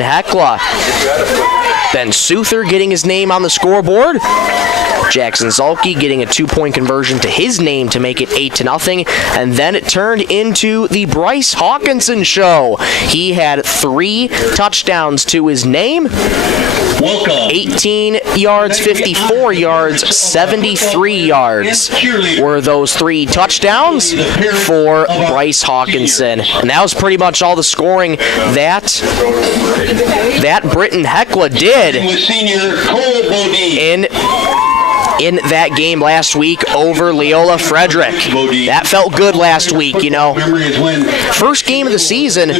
Hecla. Ben Souther getting his name on the scoreboard. Jackson Zalke getting a 2-point conversion to his name to make it 8-0. And then it turned into the Bryce Hawkinson show. He had 3 touchdowns to his name. 18 yards, 54 yards, 73 yards were those 3 touchdowns for Bryce Hawkinson. And that was pretty much all the scoring that Britton-Hecla did in that game last week over Leola Frederick. That felt good last week, you know. First game of the season,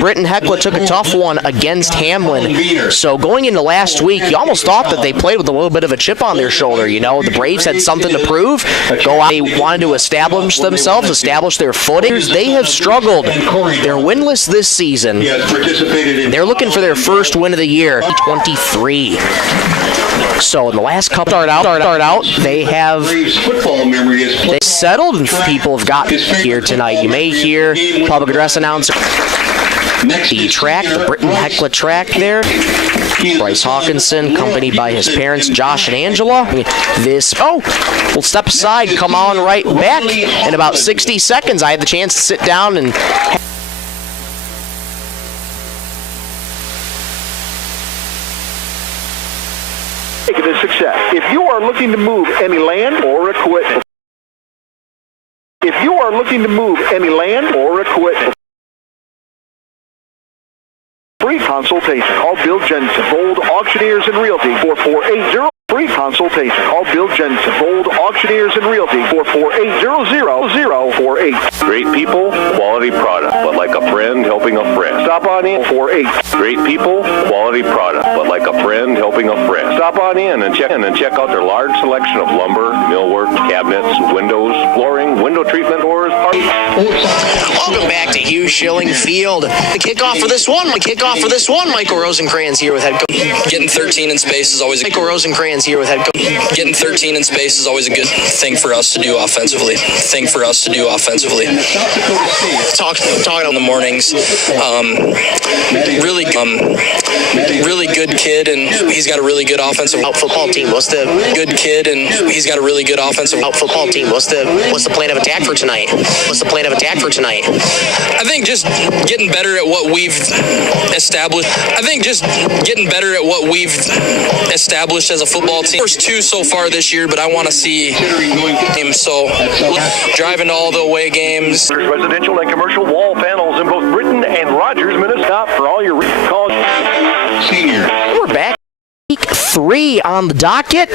Britton-Hecla took a tough one against Hamlin. So going into last week, you almost thought that they played with a little bit of a chip on their shoulder, you know. The Braves had something to prove. They wanted to establish themselves, establish their footing. They have struggled. They're winless this season. They're looking for their first win of the year, 23. So in the last couple start out, they settled, and people have got here tonight. You may hear public address announcer. The track, the Britton-Hecla track there. Bryce Hawkinson, accompanied by his parents, Josh and Angela. We'll step aside, come on right back. In about 60 seconds, I had the chance to sit down and this success. If you are looking to move any land or equipment, free consultation. Call Bill Jensen, Bold Auctioneers and Realty, 4480. Free consultation. Call Bill Jensen, Bold Auctioneers and Realty, 448-0048. Great people, quality product, but like a friend helping a friend. Stop on in, 48. Great people, quality product, but like a friend helping a friend. Stop on in and check out their large selection of lumber, millwork, cabinets, windows, flooring, window treatment doors. Welcome back to Hugh Schilling Field. The kickoff for this one. Michael Rosencrans here with head coach. Getting 13 in space is always Michael Rosencrans here with head coach. Getting 13 in space is always a good thing for us to do offensively. Talking in the mornings. Really good kid, and he's got a really good offensive football team. What's the good kid, and he's got a really good offensive football team? What's the plan of attack for tonight? I think just getting better at what we've established. As a football team. First 2 so far this year, but I want to see him. So driving to all the away games. Residential and commercial wall panels in both Britton and Rogers, Minnesota. For all your calls. Senior. We're back. Week 3 on the docket.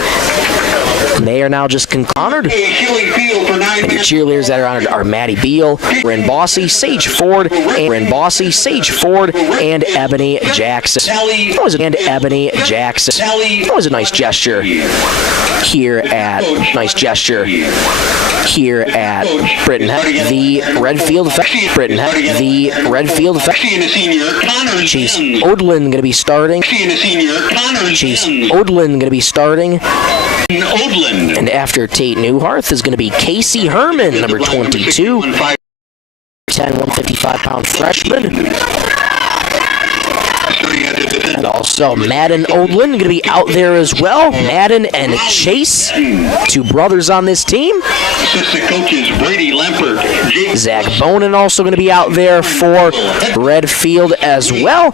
They are now just honored. And the cheerleaders that are honored are Maddie Beal, Bryn Bossy, Sage Ford, and Ebony Jackson. That was a nice gesture here at Britton-Hecla. The Redfield effect. Chase Odlin going to be starting. And after Tate Newharth is going to be Casey Herman, number 22, 10, 155-pound freshman. And also Madden Odlin going to be out there as well. Madden and Chase, 2 brothers on this team. Assistant coaches Brady Lempert, Zach Bonin also going to be out there for Redfield as well.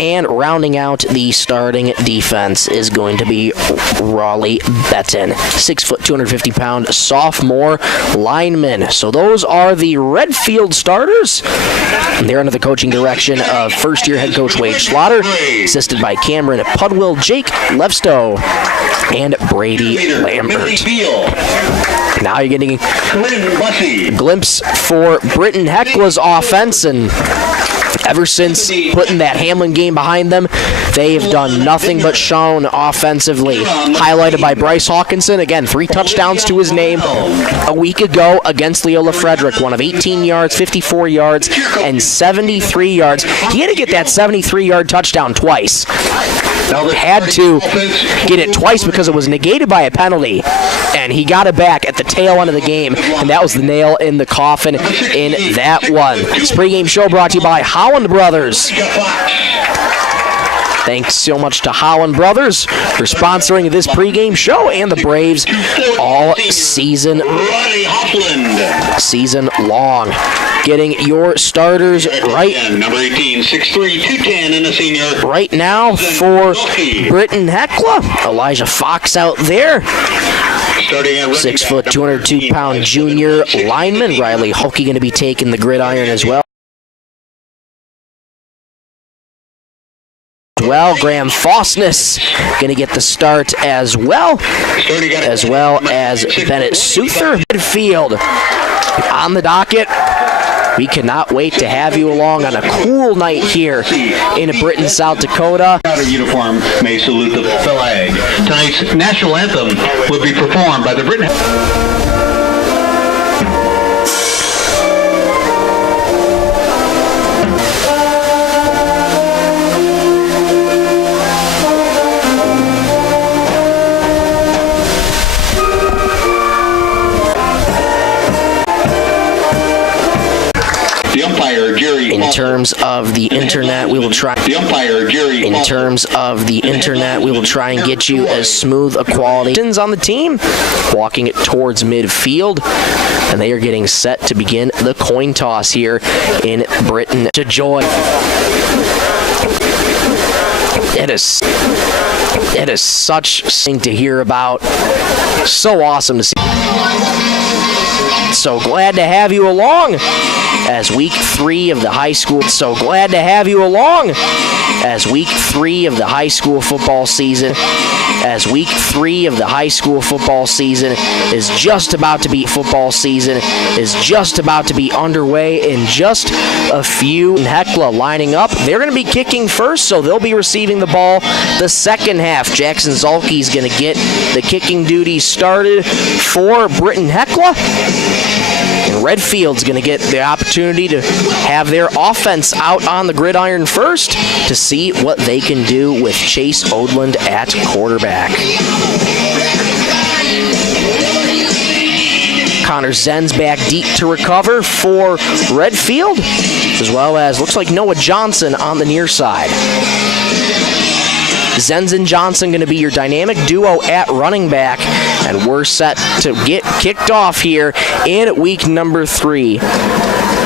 And rounding out the starting defense is going to be Raleigh Betton, 6 foot, 250-pound sophomore lineman. So those are the Redfield starters. And they're under the coaching direction of first-year head coach Wade Slaughter, assisted by Cameron Pudwill, Jake Levstow, and Brady Lambert. Now you're getting a glimpse for Britton-Hecla's offense, and ever since putting that Hamlin game behind them, they have done nothing but shone offensively. Highlighted by Bryce Hawkinson, again, 3 touchdowns to his name a week ago against Leola Frederick, one of 18 yards, 54 yards, and 73 yards. He had to get that 73-yard touchdown twice. Had to get it twice because it was negated by a penalty, and he got it back at the tail end of the game, and that was the nail in the coffin in that one. This pregame show brought to you by Howland Brothers. Thanks so much to Holland Brothers for sponsoring this pregame show and the Braves all season long. Getting your starters right. Number 18, 6'3", 210, and a senior. Right now for Britton-Hecla, Elijah Fox out there. 6 foot, 202-pound junior lineman. Riley Hulke going to be taking the gridiron as well. Graham Fosness going to get the start as well as Bennett Souther. Redfield on the docket. We cannot wait to have you along on a cool night here in Britton, South Dakota. Uniform may salute the flag. Tonight's national anthem will be performed by the Britton. In terms of the internet, we will try. In terms of the internet, we will try and get you as smooth a quality on the team. Walking it towards midfield, and they are getting set to begin the coin toss here in Britton to Joy. It is such thing to hear about. So awesome to see. So glad to have you along as week 3 of the high school. So glad to have you along as week 3 of the high school football season. As week 3 of the high school football season is just about to be underway in just a few. Hecla lining up. They're going to be kicking first, so they'll be receiving the ball the second half. Jackson Zalke is going to get the kicking duties started for Britton-Hecla. And Redfield's going to get the opportunity to have their offense out on the gridiron first to see what they can do with Chase Odland at quarterback. Connor Zen's back deep to recover for Redfield, as well as looks like Noah Johnson on the near side. Zenz and Johnson going to be your dynamic duo at running back, and we're set to get kicked off here in week number 3.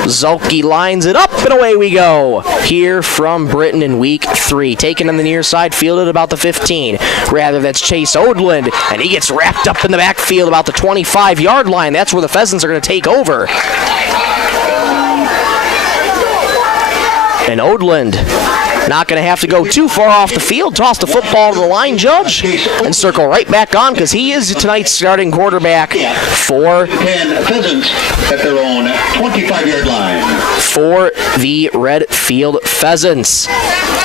Zalke lines it up, and away we go here from Britton in week 3. Taken on the near side, fielded about the 15. Rather, that's Chase Odland, and he gets wrapped up in the backfield about the 25-yard line. That's where the Pheasants are going to take over. And Odland not going to have to go too far off the field. Toss the football to the line judge and circle right back on, because he is tonight's starting quarterback for Pheasants at their own 25-yard line. For the Redfield Pheasants.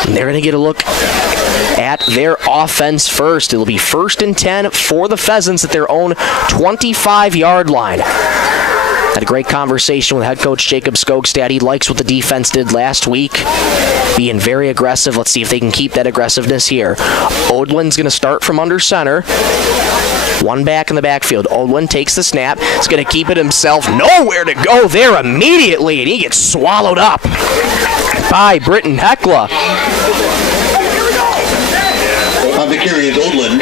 And they're going to get a look at their offense first. It'll be 1st and 10 for the Pheasants at their own 25-yard line. Had a great conversation with head coach Jacob Skogstad. He likes what the defense did last week, being very aggressive. Let's see if they can keep that aggressiveness here. Odland's going to start from under center. One back in the backfield. Odland takes the snap. He's going to keep it himself. Nowhere to go there immediately, and he gets swallowed up by Britton-Hecla. On the carry is Odland.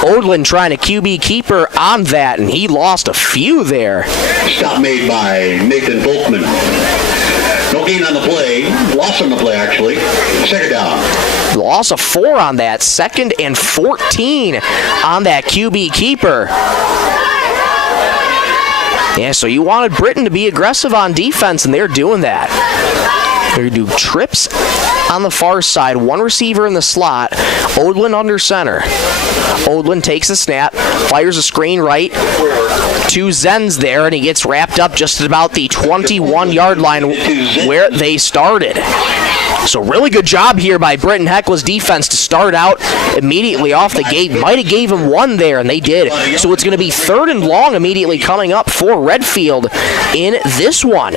Odland trying to QB keeper on that, and he lost a few there. Stop made by Nathan Volkman. No gain on the play. Loss on the play, actually. Second down. Loss of 4 on that. 2nd and 14 on that QB keeper. Yeah, so you wanted Britton to be aggressive on defense, and they're doing that. They're going to do trips on the far side. One receiver in the slot. Odland under center. Odland takes a snap, fires a screen right. 2 Zens there, and he gets wrapped up just at about the 21-yard line where they started. So really good job here by Britton-Hecla's defense to start out immediately off the gate. Might have gave him 1 there, and they did. So it's going to be 3rd and long immediately coming up for Redfield in this one.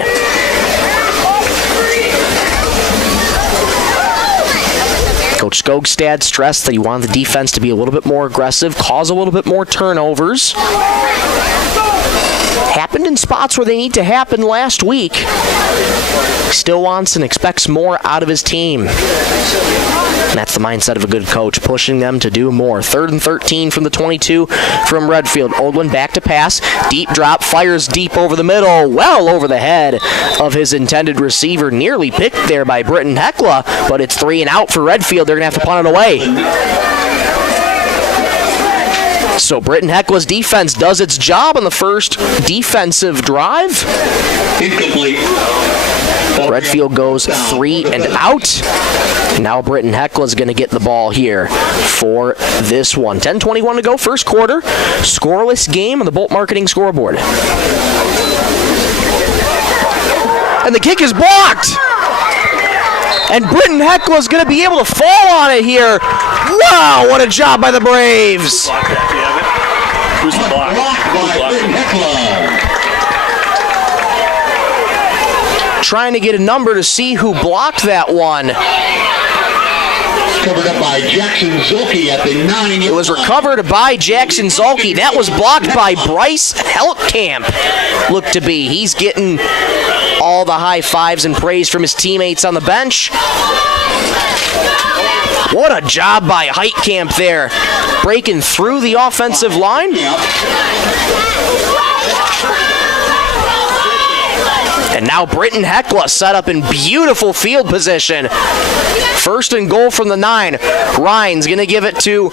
Coach Skogstad stressed that he wanted the defense to be a little bit more aggressive, cause a little bit more turnovers. Happened in spots where they need to happen last week. Still wants and expects more out of his team. And that's That's the mindset of a good coach, pushing them to do more. 3rd and 13 from the 22 from Redfield. Oldwin back to pass. Deep drop, fires deep over the middle, well over the head of his intended receiver. Nearly picked there by Britton-Hecla, but it's 3 and out for Redfield. They're going to have to punt it away. So Britton-Hecla's defense does its job on the first defensive drive. Incomplete. Redfield goes 3 and out. Now Britton-Hecla is going to get the ball here for this one. 10:21 to go, first quarter. Scoreless game on the Bolt Marketing scoreboard. And the kick is blocked. And Britton-Hecla is going to be able to fall on it here. Wow, what a job by the Braves. Who's the block? Blocked by Britton-Hecla. Trying to get a number to see who blocked that one. Covered up by Jackson Zulke at the 9. It was recovered by Jackson Zulke. That was blocked by Bryce Heltkamp. Looked to be. He's getting all the high fives and praise from his teammates on the bench. What a job by Heitkamp there, breaking through the offensive line. And now Britton-Hecla set up in beautiful field position. 1st and goal from the 9. Ryan's going to give it to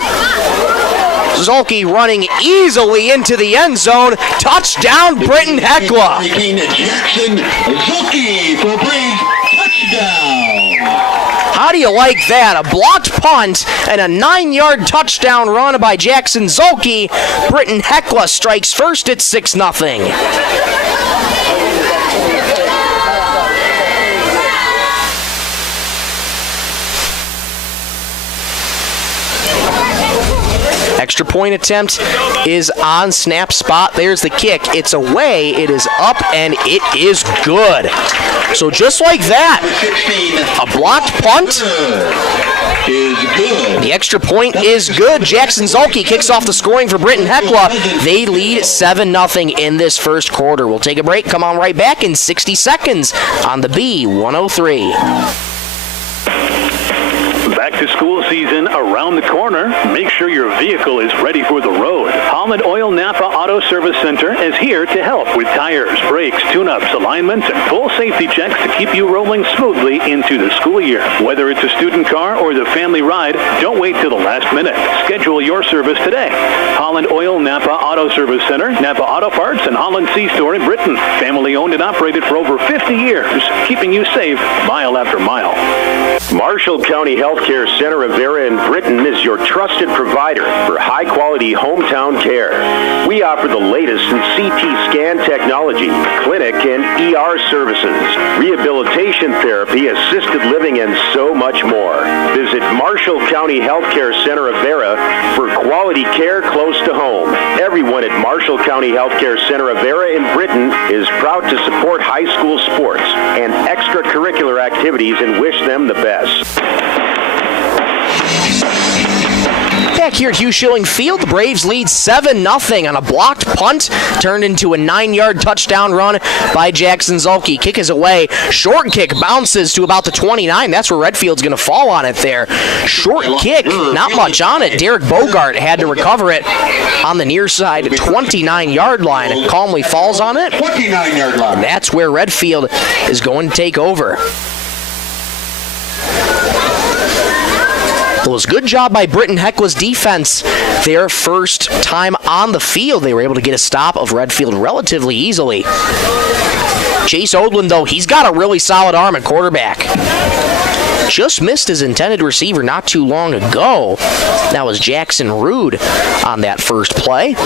Zulke, running easily into the end zone. Touchdown, Britton-Hecla. Jackson Zulke for Braves touchdown. How do you like that? A blocked punt and a 9-yard touchdown run by Jackson Zulke. Britton-Hecla strikes first at 6-0. Extra point attempt is on snap spot. There's the kick. It's away. It is up, and it is good. So just like that, a blocked punt Is good. The extra point is good. Jackson Zulke kicks off the scoring for Britton-Hecla. They lead 7-0 in this first quarter. We'll take a break. Come on right back in 60 seconds on the B103. Back to school season around the corner. Make sure your vehicle is ready for the road. Holland Oil Napa Auto Service Center is here to help with tires, brakes, tune-ups, alignments, and full safety checks to keep you rolling smoothly into the school year. Whether it's a student car or the family ride, don't wait till the last minute. Schedule your service today. Holland Oil Napa Auto Service Center, Napa Auto Parts, and Holland C-Store in Britton. Family owned and operated for over 50 years, keeping you safe mile after mile. Marshall County Healthcare Center of Vera in Britton is your trusted provider for high-quality hometown care. We offer the latest in CT scan technology, clinic and ER services, rehabilitation therapy, assisted living, and so much more. Visit Marshall County Healthcare Center of Vera for quality care close to home. Everyone at Marshall County Healthcare Center of Vera in Britton is proud to support high school sports and extracurricular activities and wish them the best. Back here at Hugh Schilling Field, the Braves lead 7-0 on a blocked punt, turned into a 9-yard touchdown run by Jackson Zulke. Kick is away. Short kick bounces to about the 29. That's where Redfield's going to fall on it there. Short kick, not much on it. Derek Bogart had to recover it on the near side, 29-yard line. Calmly falls on it. 29-yard line. And that's where Redfield is going to take over. Well, it was a good job by Britton-Hecla's defense. Their first time on the field, they were able to get a stop of Redfield relatively easily. Chase Odlin, though, he's got a really solid arm at quarterback. Just missed his intended receiver not too long ago. That was Jackson Rude on that first play.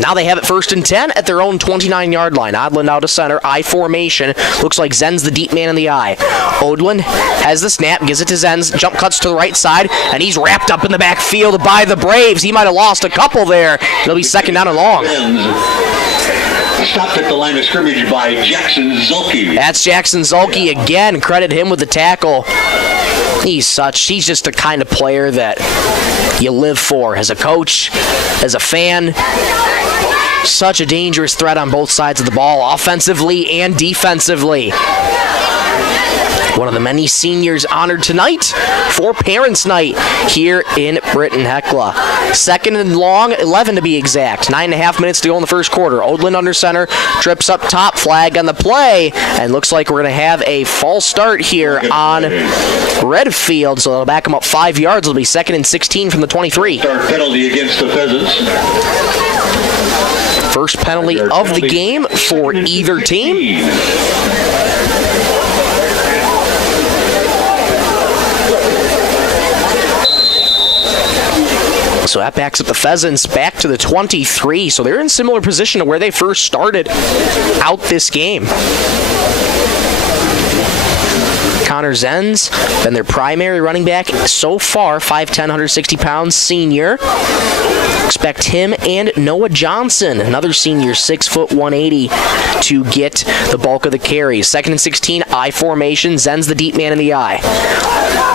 Now they have it 1st and 10 at their own 29-yard line. Odlin out to center, I formation. Looks like Zen's the deep man in the eye. Odlin has the snap, gives it to Zenz. Jump cuts to the right side, and he's wrapped up in the backfield by the Braves. He might have lost a couple there. It'll be 2nd down and long. Stopped at the line of scrimmage by Jackson Zulke. That's Jackson Zulke again. Credit him with the tackle. He's just the kind of player that you live for as a coach, as a fan. Such a dangerous threat on both sides of the ball, offensively and defensively. One of the many seniors honored tonight for Parents' Night here in Britton-Hecla. Second and long, 11 to be exact. 9.5 minutes to go in the first quarter. Odlin under center, trips up top, flag on the play, and looks like we're going to have a false start here on Redfield, so they'll back them up 5 yards. It'll be 2nd and 16 from the 23. Start penalty against the Pheasants. First penalty of the game for either team. So that backs up the Pheasants back to the 23. So they're in similar position to where they first started out this game. Connor Zenz, been their primary running back so far, 5'10", 160 pounds, senior. Expect him and Noah Johnson, another senior, 6 foot 180, to get the bulk of the carries. 2nd and 16, I formation. Zenz the deep man in the I.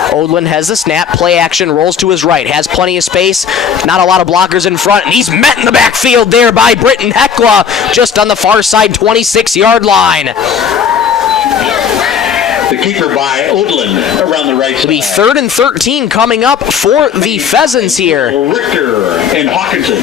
Odlin has the snap, play action, rolls to his right, has plenty of space, not a lot of blockers in front, and he's met in the backfield there by Britton-Hecla, just on the far side 26-yard line. The keeper by Odlin around the right side. It'll be 3rd and 13 coming up for the Pheasants here. Richter and Hawkinson,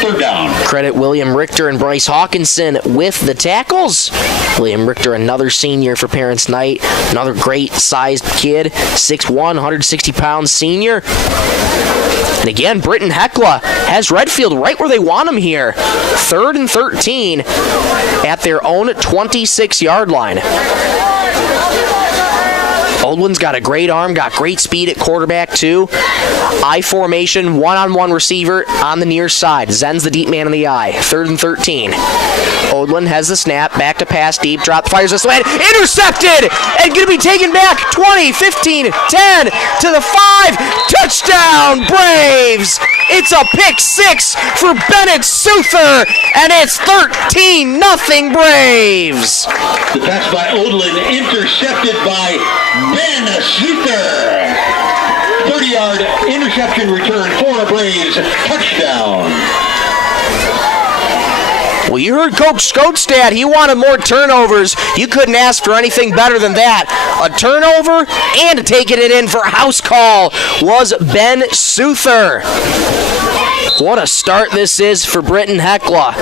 3rd down. Credit William Richter and Bryce Hawkinson with the tackles. William Richter, another senior for Parents' Night. Another great-sized kid, 6'1", 160 pounds senior. And again, Britton-Hecla has Redfield right where they want him here. 3rd and 13 at their own 26-yard line. Oldwin's got a great arm, got great speed at quarterback too. I formation, one-on-one receiver on the near side. Zen's the deep man in the I. 3rd and 13. Odlin has the snap, back to pass deep, drop, fires this way, intercepted, and going to be taken back. 20, 15, 10, to the 5, touchdown Braves! It's a pick 6 for Bennett Souther, and it's 13-0 Braves! The pass by Odlin intercepted by Ben Souther. 30-yard interception return for a Braves touchdown. Well, you heard Coach Skotstad. He wanted more turnovers. You couldn't ask for anything better than that. A turnover and taking it in for a house call was Ben Souther. What a start this is for Britton-Hecla.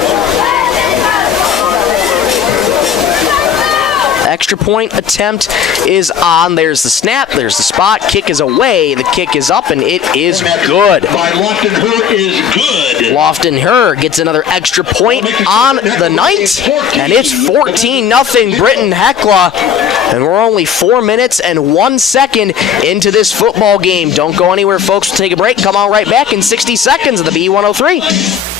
Extra point attempt is on. There's the snap. There's the spot. Kick is away. The kick is up, and it is good. By Lofton Herr is good. Lofton Herr gets another extra point on the night, and it's 14-0 Britton-Hecla. And we're only 4 minutes and 1 second into this football game. Don't go anywhere, folks. We'll take a break. Come on right back in 60 seconds of the B103.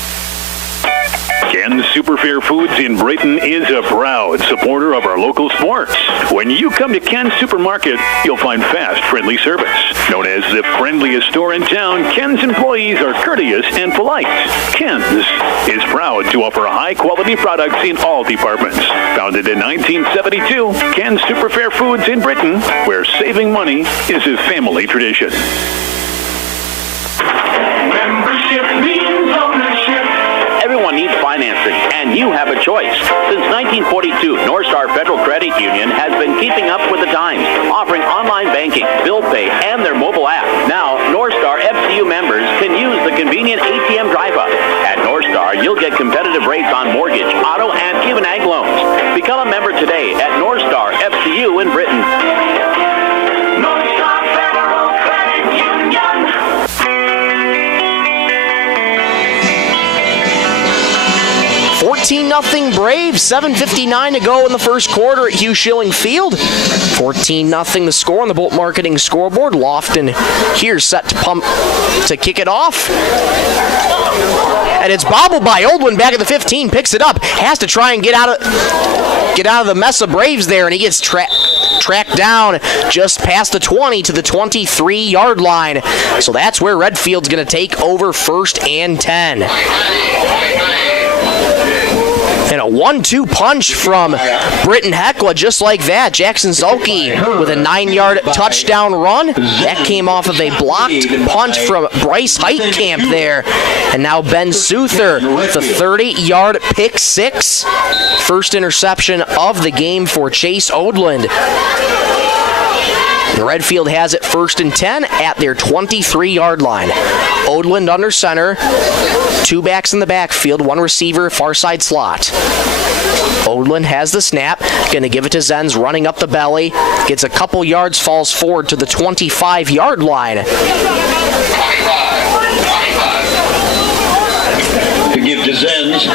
Ken's Superfair Foods in Brighton is a proud supporter of our local sports. When you come to Ken's Supermarket, you'll find fast, friendly service. Known as the friendliest store in town, Ken's employees are courteous and polite. Ken's is proud to offer high-quality products in all departments. Founded in 1972, Ken's Superfair Foods in Brighton, where saving money is a family tradition. Membership means ownership. Everyone needs financing, and you have a choice. Since 1942, North Star Federal Credit Union has been keeping up with the times, offering online banking, bill pay, and their mobile app. Now, North Star FCU members can use the convenient ATM drive-up. At North Star, you'll get competitive rates on mortgage, auto, and even ag loans. Become a member today at North Star FCU in Britain. North Star Federal Credit Union. 14-0 Braves, 7:59 to go in the first quarter at Hugh Schilling Field. 14-0 the score on the Bolt Marketing scoreboard. Lofton here set to pump to kick it off. And it's bobbled by Oldwin back at the 15, picks it up, has to try and get out of the mess of Braves there, and he gets tracked down just past the 20 to the 23-yard line. So that's where Redfield's going to take over 1st and 10. And a 1-2 punch from Britton-Hecla just like that. Jackson Zulke with a 9-yard touchdown run. That came off of a blocked punt from Bryce Heitkamp there. And now Ben Souther with a 30-yard pick 6. First interception of the game for Chase Odland. Redfield has it 1st and 10 at their 23-yard line. Odland under center. 2 backs in the backfield, 1 receiver, far side slot. Odland has the snap, going to give it to Zenz, running up the belly, gets a couple yards, falls forward to the 25-yard line. To give to Zenz.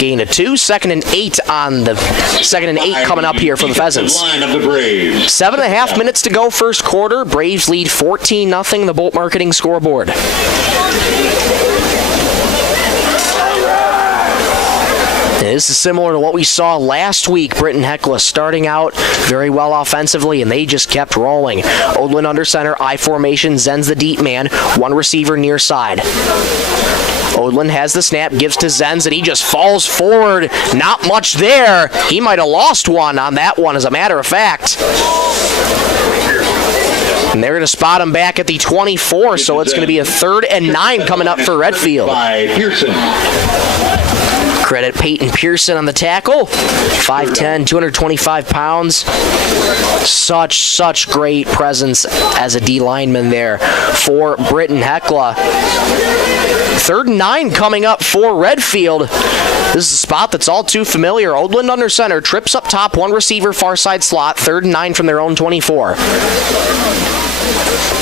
Gain of 2, 2nd and 8 on the 2nd and 8 coming up here for the Pheasants. 7.5 minutes to go, first quarter. Braves lead 14-0, the Bolt Marketing scoreboard. This is similar to what we saw last week. Britton-Hecla starting out very well offensively, and they just kept rolling. Odland under center, I formation, Zenz the deep man, 1 receiver near side. Odland has the snap, gives to Zenz, and he just falls forward. Not much there. He might have lost one on that one, as a matter of fact. And they're going to spot him back at the 24, so it's going to be a 3rd and 9 coming up for Redfield. Credit Peyton Pearson on the tackle. 5'10", 225 pounds. Such great presence as a D lineman there for Britton-Hecla. 3rd and 9 coming up for Redfield. This is a spot that's all too familiar. Odland under center, trips up top, 1 receiver, far side slot. 3rd and 9 from their own 24.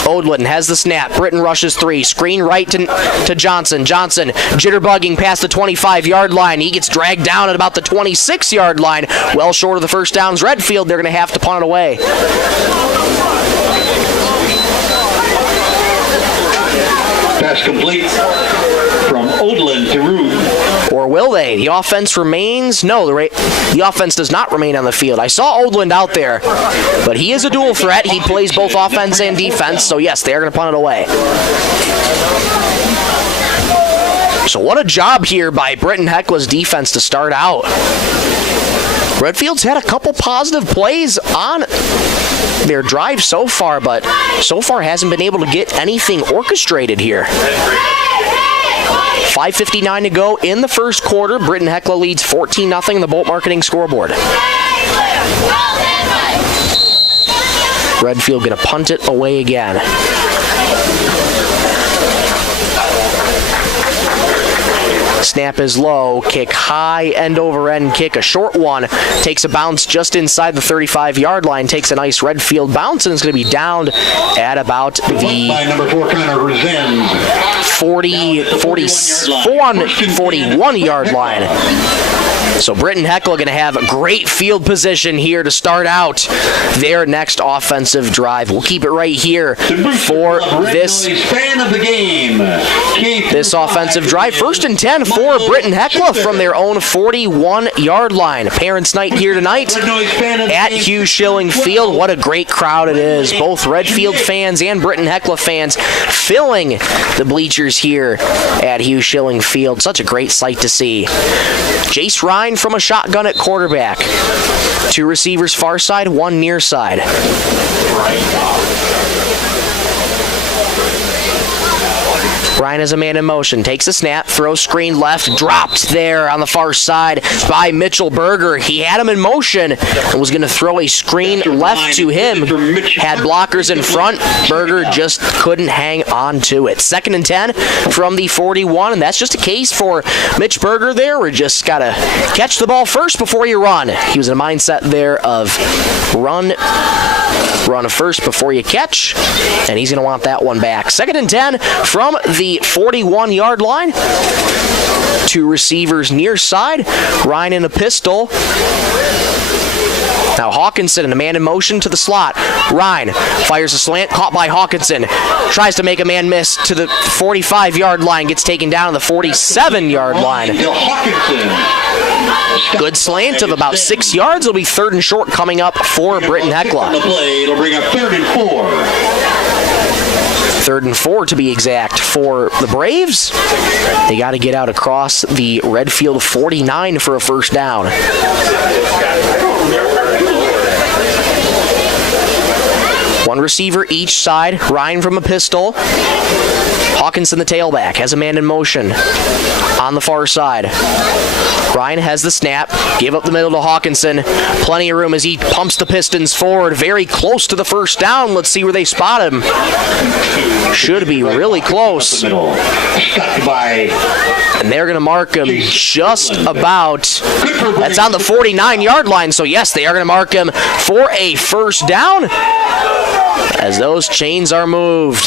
Odland has the snap. Britton rushes 3. Screen right to Johnson. Johnson jitterbugging past the 25-yard line. He gets dragged down at about the 26-yard line. Well short of the first downs. Redfield, they're going to have to punt it away. Pass complete from Odland to Rude. Or will they? The offense remains... No, the offense does not remain on the field. I saw Odland out there, but he is a dual threat. He plays both offense and defense, so yes, they are going to punt it away. So what a job here by Britton-Hecla's defense to start out. Redfield's had a couple positive plays on their drive so far, but so far hasn't been able to get anything orchestrated here. 5:59 to go in the first quarter. Britton-Hecla leads 14-0 in the Bolt Marketing scoreboard. Redfield going to punt it away again. Snap is low, kick high, end over end kick, a short one, takes a bounce just inside the 35-yard line, takes a nice Redfield bounce, and it's going to be downed at about the 41-yard line. So Britton-Hecla going to have a great field position here to start out their next offensive drive. We'll keep it right here for this offensive drive. 1st and 10 for Britton-Hecla from their own 41-yard line. Parents' night here tonight at Hugh Schilling Field. What a great crowd it is. Both Redfield fans and Britton-Hecla fans filling the bleachers here at Hugh Schilling Field. Such a great sight to see. Jace Ryan from a shotgun at quarterback. 2 receivers far side, 1 near side. Ryan is a man in motion, takes a snap, throws screen left, dropped there on the far side by Mitchell Berger. He had him in motion and was going to throw a screen left to him. Had blockers in front. Berger just couldn't hang on to it. 2nd and 10 from the 41, and that's just a case for Mitch Berger there. We just got to catch the ball first before you run. He was in a mindset there of run first before you catch, and he's going to want that one back. 2nd and 10 from the 41-yard line. 2 receivers near side. Ryan in a pistol. Now Hawkinson, a man in motion to the slot. Ryan fires a slant, caught by Hawkinson. Tries to make a man miss to the 45-yard line. Gets taken down on the 47-yard line. Good slant of about 6 yards. It'll be 3rd and short coming up for Britton-Hecla. It'll bring up 3rd and 4. 3rd and 4 to be exact for the Braves. They got to get out across the Redfield 49 for a first down. One receiver each side. Ryan from a pistol. Hawkinson, the tailback, has a man in motion on the far side. Ryan has the snap. Give up the middle to Hawkinson. Plenty of room as he pumps the Pistons forward. Very close to the first down. Let's see where they spot him. Should be really close. And they're going to mark him just about. That's on the 49-yard line. So, yes, they are going to mark him for a first down as those chains are moved.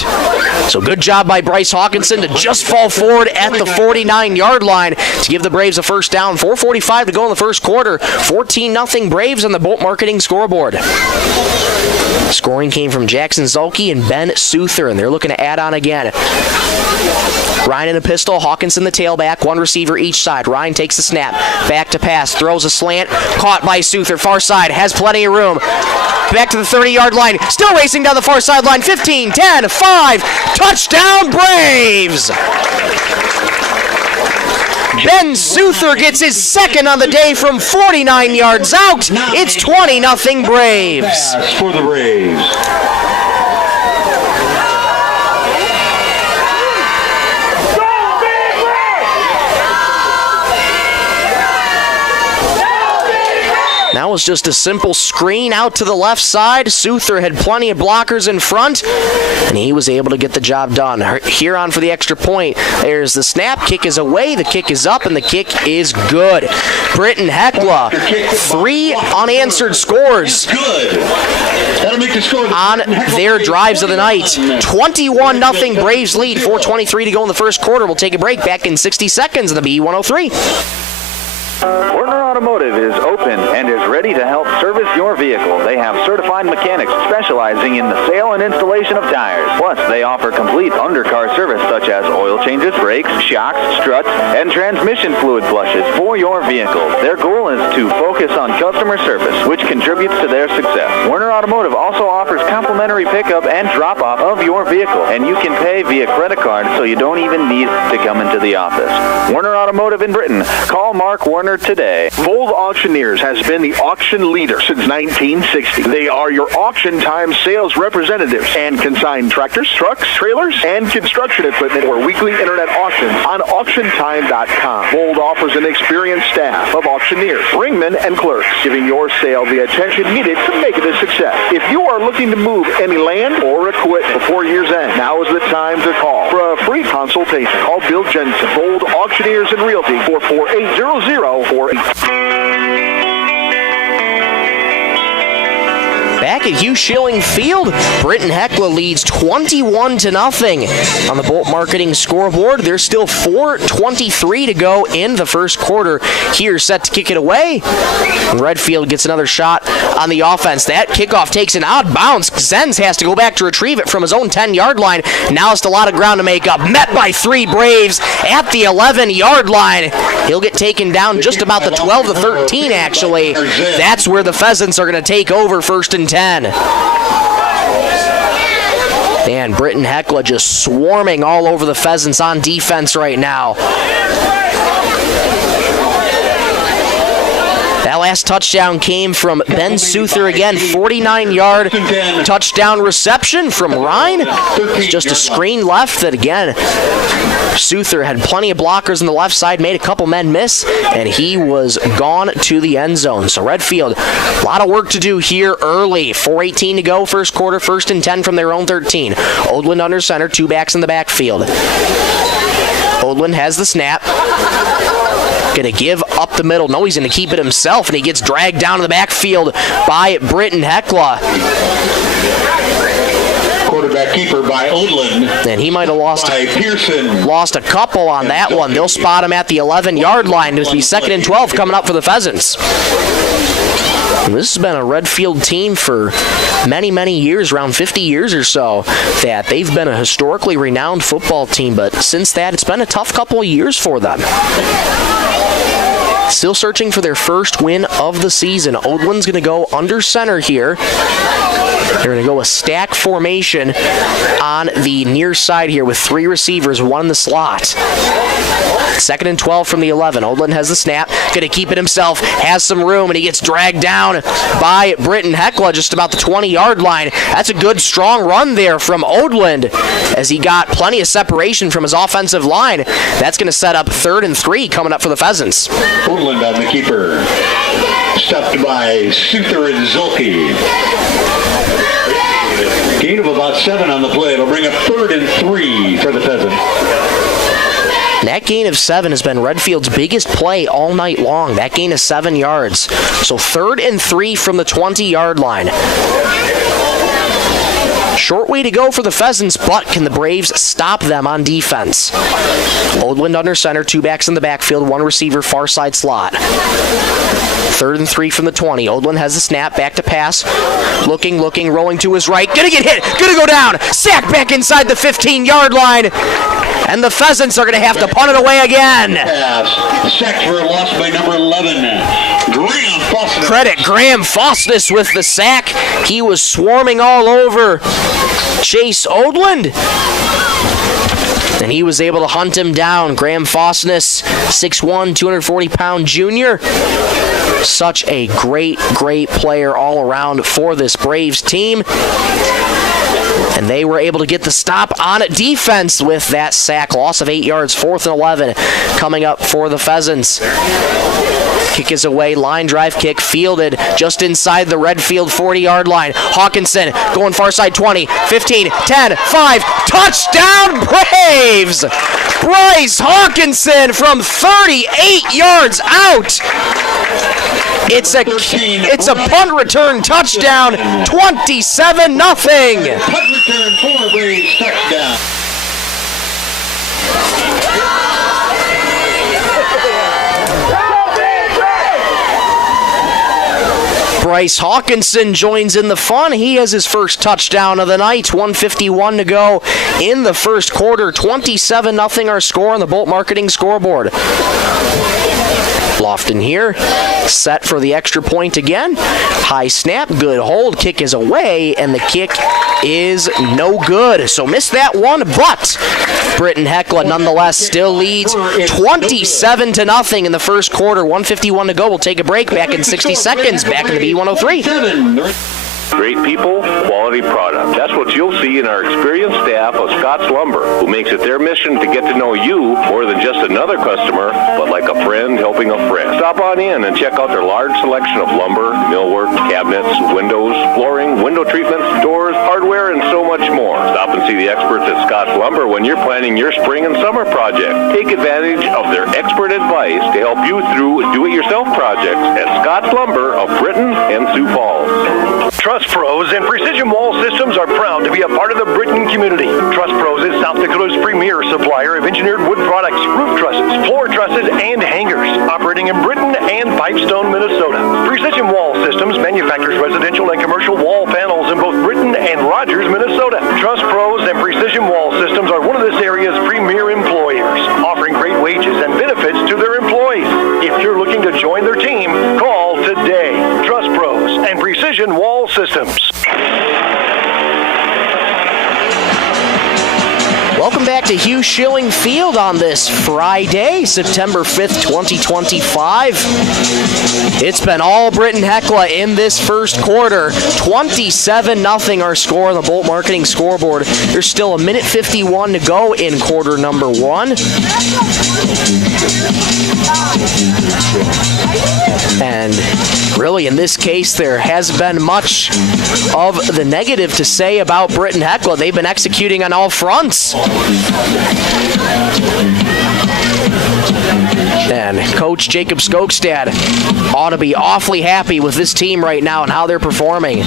So good job by Bryce Hawkinson to just fall forward at the 49-yard line to give the Braves a first down. 4:45 to go in the first quarter. 14-0 Braves on the Bolt Marketing scoreboard. Scoring came from Jackson Zulke and Ben Souther, and they're looking to add on again. Ryan in a pistol, Hawkinson the tailback, one receiver each side. Ryan takes the snap, back to pass, throws a slant, caught by Souther, far side, has plenty of room. Back to the 30-yard line, still racing down the far sideline, 15, 10, 5, touchdown Braves! Ben Souther gets his second on the day from 49 yards out. It's 20-0 Braves. Pass for the Braves. That was just a simple screen out to the left side. Souther had plenty of blockers in front, and he was able to get the job done. Here on for the extra point. There's the snap. Kick is away. The kick is up, and the kick is good. Britton-Hecla, 3 unanswered scores on their drives of the night. 21-0 Braves lead. 4:23 to go in the first quarter. We'll take a break. Back in 60 seconds on the B103. Werner Automotive is open and is ready to help service your vehicle. They have certified mechanics specializing in the sale and installation of tires. Plus, they offer complete undercar service such as oil changes, brakes, shocks, struts, and transmission fluid flushes for your vehicle. Their goal is to focus on customer service, which contributes to their success. Werner Automotive also offers complimentary pickup and drop-off of your vehicle, and you can pay via credit card so you don't even need to come into the office. Werner Automotive in Britain. Call Mark Werner today. Vold Auctioneers has been the auction leader since 1960. They are your auction time sales representatives and consign tractors, trucks, trailers, and construction equipment for weekly internet auctions on auctiontime.com. Vold offers an experienced staff of auctioneers, ringmen, and clerks, giving your sale the attention needed to make it a success. If you are looking to move any land or equipment before year's end, now is the time to call. For a free consultation, call Bill Jensen, Vold Auctioneers and Realty, 448-0048. Back at Hugh Schilling Field, Britton-Hecla leads 21-0 on the Bolt Marketing scoreboard. There's still 4:23 to go in the first quarter. Here, set to kick it away. And Redfield gets another shot on the offense. That kickoff takes an odd bounce. Zenz has to go back to retrieve it from his own 10-yard line. Now it's a lot of ground to make up. Met by 3 Braves at the 11-yard line. He'll get taken down just about the 12 to 13, actually. That's where the Pheasants are going to take over 1st and 10. And Britton-Hecla just swarming all over the Pheasants on defense right now. That last touchdown came from Ben Souther again, 49-yard touchdown reception from Ryan. It's just a screen left that, again, Souther had plenty of blockers on the left side, made a couple men miss, and he was gone to the end zone. So Redfield, a lot of work to do here early. 4:18 to go, first quarter, 1st and 10 from their own 13. Odland under center, 2 backs in the backfield. Odland has the snap. Going to give up the middle. No, he's going to keep it himself, and he gets dragged down to the backfield by Britton-Hecla. Quarterback keeper by Odland. And he might have lost a couple on that one. They'll spot him at the 11-yard line. It'll be 2nd and 12 coming up for the Pheasants. This has been a Redfield team for many, many years, around 50 years or so, that they've been a historically renowned football team, but since that, it's been a tough couple of years for them. still searching for their first win of the season. Oldland's going to go under center here. They're going to go a stack formation on the near side here with 3 receivers, 1 in the slot. 2nd and 12 from the 11. Oldland has the snap, going to keep it himself, has some room, and he gets dragged down by Britton-Hecla just about the 20-yard line. That's a good, strong run there from Oldland as he got plenty of separation from his offensive line. That's going to set up 3rd and 3 coming up for the Pheasants. Oldland on the keeper. Stopped by Suther and Zulke. Gain of about 7 on the play. It'll bring up 3rd and 3 for the Pheasants. That gain of 7 has been Redfield's biggest play all night long. That gain of 7 yards. So 3rd and 3 from the 20-yard line. Short way to go for the Pheasants, but can the Braves stop them on defense? Oldland under center, 2 backs in the backfield, 1 receiver, far side slot. 3rd and 3 from the 20. Oldland has the snap, back to pass. Looking, rolling to his right. Gonna get hit, gonna go down. Sack back inside the 15-yard line. And the Pheasants are going to have to punt it away again. Sacked for a loss by number 11. Graham Fosness. Credit Graham Fosness with the sack. He was swarming all over Chase Oldland. And he was able to hunt him down. Graham Fosness, 6'1", 240-pound junior. Such a great player all around for this Braves team. And they were able to get the stop on defense with that sack. Loss of 8 yards, 4th and 11 coming up for the Pheasants. Kick is away, line drive kick, fielded just inside the Redfield 40-yard line. Hawkinson going far side 20, 15, 10, 5, touchdown Braves! Bryce Hawkinson from 38 yards out. It's a punt return touchdown, 27-0. Punt return for Braves touchdown. Bryce Hawkinson joins in the fun. He has his first touchdown of the night. 1:51 to go in the first quarter. 27-0 our score on the Bolt Marketing scoreboard. Lofton here, set for the extra point again. High snap, good hold, kick is away, and the kick is no good. So missed that one, but Britton-Hecla nonetheless still leads 27-0 in the first quarter. 1:51 to go. We'll take a break. Back in 60 seconds. Back in the B103. Great people, quality product. That's what you'll see in our experienced staff of Scott's Lumber, who makes it their mission to get to know you more than just another customer, but like a friend helping a friend. Stop on in and check out their large selection of lumber, millwork, cabinets, windows, flooring, window treatments, doors, hardware, and so much more. Stop and see the experts at Scott's Lumber when you're planning your spring and summer project. Take advantage of their expert advice to help you through do-it-yourself projects at Scott's Lumber of Britton and Sioux Falls. Trust Pros and Precision Wall Systems are proud to be a part of the Britton community. Trust Pros is South Dakota's premier supplier of engineered wood products, roof trusses, floor trusses, and hangers, operating in Britton and Pipestone, Minnesota. Precision Wall Systems manufactures residential and commercial wall panels in both Britton and Rogers, Minnesota. Trust Pros and Precision Wall Systems are one of this area's premier employers, offering great wages and benefits to their employees. If you're looking to join their team, call today. Trust Pros and Precision Wall Systems. Welcome back to Hugh Schilling Field on this Friday, September 5th, 2025. It's been all Britton-Hecla in this first quarter. 27-0 our score on the Bolt Marketing scoreboard. There's still a minute 51 to go in quarter number 1. And really, in this case, there has been much of the negative to say about Britton-Hecla. They've been executing on all fronts. And Coach Jacob Skogstad ought to be awfully happy with this team right now and how they're performing.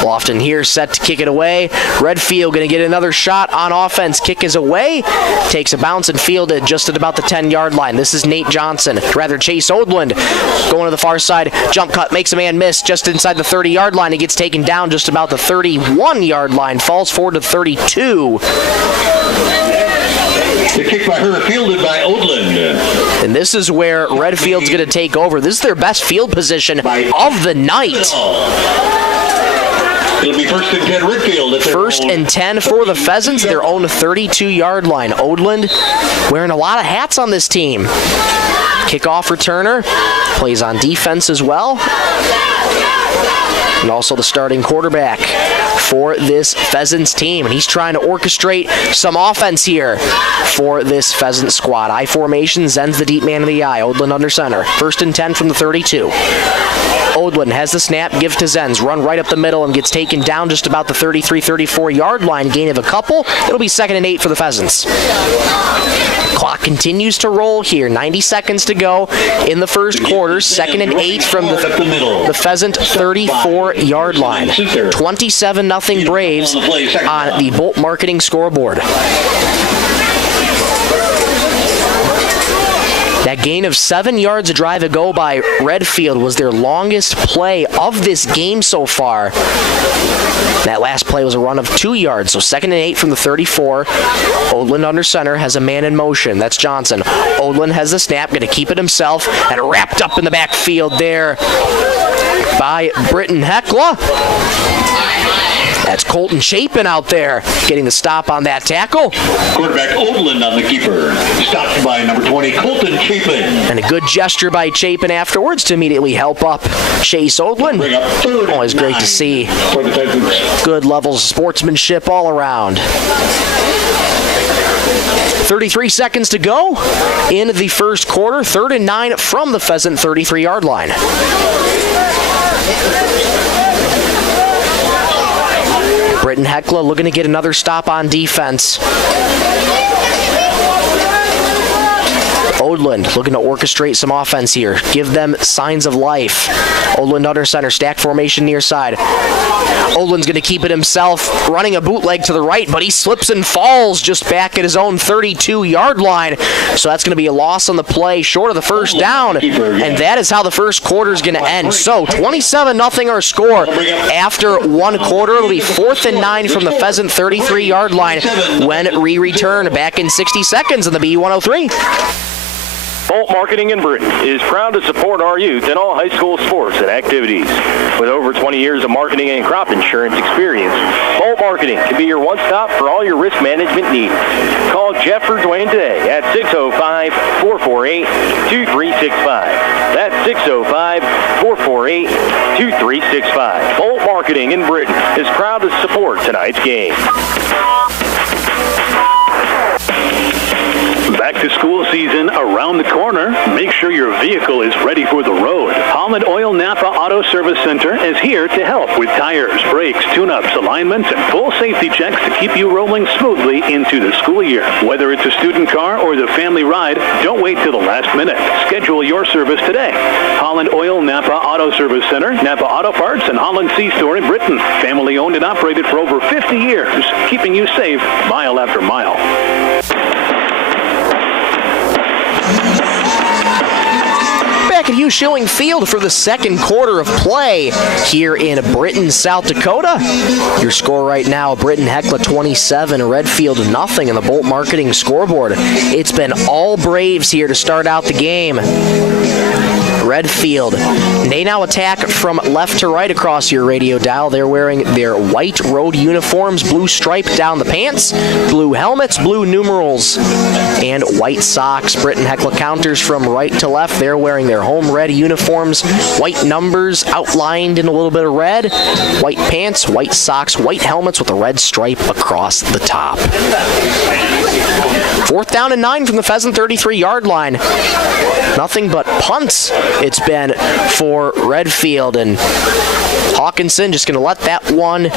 Lofton here set to kick it away. Redfield going to get another shot on offense. Kick is away. Takes a bounce and fielded just at about the 10-yard line. This is Nate Johnson. Rather, Chase Oldland going to the far side. Jump cut, makes a man miss just inside the 30-yard line. He gets taken down just about the 31-yard line. Falls forward to 32. The kick by her, fielded by Odland. And this is where Redfield's going to take over. This is their best field position of the night. It'll be first and 10 Redfield. First and 10 for the Pheasants, their own 32-yard line. Odland wearing a lot of hats on this team. Kickoff returner, plays on defense as well. And also the starting quarterback for this Pheasants team. And he's trying to orchestrate some offense here for this Pheasant squad. I formation, Zen's the deep man of the eye. Odland under center. First and 10 from the 32. Odland has the snap, give to Zenz, run right up the middle and gets taken down just about the 33-34 yard line, gain of a couple. It'll be 2nd and 8 for the Pheasants. Clock continues to roll here, 90 seconds to go in the first quarter. 2nd and 8 from the Pheasant 34-yard line. 27-0 Braves on the Bolt Marketing scoreboard. That gain of 7 yards a drive ago by Redfield was their longest play of this game so far. That last play was a run of 2 yards, so 2nd and 8 from the 34. Odland under center has a man in motion. That's Johnson. Odland has the snap, going to keep it himself, and wrapped up in the backfield there by Britton-Hecla. That's Colton Chapin out there getting the stop on that tackle. Quarterback Odland on the keeper. Stopped by number 20, Colton Chapin. And a good gesture by Chapin afterwards to immediately help up Chase Odland. Always great to see. Good levels of sportsmanship all around. 33 seconds to go in the first quarter. 3rd and 9 from the Pheasant 33-yard line. Britton-Hecla looking to get another stop on defense. Odland looking to orchestrate some offense here. Give them signs of life. Odland under center, stack formation near side. Odland's going to keep it himself, running a bootleg to the right, but he slips and falls just back at his own 32-yard line. So that's going to be a loss on the play, short of the first down. And that is how the first quarter is going to end. So 27-0 our score after one quarter. It'll be 4th and 9 from the Pheasant 33-yard line when we return back in 60 seconds on the B103. Bolt Marketing in Britton is proud to support our youth in all high school sports and activities. With over 20 years of marketing and crop insurance experience, Bolt Marketing can be your one-stop for all your risk management needs. Call Jeff or Dwayne today at 605-448-2365. That's 605-448-2365. Bolt Marketing in Britton is proud to support tonight's game. Back to school season around the corner. Make sure your vehicle is ready for the road. Holland Oil Napa Auto Service Center is here to help with tires, brakes, tune-ups, alignments, and full safety checks to keep you rolling smoothly into the school year. Whether it's a student car or the family ride, don't wait till the last minute. Schedule your service today. Holland Oil Napa Auto Service Center, Napa Auto Parts, and Holland C-Store in Britton. Family owned and operated for over 50 years, keeping you safe mile after mile. Back at Hugh Schilling Field for the second quarter of play here in Britton, South Dakota. Your score right now, Britton-Hecla 27, Redfield 0 in the Bolt Marketing scoreboard. It's been all Braves here to start out the game. Redfield, they now attack from left to right across your radio dial. They're wearing their white road uniforms, blue stripe down the pants, blue helmets, blue numerals, and white socks. Britton-Hecla counters from right to left. They're wearing their home red uniforms, white numbers outlined in a little bit of red, white pants, white socks, white helmets with a red stripe across the top. 4th down and 9 from the Pheasant 33-yard line. Nothing but punts it's been for Redfield, and Hawkinson just going to let that one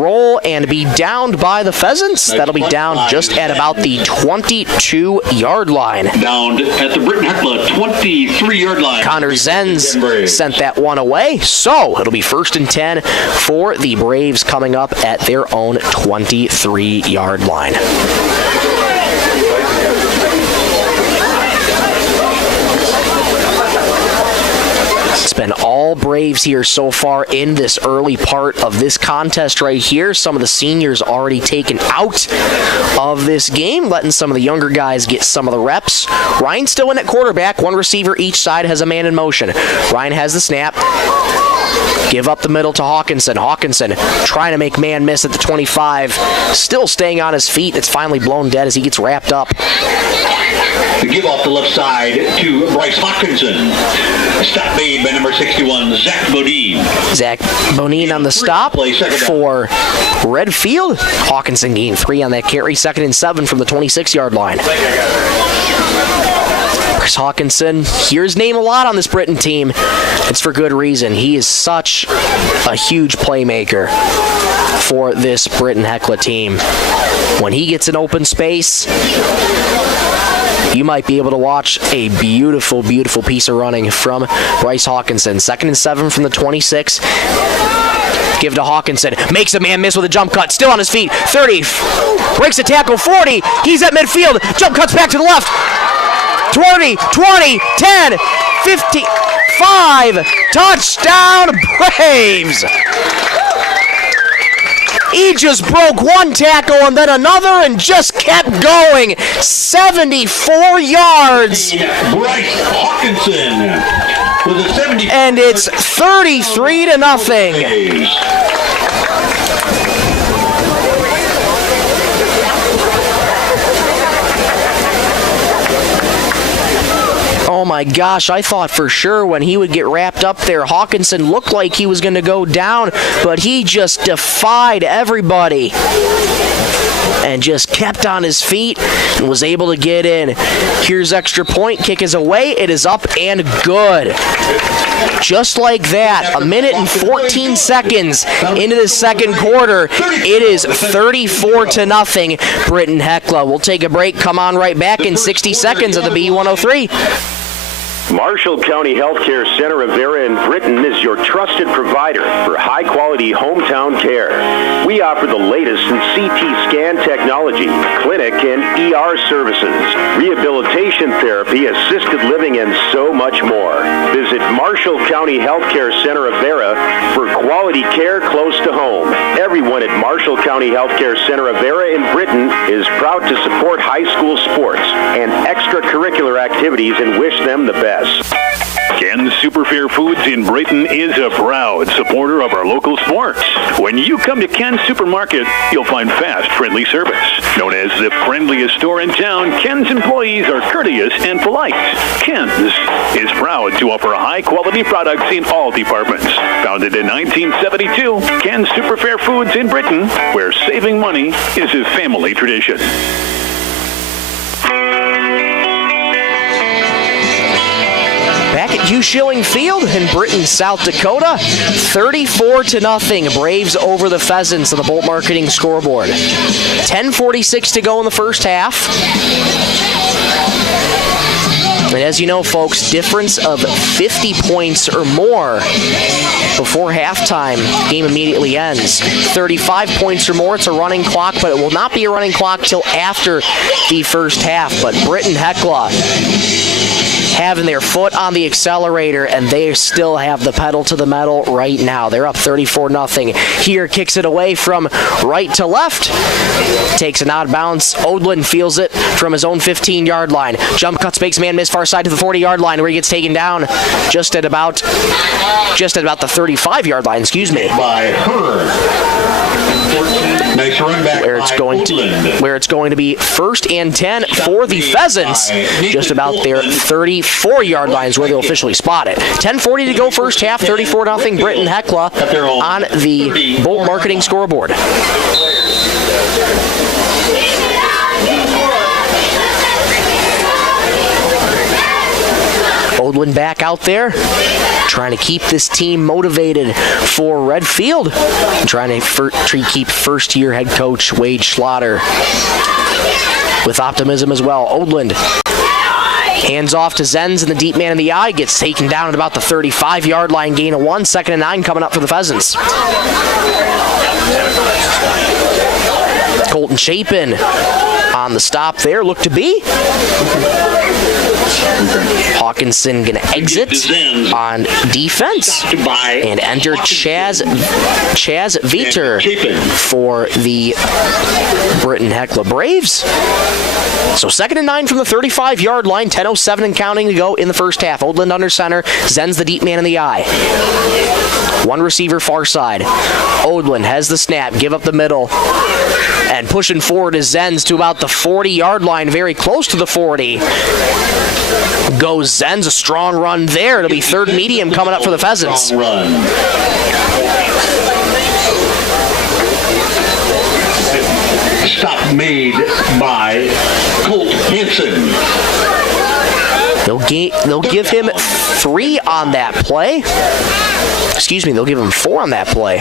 roll and be downed by the Pheasants. That'll be down just at about the 22-yard line. Down at the Britton-Hecla 23-yard line. Connor Zenz sent that one away, so it'll be 1st and 10 for the Braves coming up at their own 23-yard line. It's been all all Braves here so far in this early part of this contest right here. Some of the seniors already taken out of this game, letting some of the younger guys get some of the reps. Ryan's still in at quarterback. One receiver each side has a man in motion. Ryan has the snap. Give up the middle to Hawkinson. Hawkinson trying to make man miss at the 25. Still staying on his feet. It's finally blown dead as he gets wrapped up. The give off the left side to Bryce Hawkinson. Stop made by number 61, Zach Bodine. Zach Bodine on the stop for Redfield. Hawkinson gained 3 on that carry. 2nd and 7 from the 26-yard line. Bryce Hawkinson, hear his name a lot on this Britton team. It's for good reason. He is such a huge playmaker for this Britton-Hecla team. When he gets an open space, you might be able to watch a beautiful, beautiful piece of running from Bryce Hawkinson. 2nd and 7 from the 26. Give to Hawkinson. Makes a man miss with a jump cut. Still on his feet. 30. Breaks a tackle. 40. He's at midfield. Jump cuts back to the left. 20, 20, 10, 15, 5. Touchdown, Braves! He just broke one tackle and then another and just kept going. 74 yards. Bryce Hawkinson with a 70. And it's 33-0. Oh my gosh, I thought for sure when he would get wrapped up there, Hawkinson looked like he was going to go down, but he just defied everybody and just kept on his feet and was able to get in. Here's extra point, kick is away, it is up and good. Just like that, 1 minute and 14 seconds into the second quarter, it is 34-0 Britton-Hecla. We'll take a break, come on right back in 60 seconds of the B103. Marshall County Healthcare Center Rivera in Britton is your trusted provider for high-quality hometown care. We offer the latest in CT scan technology, clinic and ER services, rehabilitation therapy, assisted living, and so much more. Visit Marshall County Healthcare Center Rivera for quality care close to home. Everyone at Marshall County Healthcare Center Rivera in Britton is proud to support high school sports and extracurricular activities and wish them the best. Ken's Superfair Foods in Britton is a proud supporter of our local sports. When you come to Ken's Supermarket, you'll find fast, friendly service. Known as the friendliest store in town, Ken's employees are courteous and polite. Ken's is proud to offer high-quality products in all departments. Founded in 1972, Ken's Superfair Foods in Britton, where saving money is a family tradition. Back at Hugh Schilling Field in Britton, South Dakota, 34-0 Braves over the Pheasants on the Bolt Marketing scoreboard. 10:46 to go in the first half. And as you know, folks, difference of 50 points or more before halftime, game immediately ends. 35 points or more, it's a running clock, but it will not be a running clock till after the first half. But Britton-Hecla having their foot on the accelerator, and they still have the pedal to the metal right now. They're up 34-0. Here kicks it away from right to left. Takes an out of bounds. Odlin feels it from his own 15-yard line. Jump cuts, makes man miss far side to the 40-yard line, where he gets taken down just at about the 35-yard line, excuse me. By Hearn. Nice run back where it's going to be 1st and 10 for the Pheasants, just about their 34-yard lines where they'll officially spot it. 10:40 to go first half, 34-0 Britton-Hecla on the Bolt Marketing scoreboard. Odlin back out there, trying to keep this team motivated for Redfield, and trying to keep first-year head coach Wade Schlatter with optimism as well. Odlin hands off to Zenz, and the deep man in the eye gets taken down at about the 35-yard line, gain of 1, 2nd and 9 coming up for the Pheasants. Colton Chapin on the stop there, look to be. Hawkinson gonna exit on defense and enter Chaz Viter for the Britton-Hecla Braves. So 2nd and 9 from the 35-yard line, 10:07 and counting to go in the first half. Oldland under center, Zen's the deep man in the eye. One receiver far side. Oldland has the snap, give up the middle. And pushing forward is Zenz to about the 40-yard line, very close to the 40. Goes Zenz, a strong run there. It'll be third medium coming up for the Pheasants. Stop made by Colt Hansen. They'll give him 3 on that play. Excuse me, they'll give him 4 on that play.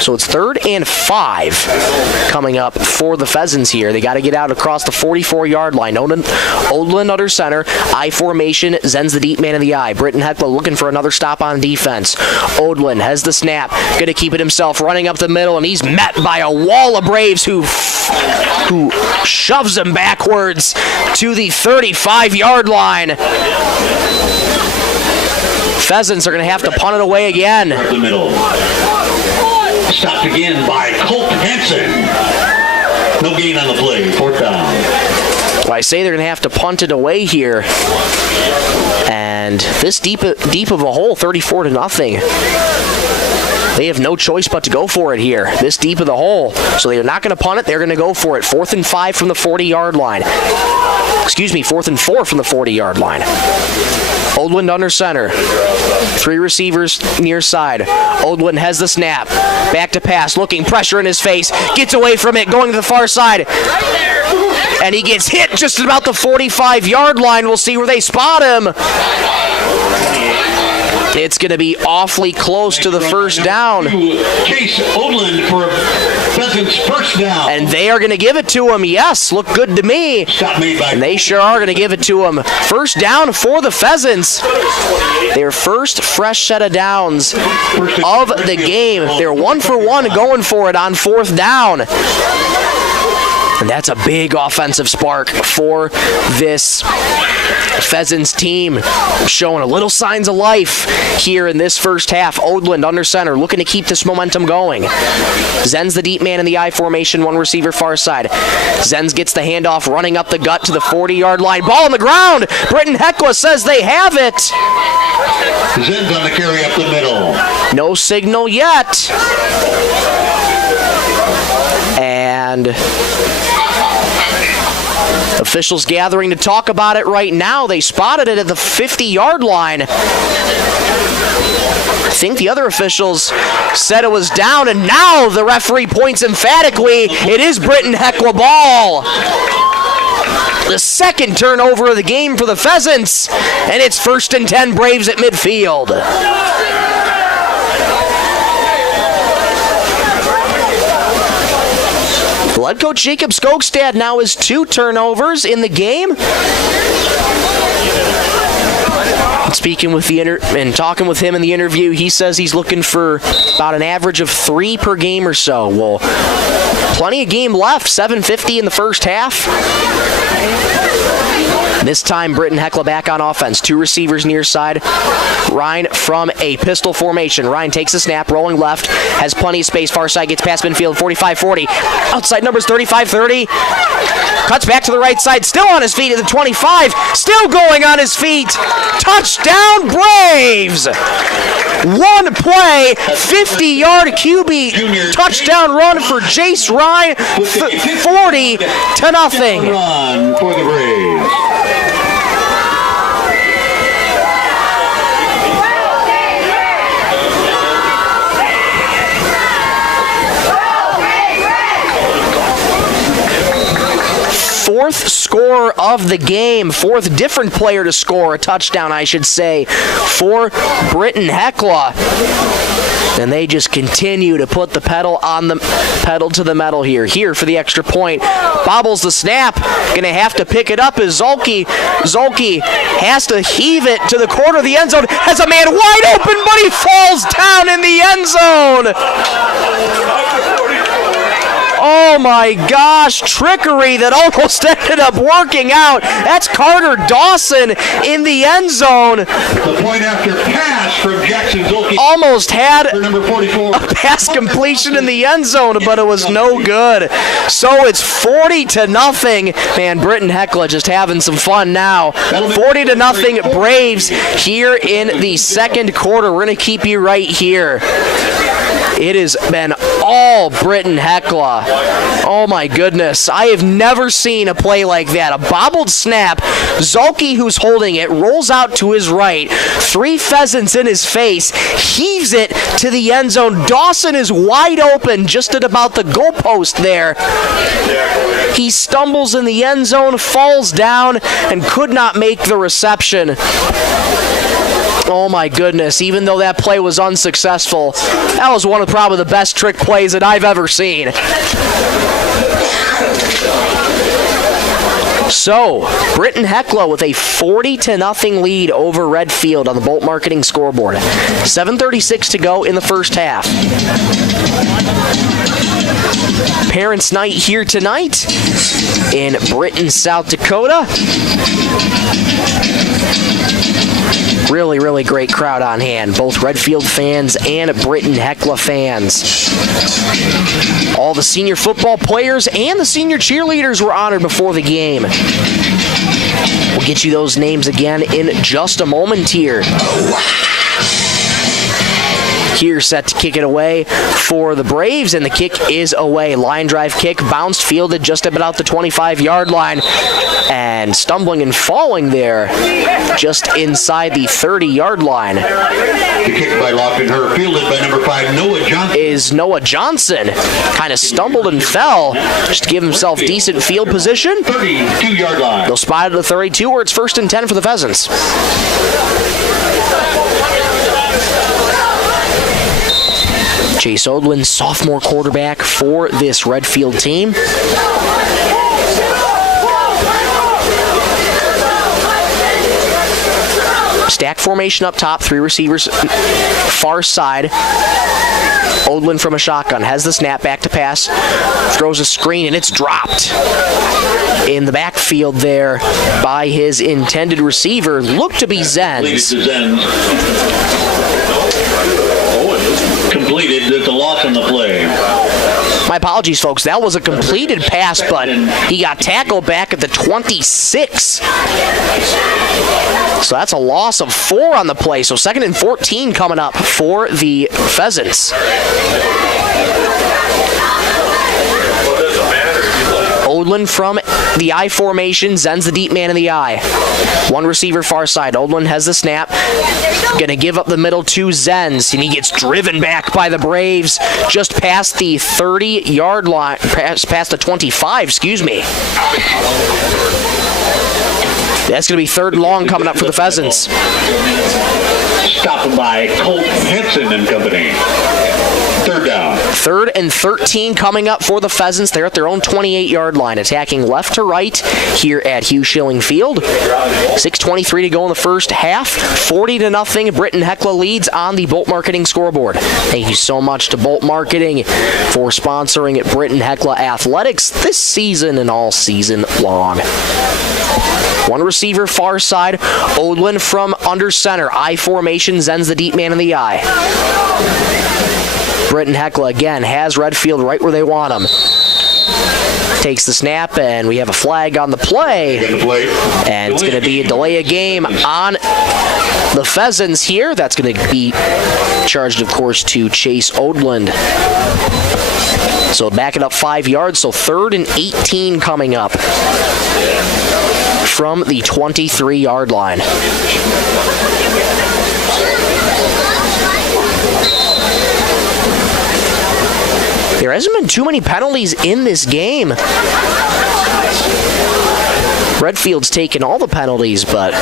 So it's 3rd and 5 coming up for the Pheasants here. They got to get out across the 44-yard line. Oldland under center, I formation, Zen's the deep man in the eye. Britton-Hecla looking for another stop on defense. Oldland has the snap, going to keep it himself, running up the middle, and he's met by a wall of Braves who shoves him backwards to the 35-yard line. Pheasants are going to have to punt it away again. The middle. Stopped again by Colt Hansen. No gain on the play. 4th down. Well, I say they're going to have to punt it away here. And this deep of a hole, 34-0. They have no choice but to go for it here. This deep of the hole. So they're not going to punt it. They're going to go for it. 4th and 5 from the 40-yard line. Excuse me, 4th and 4 from the 40-yard line. Oldland under center. 3 receivers near side. Oldland has the snap. Back to pass, looking, pressure in his face. Gets away from it, going to the far side. And he gets hit just about the 45-yard line. We'll see where they spot him. It's going to be awfully close to the first down. Chase Oldland for Pheasants' first down. And they are going to give it to him. Yes, look good to me. And they sure are going to give it to him. First down for the Pheasants. Their first fresh set of downs of the game. They're 1 for 1 going for it on 4th down. And that's a big offensive spark for this Pheasants team, showing a little signs of life here in this first half. Oldland under center, looking to keep this momentum going. Zen's the deep man in the I formation, 1 receiver far side. Zenz gets the handoff, running up the gut to the 40-yard line. Ball on the ground. Britton-Hecla says they have it. Zenz on the carry up the middle. No signal yet. And officials gathering to talk about it right now. They spotted it at the 50-yard line. I think the other officials said it was down, and now the referee points emphatically. It is Britton-Hecla ball. The 2nd turnover of the game for the Pheasants, and it's 1st and 10 Braves at midfield. Head coach Jacob Skogstad now has 2 turnovers in the game. Speaking with and talking with him in the interview, he says he's looking for about an average of 3 per game or so. Well, plenty of game left, 7:50 in the first half. This time, Britton-Hecla back on offense. 2 receivers near side. Ryan from a pistol formation. Ryan takes a snap, rolling left, has plenty of space. Far side, gets past midfield, 45-40. Outside numbers, 35-30. Cuts back to the right side, still on his feet at the 25. Still going on his feet. Touchdown, Braves! 1 play, 50-yard QB touchdown run for Jace Ryan, 40-0. Run for the Braves. Fourth score of the game, 4th different player to score a touchdown, I should say, for Britton-Hecla. And they just continue to put the pedal to the metal here. Here for the extra point. Bobbles the snap. Gonna have to pick it up as Zolke has to heave it to the corner of the end zone. Has a man wide open, but he falls down in the end zone. Oh my gosh, trickery that almost ended up working out. That's Carter Dawson in the end zone. The point after pass from Jackson Zolke. Almost had number 44. a pass completion in the end zone, but it was no good. So it's 40-0. Man, Britton-Hecla just having some fun now. 40-0 Braves here in the second quarter. We're going to keep you right here. It has been all Britton-Hecla. Oh my goodness. I have never seen a play like that. A bobbled snap. Zolke, who's holding it, rolls out to his right. 3 pheasants in his face. Heaves it to the end zone. Dawson is wide open just at about the goalpost there. He stumbles in the end zone, falls down, and could not make the reception. Oh my goodness, even though that play was unsuccessful, that was one of probably the best trick plays that I've ever seen. So, Britton-Hecla with a 40-0 lead over Redfield on the Bolt Marketing scoreboard. 7:36 to go in the first half. Parents' night here tonight in Britton, South Dakota. Really, really great crowd on hand. Both Redfield fans and Britton-Hecla fans. All the senior football players and the senior cheerleaders were honored before the game. We'll get you those names again in just a moment here. Here set to kick it away for the Braves, and the kick is away. Line drive kick, bounced, fielded just about the 25-yard line, and stumbling and falling there just inside the 30-yard line. The kick by Lockenher, fielded by number 5, Noah Johnson. Is Noah Johnson. Kind of stumbled and fell just to give himself decent field position. 32-yard line. They'll spot it at the 32 where it's 1st and 10 for the Pheasants. Chase Odlin, sophomore quarterback for this Redfield team. Stack formation up top, 3 receivers far side. Odlin from a shotgun has the snap, back to pass, throws a screen, and it's dropped in the backfield there by his intended receiver. Looked to be Zenz. Completed at the loss on the play. My apologies, folks. That was a completed pass, but he got tackled back at the 26. So that's a loss of 4 on the play. So 2nd and 14 coming up for the Pheasants. Odlin from the I formation, Zen's the deep man in the I. 1 receiver far side. Odlin has the snap. Gonna give up the middle to Zenz, and he gets driven back by the Braves just past the 30-yard line, past the 25, excuse me. That's going to be 3rd and long coming up for the Pheasants. Stopped by Colt Henson and company. 3rd down. 3rd and 13 coming up for the Pheasants. They're at their own 28-yard line, attacking left to right here at Hugh Schilling Field. 6:23 to go in the first half. 40-0. Britton-Hecla leads on the Bolt Marketing scoreboard. Thank you so much to Bolt Marketing for sponsoring Britton-Hecla Athletics this season and all season long. 1 receiver far side. Odlin from under center. I formation. Zen's the deep man in the I. Britton-Hecla again has Redfield right where they want him. Takes the snap, and we have a flag on the play. And it's going to be a delay of game on the Pheasants here. That's going to be charged, of course, to Chase Odland. So back it up 5 yards, so 3rd and 18 coming up from the 23-yard line. There hasn't been too many penalties in this game. Redfield's taken all the penalties, but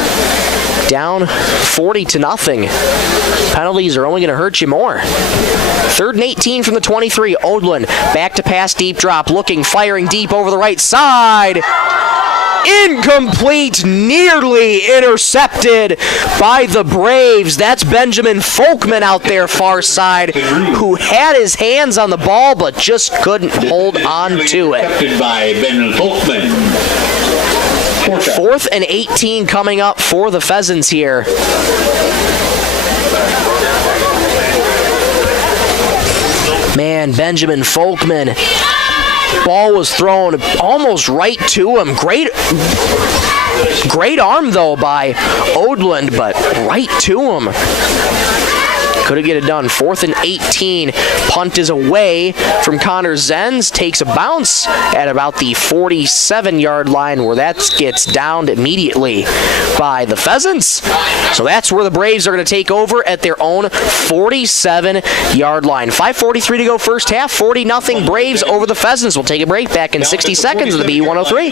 down 40-0. Penalties are only going to hurt you more. 3rd and 18 from the 23. Odlin back to pass, deep drop, looking, firing deep over the right side. Incomplete, nearly intercepted by the Braves. That's Benjamin Folkman out there far side, who had his hands on the ball but just couldn't hold on to it. Intercepted by Ben Folkman. 4th and 18 coming up for the Pheasants here. Man, Benjamin Folkman. Ball was thrown almost right to him. Great arm, though, by Odland, but right to him. Couldn't get it done. 4th and 18. Punt is away from Connor Zenz. Takes a bounce at about the 47-yard line, where that gets downed immediately by the Pheasants. So that's where the Braves are going to take over at their own 47-yard line. 5:43 to go first half. 40-0 Braves over the Pheasants. We'll take a break. Back in 60 seconds of the B103.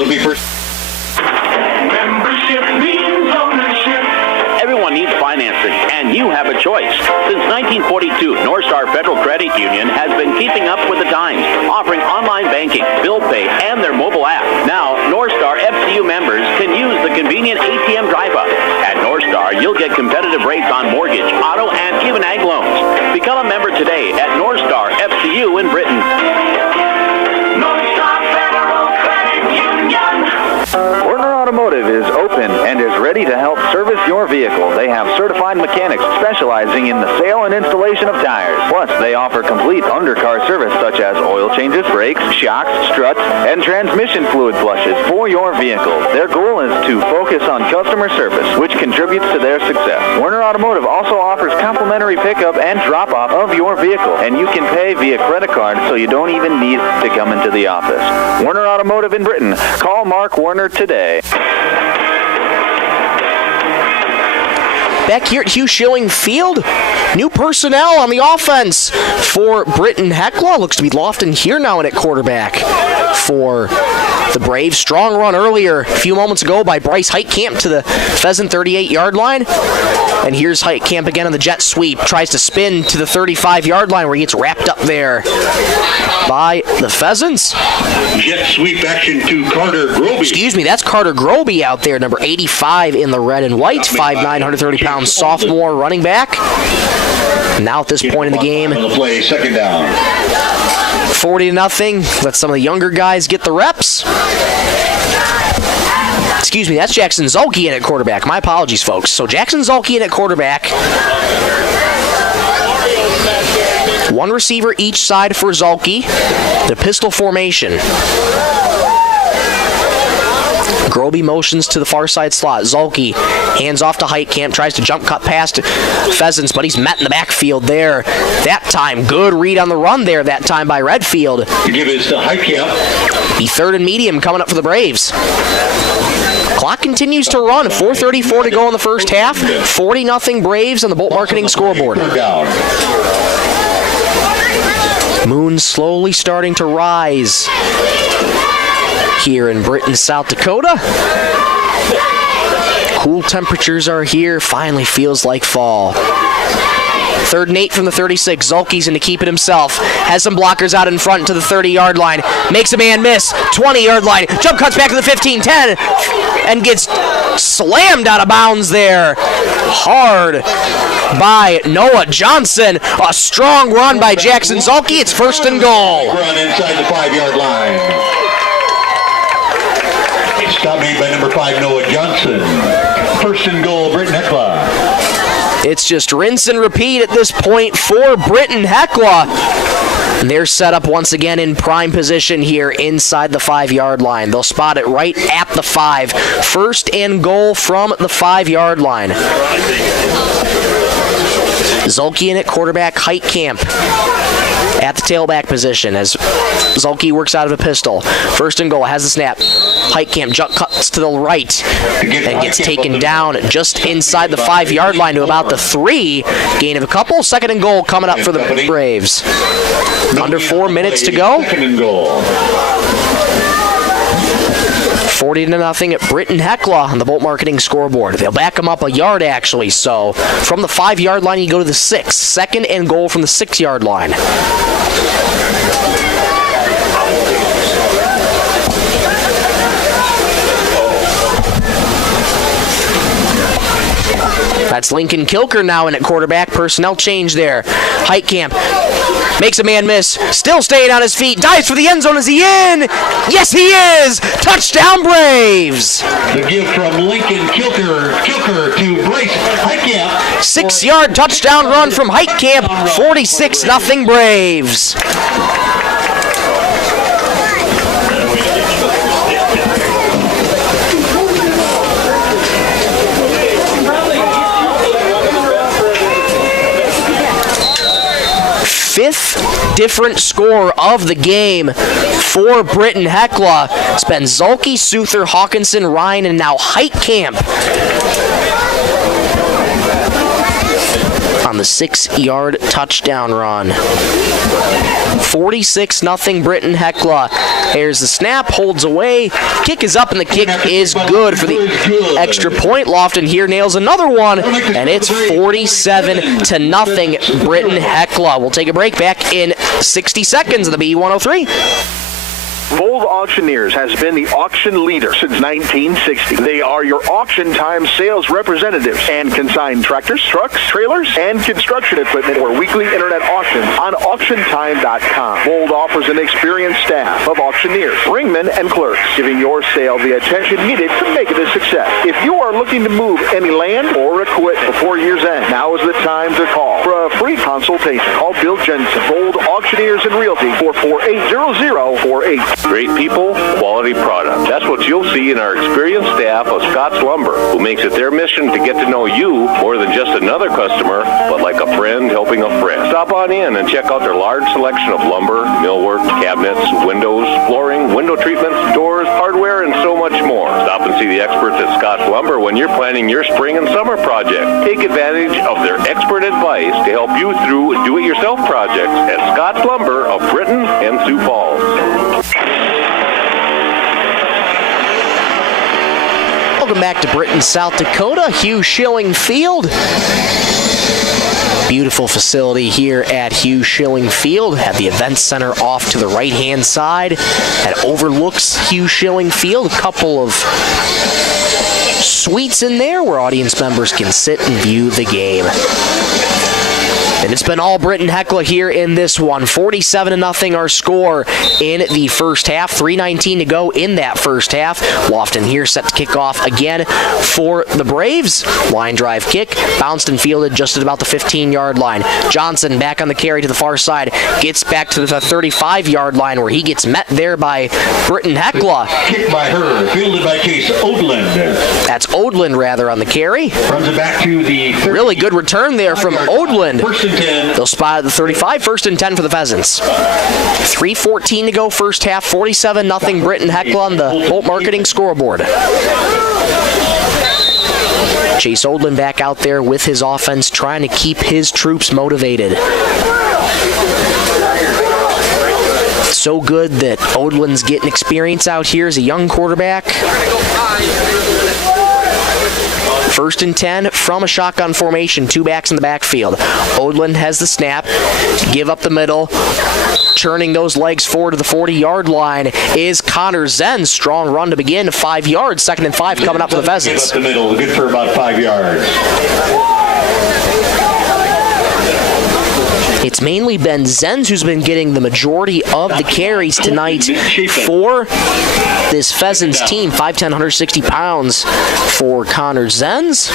Everyone needs financing, and you have a choice. Since 1942, North Star Federal Credit Union has been keeping up with the times, offering online banking, bill pay, and their mobile app. Now, North Star FCU members can use the convenient ATM drive-up. At North Star, you'll get competitive rates on mortgage, auto, and even ag loans. Become a member today at North Star FCU in Britton. North Star Federal Credit Union. Werner Automotive is open and is ready to help service your vehicle. They have certified mechanics specializing in the sale and installation of tires. Plus, they offer complete undercar service such as oil changes, brakes, shocks, struts, and transmission fluid flushes for your vehicle. Their goal is to focus on customer service, which contributes to their success. Werner Automotive also offers complimentary pickup and drop-off of your vehicle, and you can pay via credit card, so you don't even need to come into the office. Werner Automotive in Britton. Call Mark Werner today. Back here at Hugh Schilling Field, new personnel on the offense for Britton-Hecla. Looks to be Lofton here now at quarterback for the Braves. Strong run earlier, a few moments ago, by Bryce Heitkamp to the Pheasant 38-yard line. And here's Heitkamp again on the jet sweep. Tries to spin to the 35-yard line, where he gets wrapped up there by the Pheasants. Jet sweep action to Carter Groby. Excuse me, that's Carter Groby out there, number 85 in the red and white, 5'9", 130-pound sophomore running back. Now at this point in the game, on the play, second down. 40-0. Let some of the younger guys get the reps. Excuse me, that's Jackson Zulke in at quarterback. My apologies, folks. So Jackson Zulke in at quarterback. One receiver each side for Zulke. The pistol formation. Groby motions to the far side slot. Zulke hands off to Heitkamp, tries to jump cut past Pheasants, but he's met in the backfield there. That time, good read on the run there that time by Redfield. Give it to Heitkamp. The 3rd and medium coming up for the Braves. Clock continues to run. 4:34 to go in the first half. 40-0 Braves on the Bolt Marketing scoreboard. Moon slowly starting to rise here in Britton, South Dakota. Cool temperatures are here. Finally feels like fall. 3rd and 8 from the 36. Zulke's going to keep it himself. Has some blockers out in front to the 30-yard line. Makes a man miss. 20-yard line. Jump cuts back to the 15-10 and gets slammed out of bounds there. Hard by Noah Johnson. A strong run by Jackson Zulke. It's 1st and goal. Run inside the 5-yard line. Stop made by number 5, Noah Johnson. 1st and goal, Britton-Hecla. It's just rinse and repeat at this point for Britton-Hecla. And they're set up once again in prime position here inside the 5-yard line. They'll spot it right at the 5. 1st and goal from the 5-yard line. Zulke in at quarterback, Heitkamp at the tailback position as Zulke works out of a pistol. 1st and goal, has the snap. Heitkamp jump cuts to the right and gets taken down just inside the 5-yard line to about the 3. Gain of a couple. 2nd and goal coming up for the Braves. Under 4 minutes to go. 2nd and goal. 40-0 at Britton-Hecla on the Bolt Marketing scoreboard. They'll back them up a yard, actually. So from the 5-yard line, you go to the 6. 2nd and goal from the 6-yard line. That's Lincoln Kilker now in at quarterback. Personnel change there. Heitkamp makes a man miss. Still staying on his feet. Dives for the end zone. Is he in? Yes, he is! Touchdown, Braves! The give from Lincoln Kilker to Brace Heitkamp. 6-yard touchdown run from Heitkamp. 46-0 Braves. Fifth different score of the game for Britton-Hecla. It's been Zolke, Souther, Hawkinson, Ryan, and now Heitkamp on the 6-yard touchdown run. 46-0 Britton-Hecla. Here's the snap, holds away. Kick is up, and the kick is good for the extra point. Lofton here nails another one, and it's 47-0 Britton-Hecla. We'll take a break. Back in 60 seconds of the B103. Vold Auctioneers has been the auction leader since 1960. They are your auction time sales representatives and consign tractors, trucks, trailers, and construction equipment for weekly internet auctions on auctiontime.com. Vold offers an experienced staff of auctioneers, ringmen, and clerks, giving your sale the attention needed to make it a success. If you are looking to move any land or equipment before year's end, now is the time to call for a free consultation. Call Bill Jensen, Vold Auctioneers and Realty, 448-0048. Great people, quality product. That's what you'll see in our experienced staff of Scott's Lumber, who makes it their mission to get to know you more than just another customer, but like a friend helping a friend. Stop on in and check out their large selection of lumber, millwork, cabinets, windows, flooring, window treatments, doors, hardware, and so much more. Stop and see the experts at Scott's Lumber when you're planning your spring and summer project. Take advantage of their expert advice to help you through do-it-yourself projects at Scott's Lumber of Britton and Sioux Falls. Welcome back to Britton, South Dakota. Hugh Schilling Field. Beautiful facility here at Hugh Schilling Field. Have the event center off to the right-hand side that overlooks Hugh Schilling Field. A couple of suites in there where audience members can sit and view the game. And it's been all Britton-Hecla here in this one. 47-0 our score in the first half. 3:19 to go in that first half. Lofton here set to kick off again for the Braves. Line drive kick. Bounced and fielded just at about the 15-yard line. Johnson back on the carry to the far side. Gets back to the 35-yard line where he gets met there by Britton-Hecla. Kick by her, fielded by Case Odland. That's Odland rather on the carry. Runs it back to the 30. Really good return there from Odland. First and 10. They'll spot at the 35, 1st and 10 for the Pheasants. 3:14 to go first half, 47-0 Britton-Hecla on the Bolt Marketing scoreboard. Chase Odland back out there with his offense, trying to keep his troops motivated. So good that Odland's getting experience out here as a young quarterback. 1st and 10 from a shotgun formation, 2 backs in the backfield. Odland has the snap, give up the middle, churning those legs forward to the 40-yard line is Connor Zen. Strong run to begin, 5 yards, 2nd and 5 coming up for the Pheasants. Give up the middle, good for about 5 yards. It's mainly been Zenz who's been getting the majority of the carries tonight for this Pheasants team. 5'10", 160 pounds for Connor Zenz.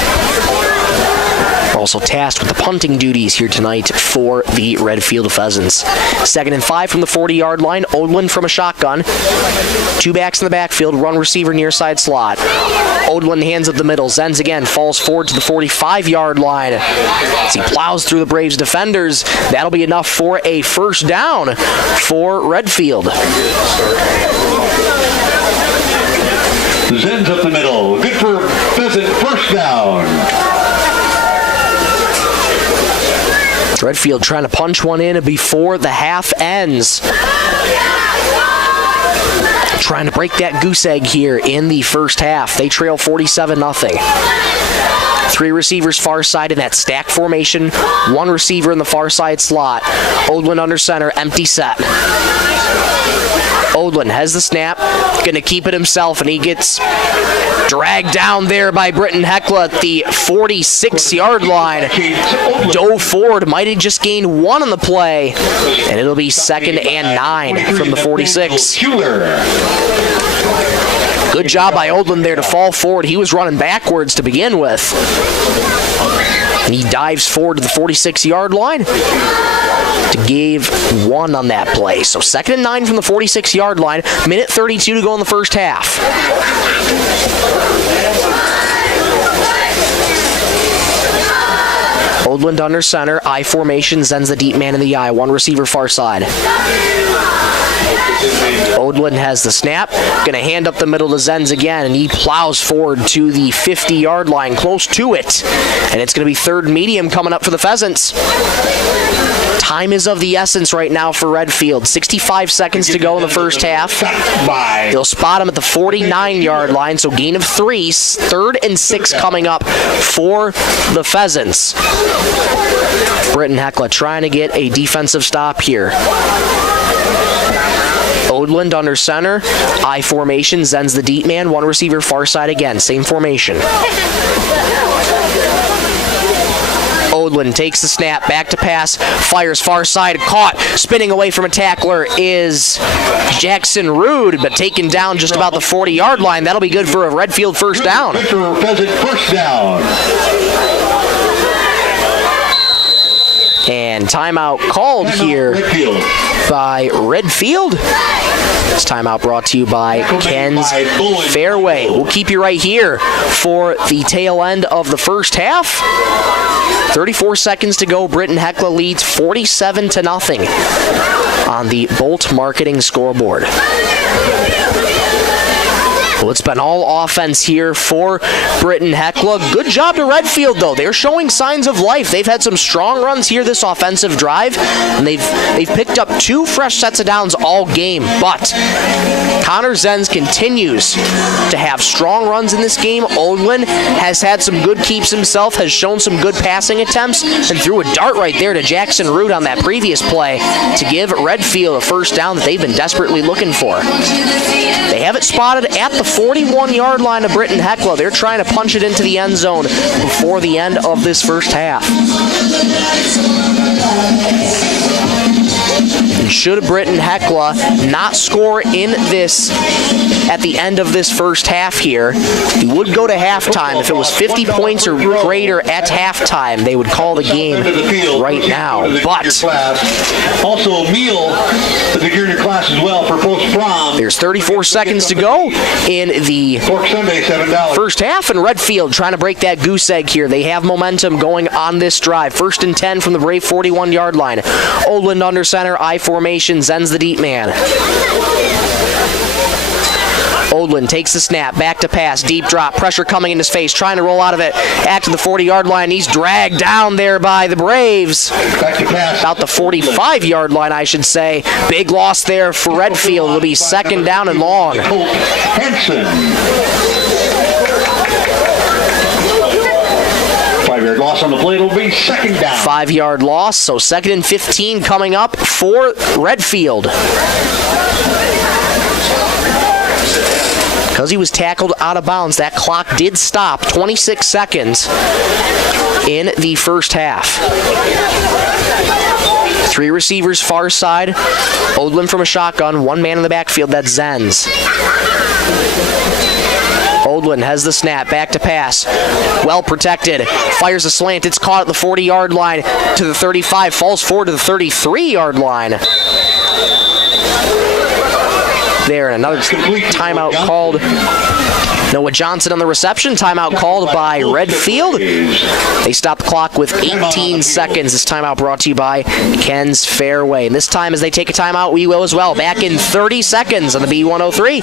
Also tasked with the punting duties here tonight for the Redfield Pheasants. 2nd and 5 from the 40-yard line. Odland from a shotgun. 2 backs in the backfield. Run receiver near side slot. Odland hands up the middle. Zenz again falls forward to the 45-yard line. As he plows through the Braves defenders, that'll be enough for a first down for Redfield. Zenz up the middle. Good for Pheasant. First down. Redfield trying to punch one in before the half ends. trying to break that goose egg here in the first half. They trail 47-0. 3 receivers far side in that stack formation. 1 receiver in the far side slot. Odlin under center, empty set. Odlin has the snap, going to keep it himself, and he gets dragged down there by Britton-Hecla at the 46-yard line. Dove forward, might have just gained 1 on the play, and it'll be 2nd and 9 from the 46. Good job by Odlin there to fall forward. He was running backwards to begin with. And he dives forward to the 46-yard line to give 1 on that play. So 2nd and 9 from the 46-yard line. Minute 32 to go in the first half. Odlin under center. I formation sends the deep man in the I. 1 receiver far side. Odlin has the snap, going to hand up the middle to Zenz again, and he plows forward to the 50-yard line, close to it. And it's going to be 3rd medium coming up for the Pheasants. Time is of the essence right now for Redfield. 65 seconds to go in the first half. They'll spot him at the 49-yard line, so gain of 3. 3rd and 6 coming up for the Pheasants. Britton-Hecla trying to get a defensive stop here. Odlin under center. I formation. Zen's the deep man. 1 receiver far side again. Same formation. Odlin takes the snap. Back to pass. Fires far side. Caught. Spinning away from a tackler is Jackson Rude, but taken down just about the 40-yard line. That'll be good for a Redfield first down. First down. And timeout called here by Redfield. This timeout brought to you by Ken's Fairway. We'll keep you right here for the tail end of the first half. 34 seconds to go. Britton-Hecla leads 47-0 on the Bolt Marketing scoreboard. Well, it's been all offense here for Britton-Hecla. Good job to Redfield, though. They're showing signs of life. They've had some strong runs here this offensive drive, and they've picked up 2 fresh sets of downs all game. But Connor Zenz continues to have strong runs in this game. Odlin has had some good keeps himself, has shown some good passing attempts, and threw a dart right there to Jackson Root on that previous play to give Redfield a first down that they've been desperately looking for. They have it spotted at the 41-yard line of Britton-Hecla. They're trying to punch it into the end zone before the end of this first half. And should Britton-Hecla not score in this at the end of this first half here, he would go to halftime. If it was 50 points or greater at halftime, they would call the game right now. But also a meal to the junior class as well for post-prom. There's 34 seconds to go in the first half, and Redfield trying to break that goose egg here. They have momentum going on this drive. 1st and 10 from the Brave 41-yard line. Odlin under center, I formation, Zen's the deep man. Odlin takes the snap, back to pass, deep drop, pressure coming in his face, trying to roll out of it, at to the 40-yard line. He's dragged down there by the Braves. Back to pass. About the 45-yard line, I should say. Big loss there for Redfield. It'll be 2nd down and long. Henson. 5-yard loss on the play. It'll be 2nd down. 5-yard loss, so 2nd and 15 coming up for Redfield. Because he was tackled out of bounds, that clock did stop. 26 seconds in the first half. 3 receivers far side. Odlin from a shotgun. 1 man in the backfield. That's Zenz. Odlin has the snap. Back to pass. Well protected. Fires a slant. It's caught at the 40-yard line to the 35. Falls forward to the 33-yard line. There, and another timeout called. Noah Johnson on the reception. Timeout called by Redfield. They stop the clock with 18 seconds. This timeout brought to you by Ken's Fairway. And this time, as they take a timeout, we will as well. Back in 30 seconds on the B103.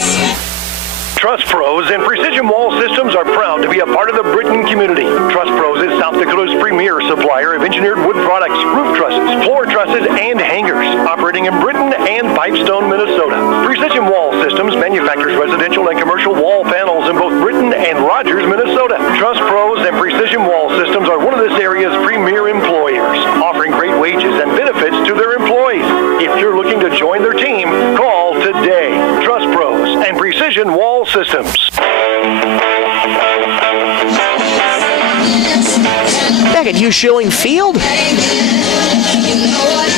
Trust Pros and Precision Wall Systems are proud to be a part of the Britton community. Trust Pros is South Dakota's premier supplier of engineered wood products, roof trusses, floor trusses, and hangers, operating in Britton and Pipestone, Minnesota. Precision Wall Systems manufactures residential and commercial wall panels in both Britton and Rogers, Minnesota. Trust Pros and Precision Wall Systems are one of this area's premier employers, offering great wages and benefits to their employees. If you're looking to join their team, call today. Trust Pros and Precision Wall Systems. Back at Hugh Schilling Field.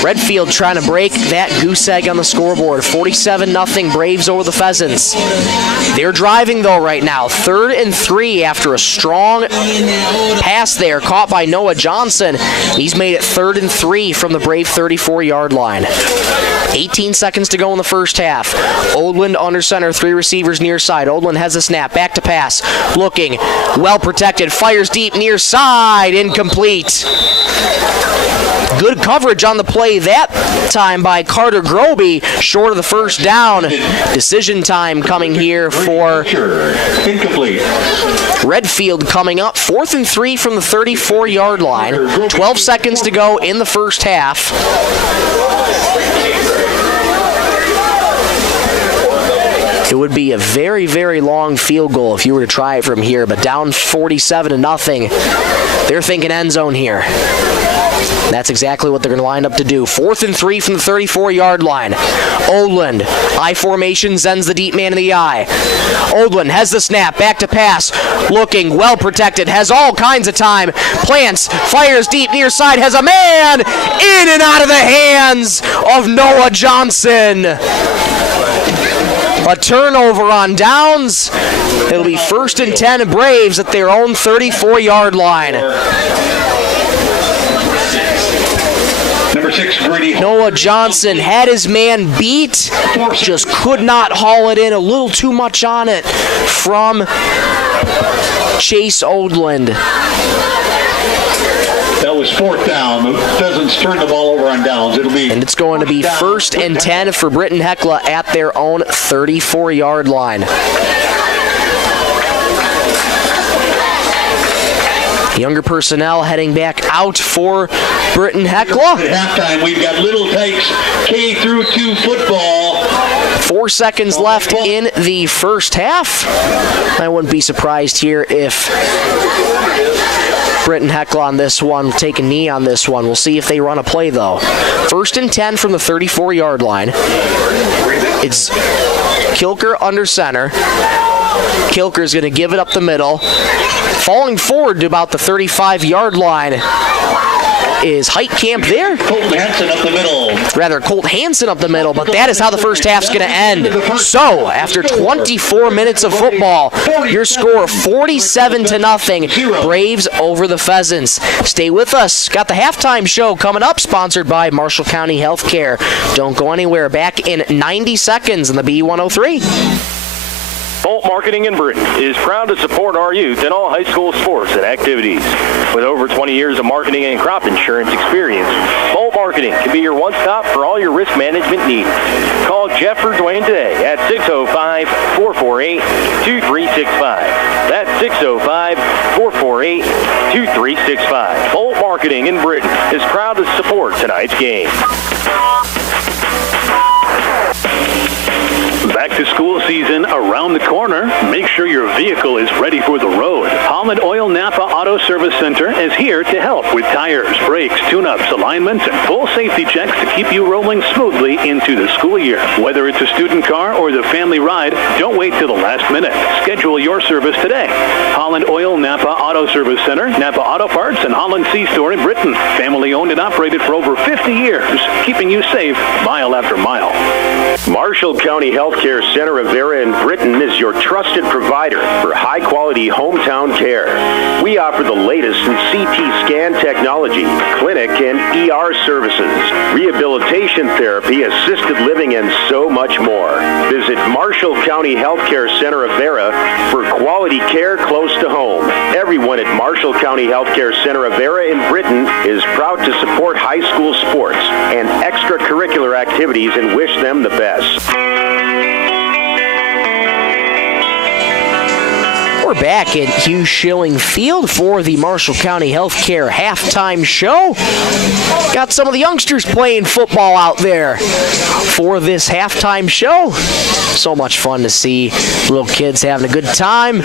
Redfield trying to break that goose egg on the scoreboard. 47-0 Braves over the Pheasants. They're driving though right now. 3rd and 3 after a strong pass there caught by Noah Johnson. He's made it 3rd and 3 from the Brave 34-yard line. 18 seconds to go in the first half. Odland under center, 3 receivers near side. Odland has a snap, back to pass. Looking, well protected, fires deep near side, incomplete. Good coverage on the play that time by Carter Groby, short of the first down. Decision time coming here for incomplete. Redfield coming up. 4th and 3 from the 34-yard line. 12 seconds to go in the first half. It would be a very, very long field goal if you were to try it from here, but down 47-0. They're thinking end zone here. That's exactly what they're going to line up to do. 4th and 3 from the 34-yard line. Odland, I formation, sends the deep man in the eye. Odland has the snap, back to pass. Looking, well protected, has all kinds of time. Plants, fires deep near side, has a man in and out of the hands of Noah Johnson. A turnover on downs. It'll be 1st and 10 Braves at their own 34-yard line. Number 6, Noah Johnson had his man beat, just could not haul it in. A little too much on it from Chase Odland. That was 4th down. The Pheasants turned the ball over on downs. And it's going to be 1st and 10 for Britton-Hecla at their own 34-yard line. Younger personnel heading back out for Britton-Hecla. At halftime, we've got Little Tykes K through 2 football. 4 seconds left in the first half. I wouldn't be surprised here if Britton-Hecla on this one, take a knee on this one. We'll see if they run a play, though. 1st and 10 from the 34-yard line. It's Kilker under center. Kilker's going to give it up the middle. Falling forward to about the 35-yard line is Heitkamp there. Colt Hansen up the middle. Rather, Colt Hansen up the middle, but that is how the first half's going to end. So, after 24 minutes of football, your score 47-0, Braves over the Pheasants. Stay with us. Got the halftime show coming up, sponsored by Marshall County Healthcare. Don't go anywhere. Back in 90 seconds in the B103. Bolt Marketing in Britton is proud to support our youth in all high school sports and activities. With over 20 years of marketing and crop insurance experience, Bolt Marketing can be your one-stop for all your risk management needs. Call Jeff or Dwayne today at 605-448-2365. That's 605-448-2365. Bolt Marketing in Britton is proud to support tonight's game. Back to school season around the corner. Make sure your vehicle is ready for the road. Holland Oil Napa Auto Service Center is here to help with tires, brakes, tune-ups, alignments, and full safety checks to keep you rolling smoothly into the school year. Whether it's a student car or the family ride, don't wait till the last minute. Schedule your service today. Holland Oil Napa Auto Service Center, Napa Auto Parts, and Holland C-Store in Britton. Family owned and operated for over 50 years, keeping you safe mile after mile. Marshall County Healthcare Center of Vera in Britton is your trusted provider for high-quality hometown care. We offer the latest in CT scan technology, clinic and ER services, rehabilitation therapy, assisted living, and so much more. Visit Marshall County Healthcare Center of Vera for quality care close to home. Everyone at Marshall County Healthcare Center of Vera in Britton is proud to support high school sports and extracurricular activities and wish them the best. We're we're back at Hugh Schilling Field for the Marshall County Healthcare halftime show. Got some of the youngsters playing football out there for this halftime show. So much fun to see little kids having a good time,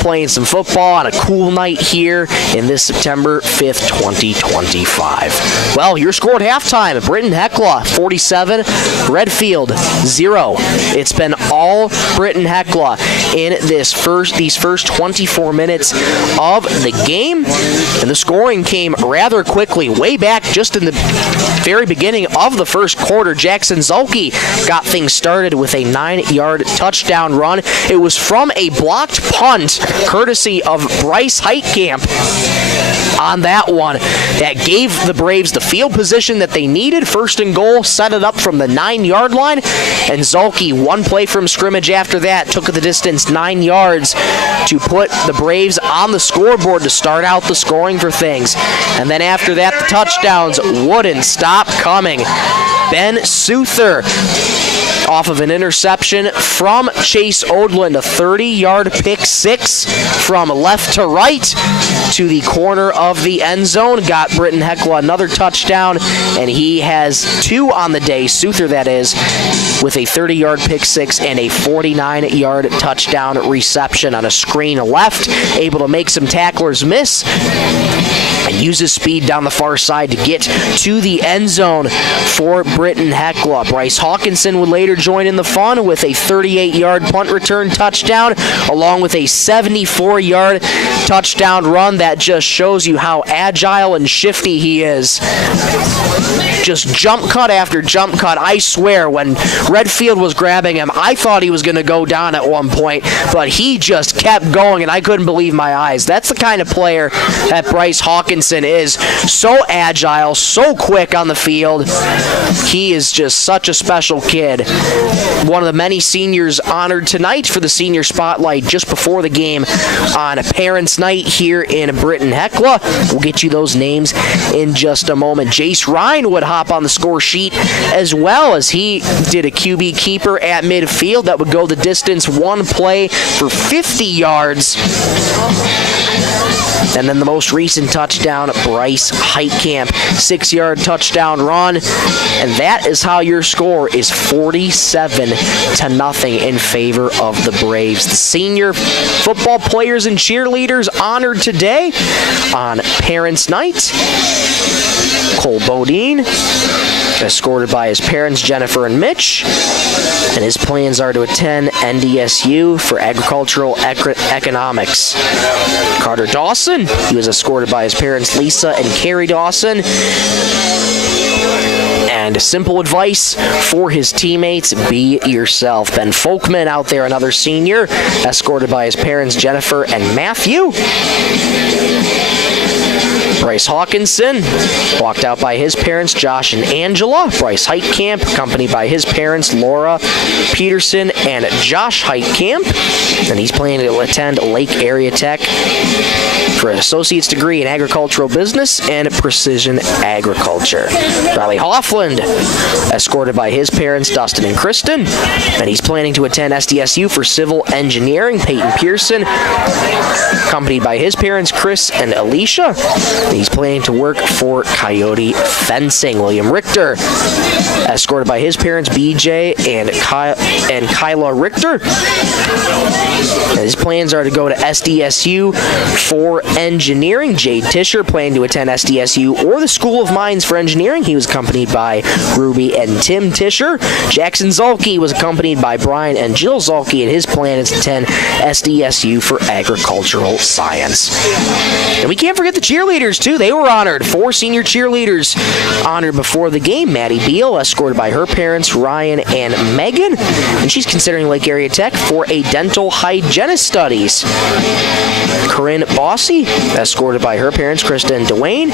playing some football on a cool night here in this September 5th, 2025. Well, your score at halftime, Britton-Hecla 47, Redfield 0. It's been all Britton-Hecla in these first 24 minutes of the game, and the scoring came rather quickly. Way back just in the very beginning of the first quarter, Jackson Zulke got things started with a 9-yard touchdown run. It was from a blocked punt, courtesy of Bryce Heitkamp on that one, that gave the Braves the field position that they needed. First and goal, set it up from the 9-yard line, and Zulke, one play from scrimmage after that, took the distance 9 yards to put the Braves on the scoreboard to start out the scoring for things. And then after that, the touchdowns wouldn't stop coming. Ben Souther, off of an interception from Chase Odland, a 30-yard pick six from left to right to the corner of the end zone. Got Britton-Hecla another touchdown, and he has 2 on the day, Souther that is, with a 30-yard pick six and a 49-yard touchdown reception on a screen left, able to make some tacklers miss and use his speed down the far side to get to the end zone for Britton-Hecla. Bryce Hawkinson would later join in the fun with a 38-yard punt return touchdown, along with a 74-yard touchdown run that just shows you how agile and shifty he is. Just jump cut after jump cut. I swear, when Redfield was grabbing him, I thought he was going to go down at one point, but he just kept going, and I couldn't believe my eyes. That's the kind of player that Bryce Hawkinson is. So agile, so quick on the field. He is just such a special kid. One of the many seniors honored tonight for the senior spotlight just before the game on Parents' Night here in Britton-Hecla. We'll get you those names in just a moment. Jace Ryan would hop on the score sheet as well, as he did a QB keeper at midfield that would go the distance, one play for 50 yards. And then the most recent touchdown, Bryce Heitkamp, 6-yard touchdown run. And that is how your score is 47-0 in favor of the Braves. The senior football players and cheerleaders honored today on Parents' Night. Cole Bodine, escorted by his parents, Jennifer and Mitch. And his plans are to attend NDSU for agricultural economics. Carter Dawson, he was escorted by his parents, Lisa and Carrie Dawson. And simple advice for his teammates, be yourself. Ben Folkman out there, another senior, escorted by his parents, Jennifer and Matthew. Bryce Hawkinson, walked out by his parents, Josh and Angela. Bryce Heitkamp, accompanied by his parents, Laura Peterson and Josh Heitkamp. And he's planning to attend Lake Area Tech for an associate's degree in agricultural business and precision agriculture. Riley Hoffland, escorted by his parents, Dustin and Kristen. And he's planning to attend SDSU for civil engineering. Peyton Pearson, accompanied by his parents, Chris and Alicia. He's planning to work for Coyote Fencing. William Richter, escorted by his parents, BJ and Kyla Richter. And his plans are to go to SDSU for engineering. Jade Tischer, planning to attend SDSU or the School of Mines for Engineering. He was accompanied by Ruby and Tim Tischer. Jackson Zulke was accompanied by Brian and Jill Zulke, and his plan is to attend SDSU for agricultural science. And we can't forget the cheerleaders, too. They were honored. 4 senior cheerleaders honored before the game. Maddie Beal, escorted by her parents, Ryan and Megan. And she's considering Lake Area Tech for a dental hygienist studies. Corinne Bossy, escorted by her parents, Krista and Dwayne.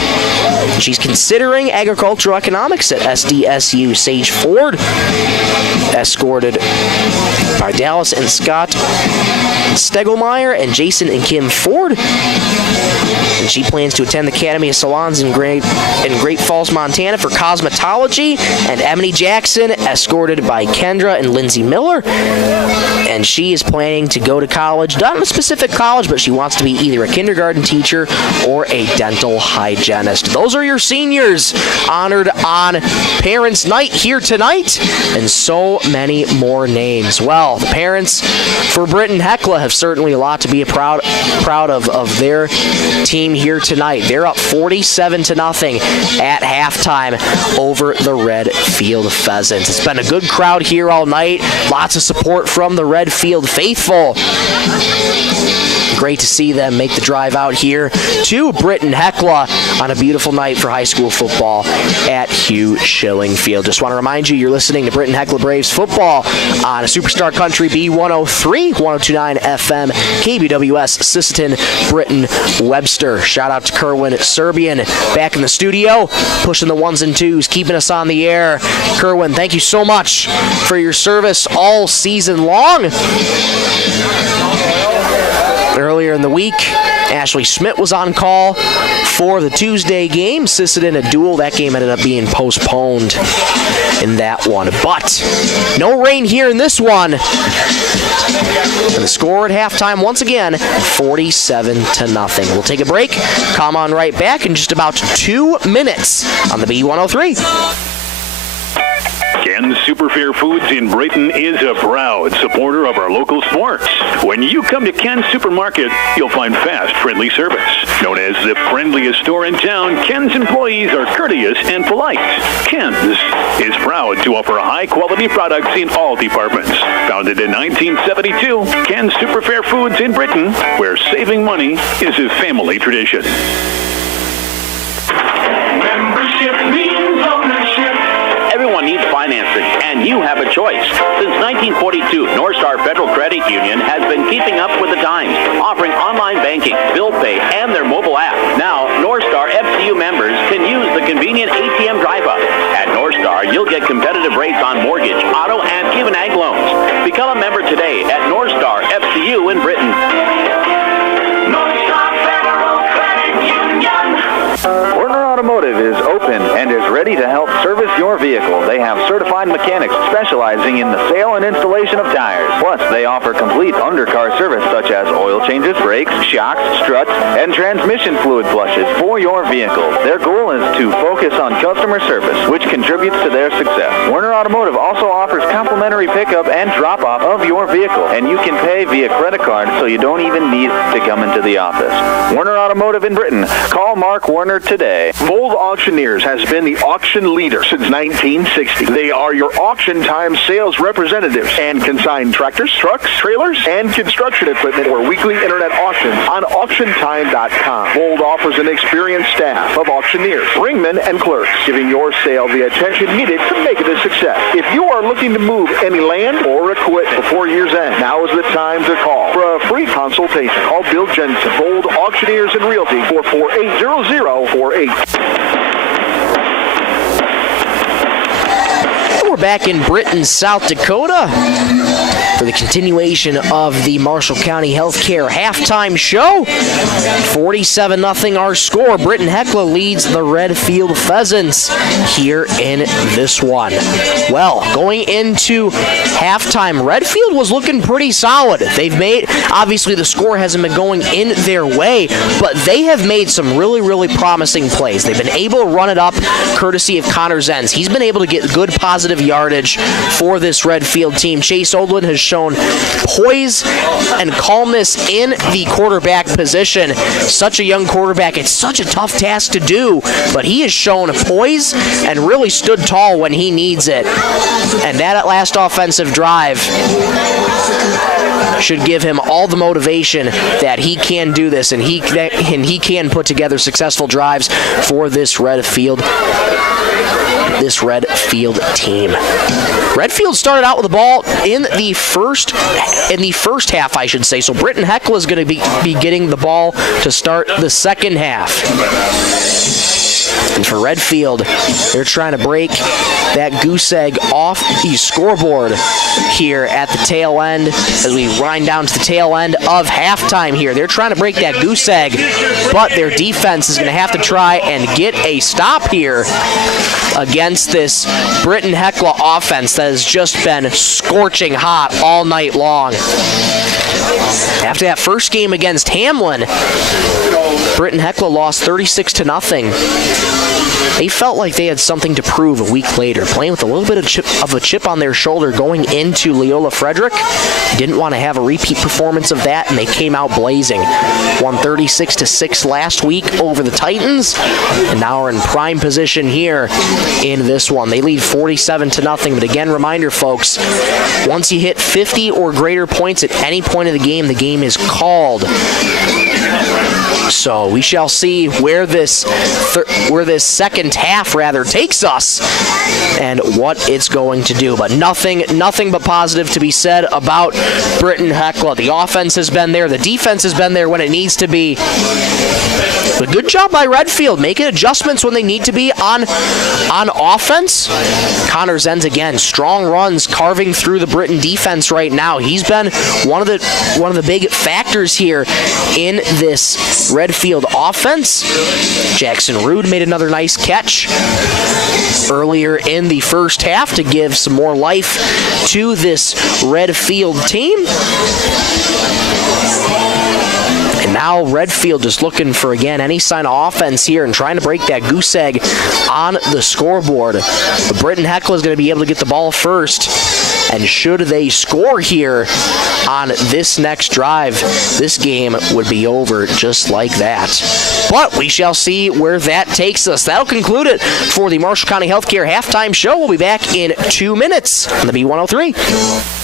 She's considering agricultural economics at SDSU. Sage Ford, escorted by Dallas and Scott Stegelmeyer and Jason and Kim Ford. And she plans to attend the Academy of Salons in Great Falls, Montana for cosmetology, and Emily Jackson, escorted by Kendra and Lindsay Miller. And she is planning to go to college, not a specific college, but she wants to be either a kindergarten teacher or a dental hygienist. Those are your seniors honored on Parents' Night here tonight, and so many more names. Well, the parents for Britton-Hecla have certainly a lot to be proud of their team here tonight. They're up 47-0 at halftime over the Redfield Pheasants. It's been a good crowd here all night. Lots of support from the Redfield faithful. Great to see them make the drive out here to Britton-Hecla on a beautiful night for high school football at Hugh Schilling Field. Just want to remind you, you're listening to Britton-Hecla Braves football on a Superstar Country B103, 102.9 FM, KBWS, Sisseton, Britton, Webster. Shout out to Kerwin Serbian back in the studio, pushing the ones and twos, keeping us on the air. Kerwin, thank you so much for your service all season long. Earlier in the week, Ashley Schmidt was on call for the Tuesday game. Sisseton a duel. That game ended up being postponed in that one. But no rain here in this one. And the score at halftime, once again, 47-0. We'll take a break. Come on right back in just about 2 minutes on the B103. Ken's Superfair Foods in Brighton is a proud supporter of our local sports. When you come to Ken's Supermarket, you'll find fast, friendly service. Known as the friendliest store in town, Ken's employees are courteous and polite. Ken's is proud to offer high-quality products in all departments. Founded in 1972, Ken's Superfair Foods in Brighton, where saving money is a family tradition. Membership means ownership. Everyone needs financing, and you have a choice. Since 1942, North Star Federal Credit Union has been keeping up with the times, offering online banking, bill pay, and their mobile app. Now, North Star FCU members can use the convenient ATM drive-up. At North Star, you'll get competitive rates on mortgage, auto, and even ag loans. Become a member today at North Star FCU in Britain. North Star Federal Credit Union. Werner Automotive is open and is ready to help service your vehicle. They have certified mechanics specializing in the sale and installation of tires. Plus, they offer complete undercar service such as oil changes, brakes, shocks, struts, and transmission fluid flushes for your vehicle. Their goal is to focus on customer service, which contributes to their success. Werner Automotive also offers complimentary pickup and drop-off of your vehicle, and you can pay via credit card so you don't even need to come into the office. Werner Automotive in Britain. Call Mark Werner today. Vold Auctioneers has been the auction leader since 1960. They are your auction time sales representatives and consign tractors, trucks, trailers, and construction equipment for weekly internet auctions on auctiontime.com. Vold offers an experienced staff of auctioneers, ringmen, and clerks, giving your sale the attention needed to make it a success. If you are looking to move any land or equipment before year's end, now is the time to call. For a free consultation, call Bill Jensen, Vold Auctioneers and Realty, 448-0048. We're back in Britton, South Dakota for the continuation of the Marshall County Healthcare halftime show. 47-0 our score. Britton-Hecla leads the Redfield Pheasants here in this one. Well, going into halftime, Redfield was looking pretty solid. Obviously the score hasn't been going in their way, but they have made some really, really promising plays. They've been able to run it up courtesy of Connor Zenz. He's been able to get good positive yardage for this Redfield team. Chase Odlin has shown poise and calmness in the quarterback position. Such a young quarterback. It's such a tough task to do, but he has shown poise and really stood tall when he needs it. And that last offensive drive should give him all the motivation that he can do this, and he can put together successful drives for this Redfield team. Redfield started out with the ball in the first half, I should say. So Britton-Hecla is going to be getting the ball to start the second half. And for Redfield, they're trying to break that goose egg off the scoreboard here at the tail end as we wind down to the tail end of halftime here. They're trying to break that goose egg, but their defense is going to have to try and get a stop here against this Britton-Hecla offense that has just been scorching hot all night long. After that first game against Hamlin, Britton-Hecla lost 36-0. They felt like they had something to prove a week later, playing with a little bit of a chip on their shoulder going into Leola Frederick. Didn't want to have a repeat performance of that, and they came out blazing. Won 36-6 last week over the Titans, and now are in prime position here in this one. They lead 47-0, but again, reminder, folks, once you hit 50 or greater points at any point of the game is called. So we shall see where this second half takes us and what it's going to do. But nothing but positive to be said about Britton-Hecla. The offense has been there. The defense has been there when it needs to be. But good job by Redfield, making adjustments when they need to be on offense. Connor Zenz again, strong runs, carving through the Britton defense right now. He's been one of the big factors here in this Redfield offense. Jackson Rude made another nice catch earlier in the first half to give some more life to this Redfield team. And now Redfield just looking for, again, any sign of offense here and trying to break that goose egg on the scoreboard. But Britton-Hecla is going to be able to get the ball first. And should they score here on this next drive, this game would be over just like that. But we shall see where that takes us. That'll conclude it for the Marshall County Healthcare Halftime Show. We'll be back in 2 minutes on the B103.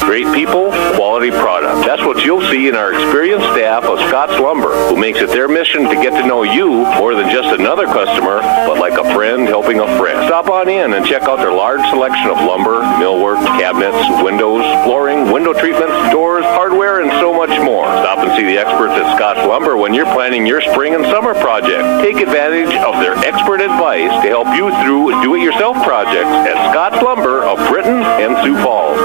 Great people, quality product. That's what you'll see in our experienced staff of Scott's Lumber, who makes it their mission to get to know you more than just another customer, but like a friend helping a friend. Stop on in and check out their large selection of lumber, millwork, cabinets, windows, flooring, window treatments, doors, hardware, and so much more. Stop and see the experts at Scott's Lumber when you're planning your spring and summer project. Take advantage of their expert advice to help you through do-it-yourself projects at Scott's Lumber of Britton and Sioux Falls.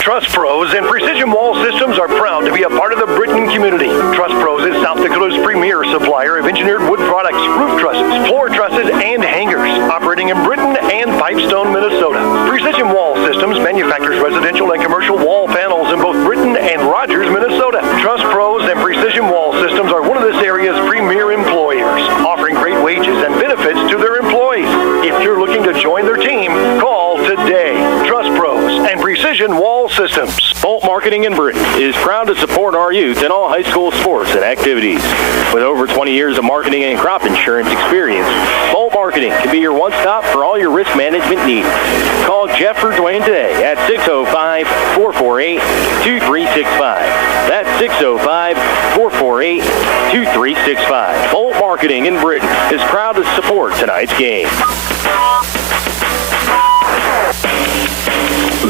Trust Pros and Precision Wall Systems are proud to be a part of the Britton community. Trust Pros is South Dakota's premier supplier of engineered wood products, roof trusses, floor trusses, and hangers. Operating in Britton and Pipestone, Minnesota. Precision Wall Systems manufactures residential and commercial wall panels in both Britton and Rogers, Minnesota. Trust Pros and Precision Wall Systems are one of this area's premier employers, offering great wages and benefits to their employees. If you're looking to join their team, call today. Trust Pros and Precision Wall Systems. Bolt Marketing in Britton is proud to support our youth in all high school sports and activities. With over 20 years of marketing and crop insurance experience, Bolt Marketing can be your one-stop for all your risk management needs. Call Jeff or Dwayne today at 605-448-2365. That's 605-448-2365. Bolt Marketing in Britton is proud to support tonight's game.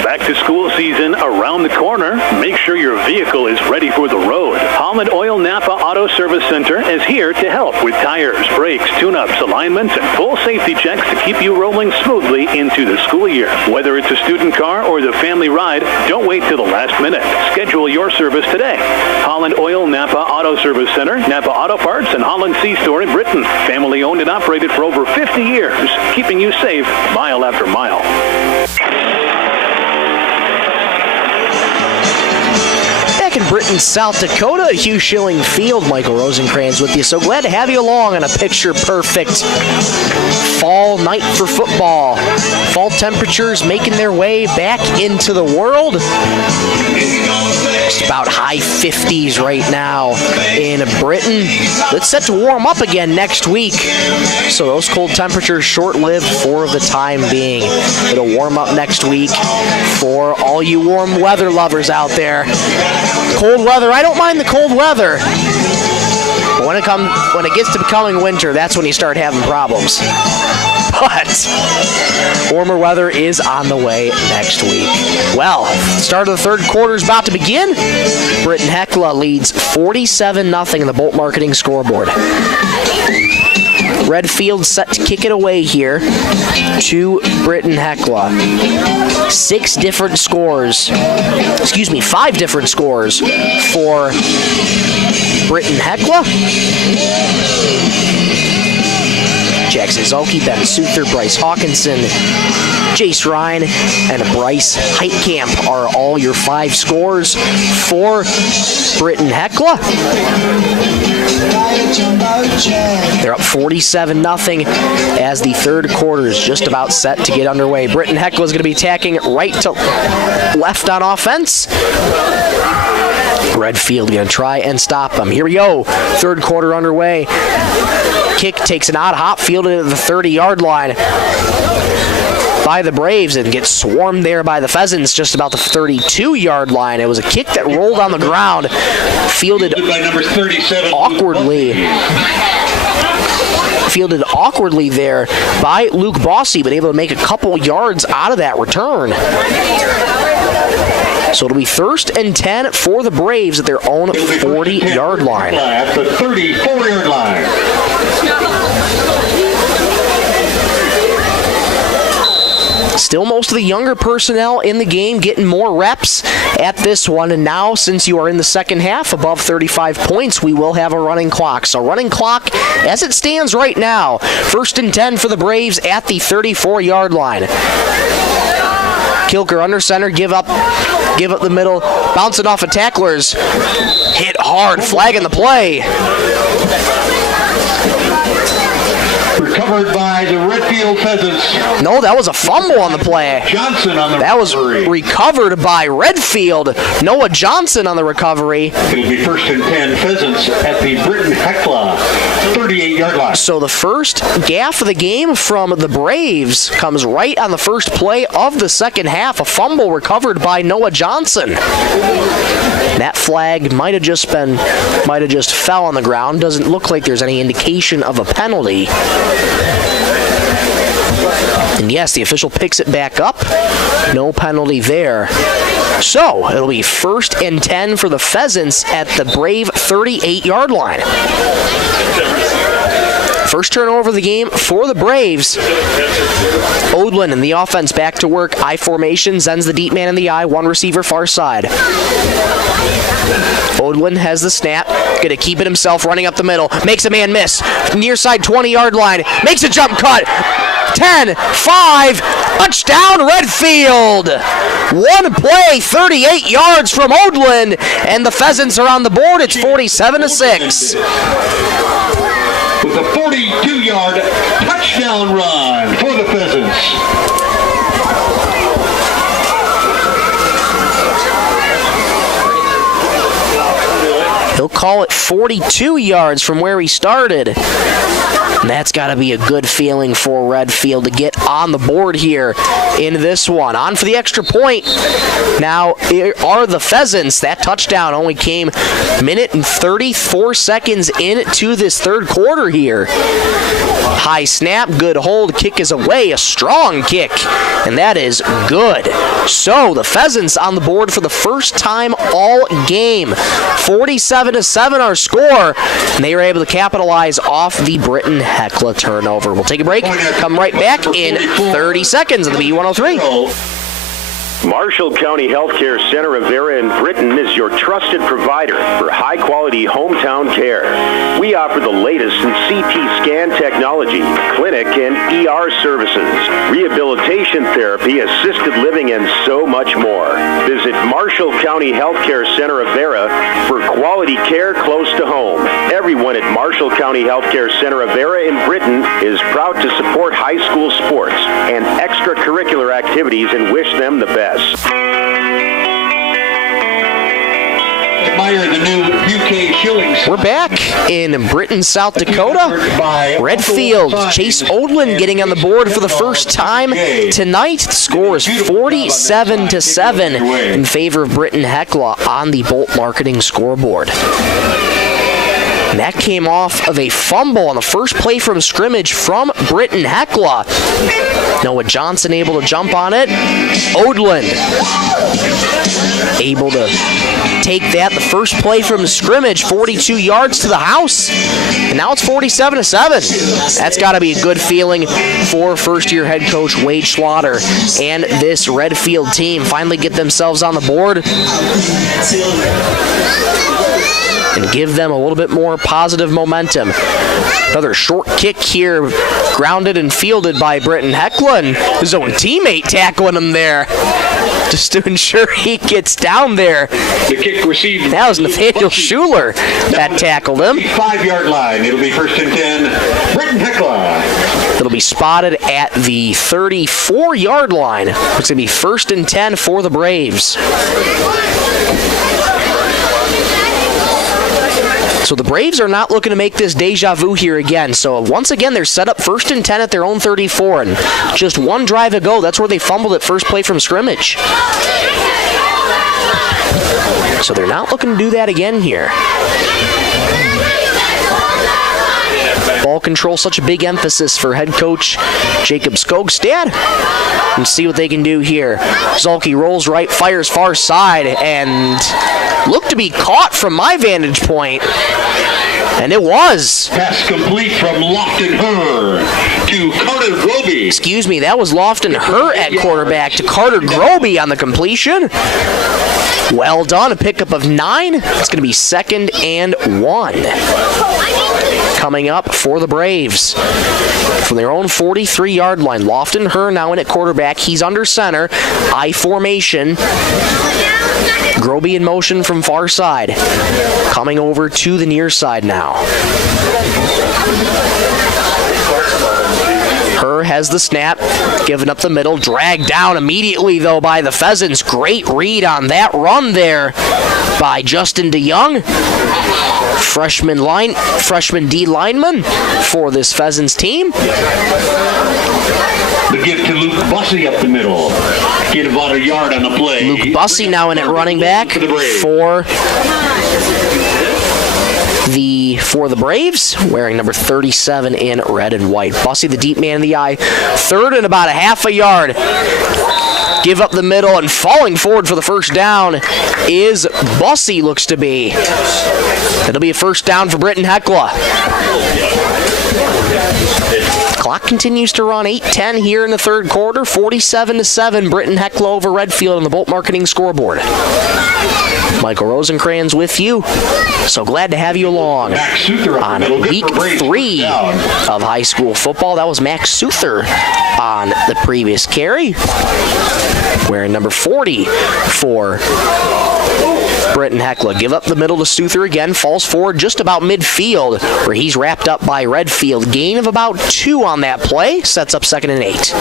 Back to school season around the corner. Make sure your vehicle is ready for the road. Holland Oil Napa Auto Service Center is here to help with tires, brakes, tune-ups, alignments, and full safety checks to keep you rolling smoothly into the school year. Whether it's a student car or the family ride, don't wait till the last minute. Schedule your service today. Holland Oil Napa Auto Service Center, Napa Auto Parts, and Holland C-Store in Britton. Family owned and operated for over 50 years, keeping you safe mile after mile. Back in Britton, South Dakota, Hugh Schilling Field, Michael Rosencrans with you. So glad to have you along on a picture-perfect fall night for football. Fall temperatures making their way back into the world. Just about high 50s right now in Britton. It's set to warm up again next week. So those cold temperatures short-lived for the time being. It'll warm up next week for all you warm weather lovers out there. Cold weather, I don't mind the cold weather. But when it gets to becoming winter, that's when you start having problems. But warmer weather is on the way next week. Well, start of the third quarter is about to begin. Britton-Hecla leads 47-0 in the Bolt Marketing scoreboard. Redfield set to kick it away here to Britton-Hecla. 5 different scores for Britton-Hecla. Jackson Zolke, Ben Suther, Bryce Hawkinson, Jace Ryan, and Bryce Heitkamp are all your 5 scores for Britton-Hecla. They're up 47-0 as the third quarter is just about set to get underway. Britton-Hecla is going to be attacking right to left on offense. Redfield going to try and stop them. Here we go. Third quarter underway. Kick takes an odd hop, fielded at the 30-yard line by the Braves and gets swarmed there by the Pheasants just about the 32-yard line. It was a kick that rolled on the ground, fielded by number 37 awkwardly there by Luke Bossy, but able to make a couple yards out of that return. So it'll be 1st and 10 for the Braves at their own 40-yard line. At the 34-yard line. Still most of the younger personnel in the game getting more reps at this one. And now, since you are in the second half, above 35 points, we will have a running clock. So running clock as it stands right now. 1st and 10 for the Braves at the 34-yard line. Kilker under center, give up the middle, bouncing off of tacklers. Hit hard, flagging the play. Recovered by the Redfield Pheasants. No, that was a fumble on the play. Johnson on the That was recovery. recovered by Redfield. Noah Johnson on the recovery. It'll be 1st and 10 Pheasants at the Britton-Hecla 38-yard line. So the first gaff of the game from the Braves comes right on the first play of the second half. A fumble recovered by Noah Johnson. That flag might have just fell on the ground. Doesn't look like there's any indication of a penalty. And yes, the official picks it back up. No penalty there. So it'll be 1st and 10 for the Pheasants at the Brave 38-yard line. First turnover of the game for the Braves. Odlin and the offense back to work. I formation, sends the deep man in the eye, one receiver far side. Odlin has the snap, gonna keep it himself, running up the middle, makes a man miss. Near side 20-yard line, makes a jump cut. 10, 5, touchdown Redfield! One play, 38 yards from Odlin, and the Pheasants are on the board. It's 47-6. With a 42-yard touchdown run for the Pheasants. He'll call it 42 yards from where he started. And that's got to be a good feeling for Redfield to get on the board here in this one. On for the extra point. Now are the Pheasants. That touchdown only came a minute and 34 seconds into this third quarter here. High snap, good hold, kick is away, a strong kick, and that is good. So the Pheasants on the board for the first time all game. 47-7 our score, and they were able to capitalize off the Britton-Hecla turnover. We'll take a break, come right back in 30 seconds on the B103. Marshall County Healthcare Center of Vera in Britton is your trusted provider for high-quality hometown care. We offer the latest in CT scan technology, clinic and ER services, rehabilitation therapy, assisted living, and so much more. Visit Marshall County Healthcare Center of Vera for quality care close to home. Everyone at Marshall County Healthcare Center of Vera in Britton is proud to support high school sports and extracurricular activities and wish them the best. Admire the new UK shillings. We're back in Britton, South Dakota. Redfield, Chase Odlin getting on the board for the first time tonight. The score is 47-7 in favor of Britton-Hecla on the Bolt Marketing scoreboard. And that came off of a fumble on the first play from scrimmage from Britton-Hecla. Noah Johnson able to jump on it. Odland able to take that, the first play from scrimmage, 42 yards to the house. And now it's 47-7. That's got to be a good feeling for first-year head coach Wade Schlatter and this Redfield team. Finally get themselves on the board and give them a little bit more positive momentum. Another short kick here, grounded and fielded by Britton-Hecla, and his own teammate tackling him there just to ensure he gets down there. The kick received. That was Nathaniel Schuler that tackled him. 5-yard line. It'll be 1st and 10. Britton-Hecla. It'll be spotted at the 34-yard line. It's going to be 1st and 10 for the Braves. So the Braves are not looking to make this deja vu here again. So once again, they're set up 1st and 10 at their own 34. And just one drive ago, that's where they fumbled at first play from scrimmage. So they're not looking to do that again here. Ball control, such a big emphasis for head coach Jacob Skogstad. And see what they can do here. Zolke rolls right, fires far side, and looked to be caught from my vantage point. And it was. Pass complete from Lofton Her to Carter Groby. Excuse me, that was Lofton Her at quarterback to Carter Groby on the completion. Well done, a pickup of 9. It's going to be 2nd and 1. Coming up for the Braves. From their own 43-yard line, Lofton Her now in at quarterback. He's under center. I formation. Groby in motion from far side. Coming over to the near side now. Her has the snap, giving up the middle, dragged down immediately though by the Pheasants. Great read on that run there by Justin DeYoung. Freshman D lineman for this Pheasants team. The give to Luke Bussey up the middle. Get about a yard on the play. Luke Bussey now in at running back for the Braves, wearing number 37 in red and white. Bussey, the deep man in the eye, 3rd and about a half a yard. Give up the middle, and falling forward for the first down is Bussey, looks to be. It'll be a first down for Britton-Hecla. Clock continues to run, 8:10 here in the third quarter, 47-7, Britton-Hecla over Redfield on the Bolt Marketing scoreboard. Michael Rosencrans with you. So glad to have you along on week 3 of high school football. That was Max Souther on the previous carry, wearing number 40 for Britton-Hecla. Give up the middle to Souther again, falls forward just about midfield, where he's wrapped up by Redfield. Gain of about 2 on that play, sets up 2nd and 8.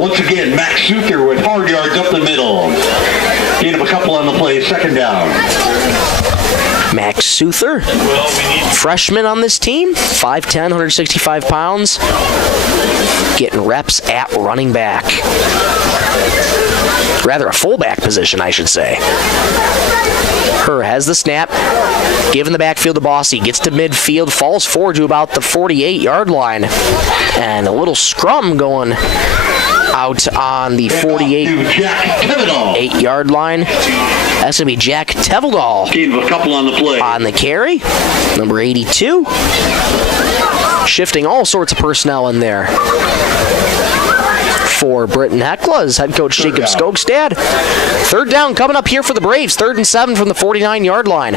Once again, Max Souther with hard yards up the middle. Gain of a couple on the play, 2nd down. Max Souther, freshman on this team, 5'10", 165 pounds, getting reps at running back. Rather a fullback position, I should say. Her has the snap, given the backfield to Bossy, gets to midfield, falls forward to about the 48-yard line, and a little scrum going out on the 48-yard line. That's going to be Jack Teveldal. Gain of a couple on the play. On the carry, number 82. Shifting all sorts of personnel in there. For Britton-Hecla is head coach Jacob Skogstad. 3rd down coming up here for the Braves. 3rd and 7 from the 49-yard line.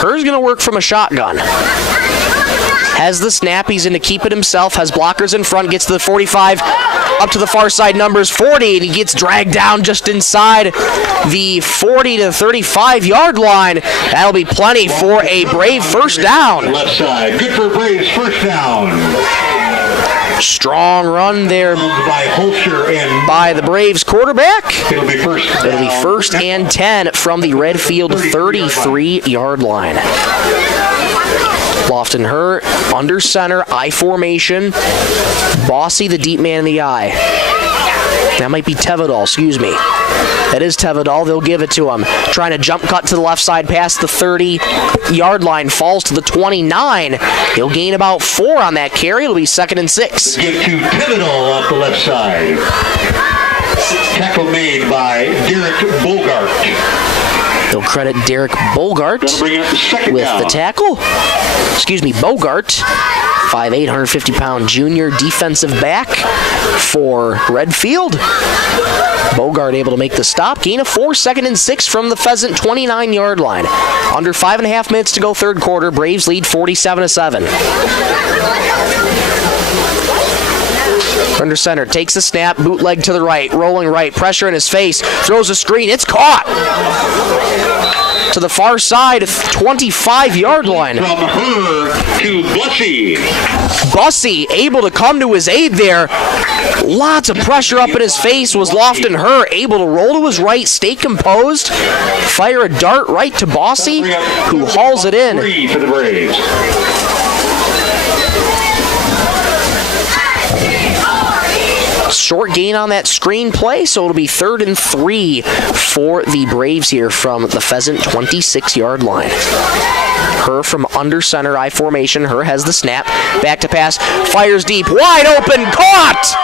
Her's going to work from a shotgun. Has the snap, he's in to keep it himself, has blockers in front, gets to the 45, up to the far side, numbers 40, and he gets dragged down just inside the 40 to 35-yard line. That'll be plenty for a Brave first down. Left side, good for Braves, first down. Strong run there by the Braves quarterback. It'll be first and 10 from the Redfield 33-yard line. Lofton Her under center, I formation. Bossy, the deep man in the eye. That might be Tevedal, excuse me. That is Tevedal. They'll give it to him. Trying to jump cut to the left side past the 30-yard line. Falls to the 29. He'll gain about 4 on that carry. It'll be 2nd and 6. Give to Tevedal off the left side. Tackle made by Derek Bogart. They'll credit Derek Bogart with the tackle. Excuse me, Bogart. 5'8", 150-pound junior defensive back for Redfield. Bogart able to make the stop. Gain of 4, 2nd and 6 from the Pheasant 29-yard line. Under 5.5 minutes to go, third quarter. Braves lead 47-7. Under center, takes a snap, bootleg to the right, rolling right, pressure in his face, throws a screen, it's caught! To the far side, 25-yard line. From her to Bussy. Bussy able to come to his aid there. Lots of pressure up in his face. Was Lofton Herr able to roll to his right, stay composed, fire a dart right to Bussy, who hauls it in. 3 for the Braves. Short gain on that screen play, so it'll be 3rd and 3 for the Braves here from the Pheasant 26-yard line. Herr from under center, I formation. Herr has the snap. Back to pass. Fires deep. Wide open. Caught!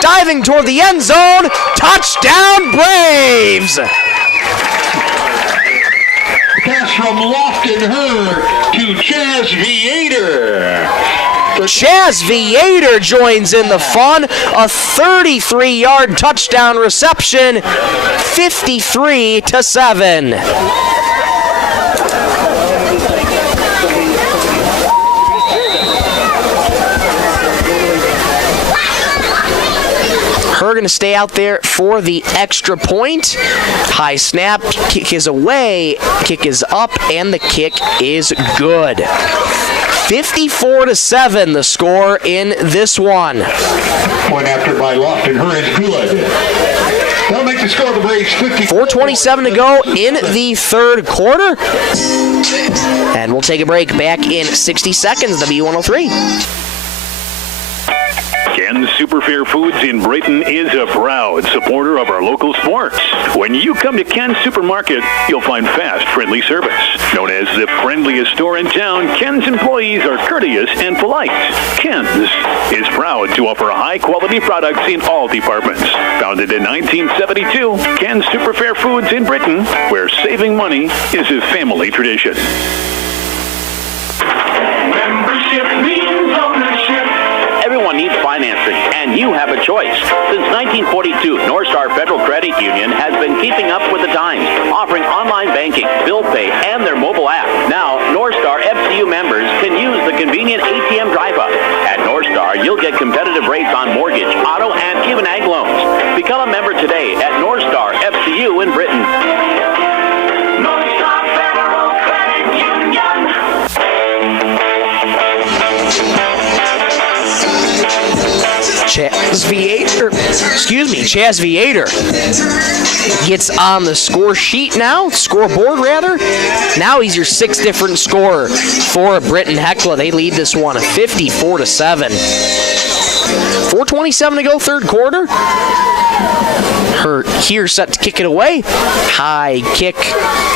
Diving toward the end zone. Touchdown, Braves! Pass from Lofton Herr to Chaz Viator. Chaz Viator joins in the fun. A 33-yard touchdown reception, 53-7. Herr going to stay out there for the extra point. High snap, kick is away, kick is up, and the kick is good. 54-7 the score in this one. Point after by Lofton Herr is good. That'll make the score of the Braves 4:27 to go in the third quarter. And we'll take a break. Back in 60 seconds, the B103. Ken's Superfair Foods in Brighton is a proud supporter of our local sports. When you come to Ken's Supermarket, you'll find fast, friendly service. Known as the friendliest store in town, Ken's employees are courteous and polite. Ken's is proud to offer high-quality products in all departments. Founded in 1972, Ken's Superfair Foods in Brighton, where saving money is a family tradition. Membership means ownership. Everyone needs financing, and you have a choice. Since 1942, North Star Federal Credit Union has been keeping up with the times, offering online banking, bill pay, and their mobile app. Now, North Star FCU members can use the convenient ATM drive-up. At North Star, you'll get competitive rates on mortgage, auto, and even ag loans. Become a member today at North Star FCU in Britain. North Star Federal Credit Union. Chaz Viator gets on the score sheet now, scoreboard rather. Now he's your 6th different scorer for Britton-Hecla. They lead this one 54-7. 4:27 to go, third quarter. Herr here set to kick it away. High kick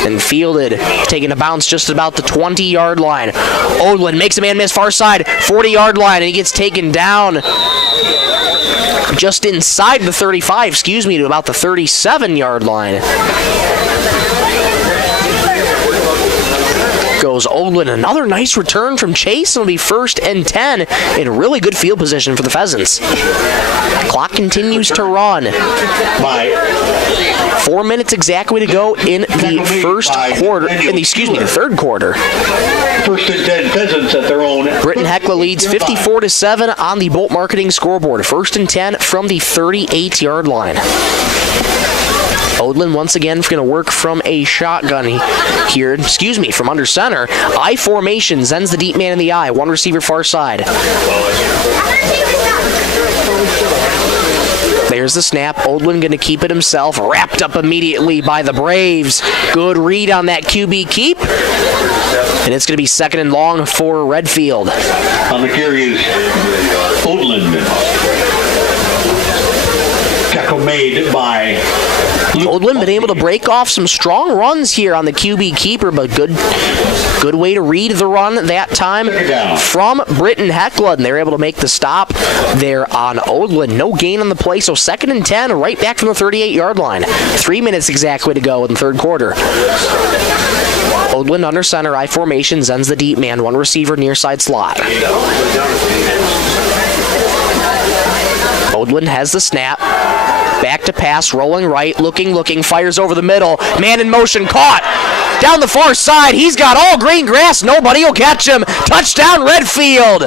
and fielded. Taking a bounce just about the 20-yard line. Odlin makes a man miss far side, 40-yard line, and he gets taken down just inside the 35, to about the 37-yard line. Goes Odlin. Another nice return from Chase. It'll be 1st and 10 in really good field position for the Pheasants. Clock continues to run. 4 minutes exactly to go in the the third quarter. 1st and 10 Pheasants at their own. Britton-Hecla leads 54-7 on the Bolt Marketing scoreboard. 1st and 10 from the 38-yard line. Odlin once again going to work from a shotgun here, from under center. I formation, sends the deep man in the eye. One receiver far side. There's the snap. Odlin going to keep it himself. Wrapped up immediately by the Braves. Good read on that QB keep. And it's going to be 2nd and long for Redfield. On the carry is Odlin. tackle made by Oldland been able to break off some strong runs here on the QB keeper, but good way to read the run that time from Britton-Hecla, and they're able to make the stop there on Oldland. No gain on the play, so 2nd and 10 right back from the 38-yard line. 3 minutes exactly to go in the third quarter. Oldland under center, I formation, Zen's the deep man, one receiver near side slot. Oldland has the snap. Back to pass, rolling right, looking, fires over the middle. Man in motion, caught. Down the far side, he's got all green grass. Nobody will catch him. Touchdown, Redfield.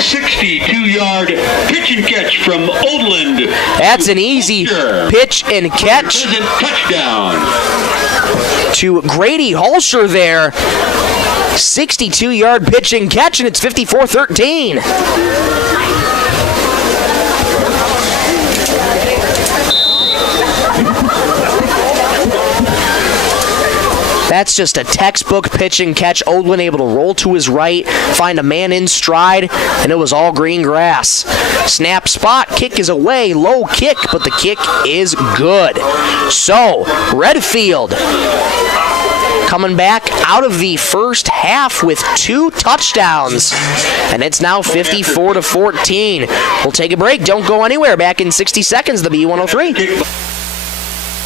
a 62-yard pitch and catch from Oldland. That's an easy pitch and catch. Touchdown. To Grady Holscher there. 62-yard pitch and catch, and it's 54-13. That's just a textbook pitch and catch. Oldland able to roll to his right, find a man in stride, and it was all green grass. Snap spot, kick is away, low kick, but the kick is good. So, Redfield coming back out of the first half with 2 touchdowns, and it's now 54-14. We'll take a break. Don't go anywhere. Back in 60 seconds, the B103.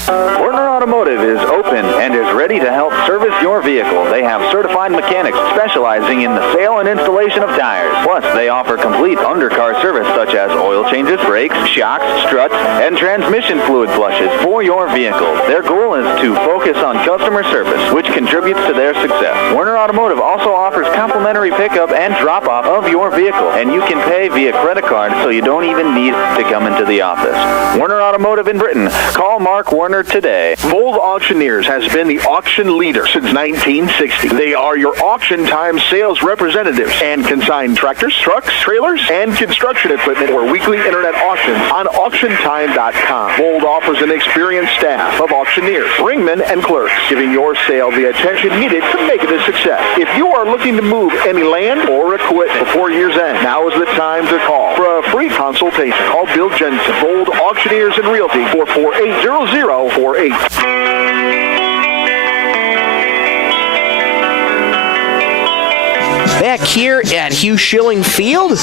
Werner Automotive is open and is ready to help service your vehicle. They have certified mechanics specializing in the sale and installation of tires. Plus, they offer complete undercar service such as oil changes, brakes, shocks, struts, and transmission fluid flushes for your vehicle. Their goal is to focus on customer service, which contributes to their success. Werner Automotive also offers complimentary pickup and drop-off of your vehicle, and you can pay via credit card, so you don't even need to come into the office. Werner Automotive in Britton. Call Mark Werner today. Bold Auctioneers has been the auction leader since 1960. They are your auction time sales representatives and consign tractors, trucks, trailers, and construction equipment for weekly internet auctions on auctiontime.com. Bold offers an experienced staff of auctioneers, ringmen, and clerks, giving your sale the attention needed to make it a success. If you are looking to move any land or equipment before year's end, now is the time to call for a free consultation. Call Bill Jensen, Bold Auctioneers and Realty, 448-0048. Back here at Hugh Schilling Field,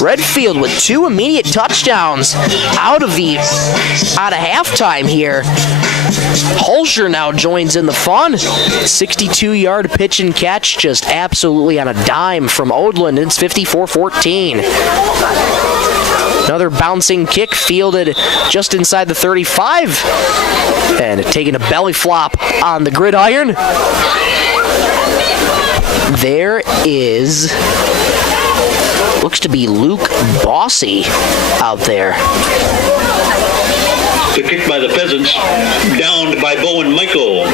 Redfield with 2 immediate touchdowns out of halftime here. Holscher now joins in the fun. 62-yard pitch and catch, just absolutely on a dime from Oldland. It's 54-14. Another bouncing kick fielded just inside the 35. And taking a belly flop on the gridiron. There is, looks to be Luke Bossy out there. The kick by the Pheasants, downed by Bowen Michael.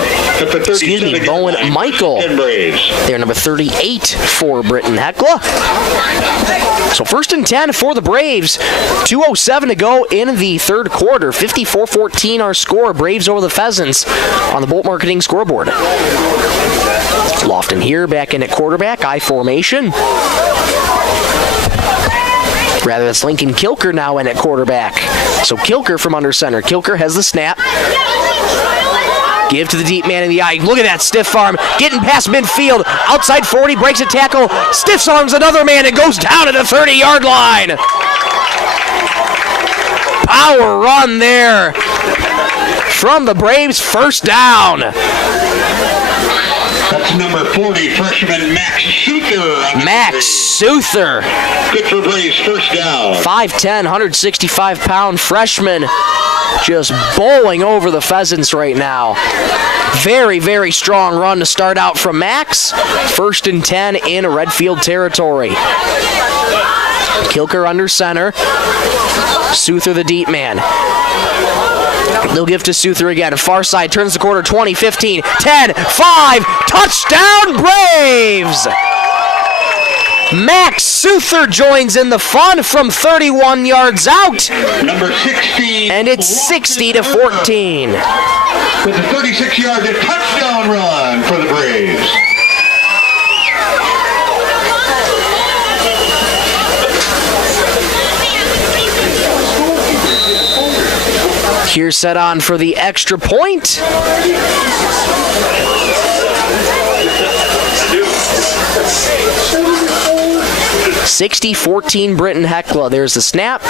Bowen Michael. They're number 38 for Britton-Hecla. So 1st and 10 for the Braves. 2:07 to go in the third quarter. 54-14 our score. Braves over the Pheasants on the Bolt Marketing scoreboard. Lofton here back in at quarterback, I formation. Rather, that's Lincoln Kilker now in at quarterback. So Kilker from under center. Kilker has the snap. Give to the deep man in the eye. Look at that stiff arm. Getting past midfield. Outside 40, breaks a tackle. Stiff arms another man and goes down at the 30-yard line. Power run there from the Braves. First down. That's number 40, freshman Max Souther. Max Souther. Good for Braves, first down. 5'10", 165-pound freshman. Just bowling over the Pheasants right now. Very, very strong run to start out from Max. 1st and 10 in Redfield territory. Kilker under center. Souther the deep man. They'll give to Souther again. Far side, turns the quarter, 20, 15, 10, 5. Touchdown, Braves! Max Souther joins in the fun from 31 yards out. Number 60. And it's 60-14. With a 36-yard touchdown run for the Braves. Here set on for the extra point. 60-14 Britton-Hecla. There's the snap.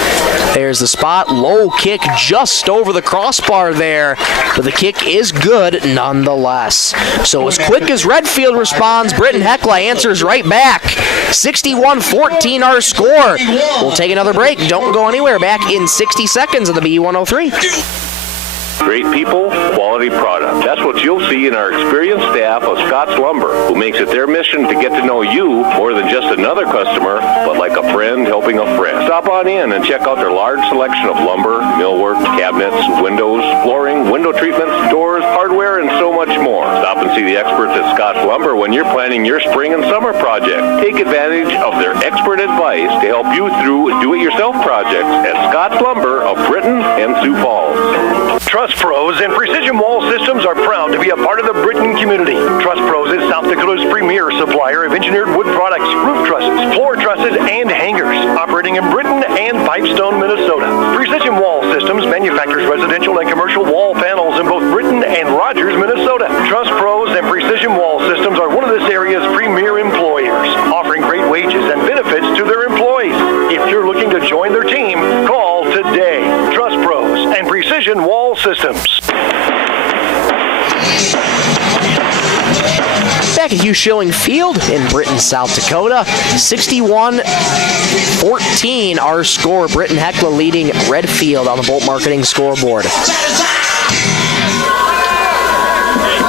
There's the spot. Low kick just over the crossbar there. But the kick is good nonetheless. So as quick as Redfield responds, Britton-Hecla answers right back. 61-14 our score. We'll take another break. Don't go anywhere. Back in 60 seconds on the B103. Great people, quality product. That's what you'll see in our experienced staff of Scott's Lumber, who makes it their mission to get to know you more than just another customer, but like a friend helping a friend. Stop on in and check out their large selection of lumber, millwork, cabinets, windows, flooring, window treatments, doors, hardware, and so much more. Stop and see the experts at Scott's Lumber when you're planning your spring and summer project. Take advantage of their expert advice to help you through do-it-yourself projects at Scott's Lumber of Britton and Sioux Falls. Trust Pros and Precision Wall Systems are proud to be a part of the Britton community. Trust Pros is South Dakota's premier supplier of engineered wood products, roof trusses, floor trusses, and hangers. Operating in Britton and Pipestone, Minnesota. Precision Wall Systems manufactures residential and commercial wall panels in both Britton and Rogers, Minnesota. Trust Pros and Precision Wall Systems are one of this area's premier employers, offering great wages and benefits to their employees. If you're looking to join their team, call today. Trust Pros and Precision Wall Systems. Back at Hugh Schilling Field in Britton, South Dakota. 61-14 our score. Britton-Hecla leading Redfield on the Bolt Marketing scoreboard.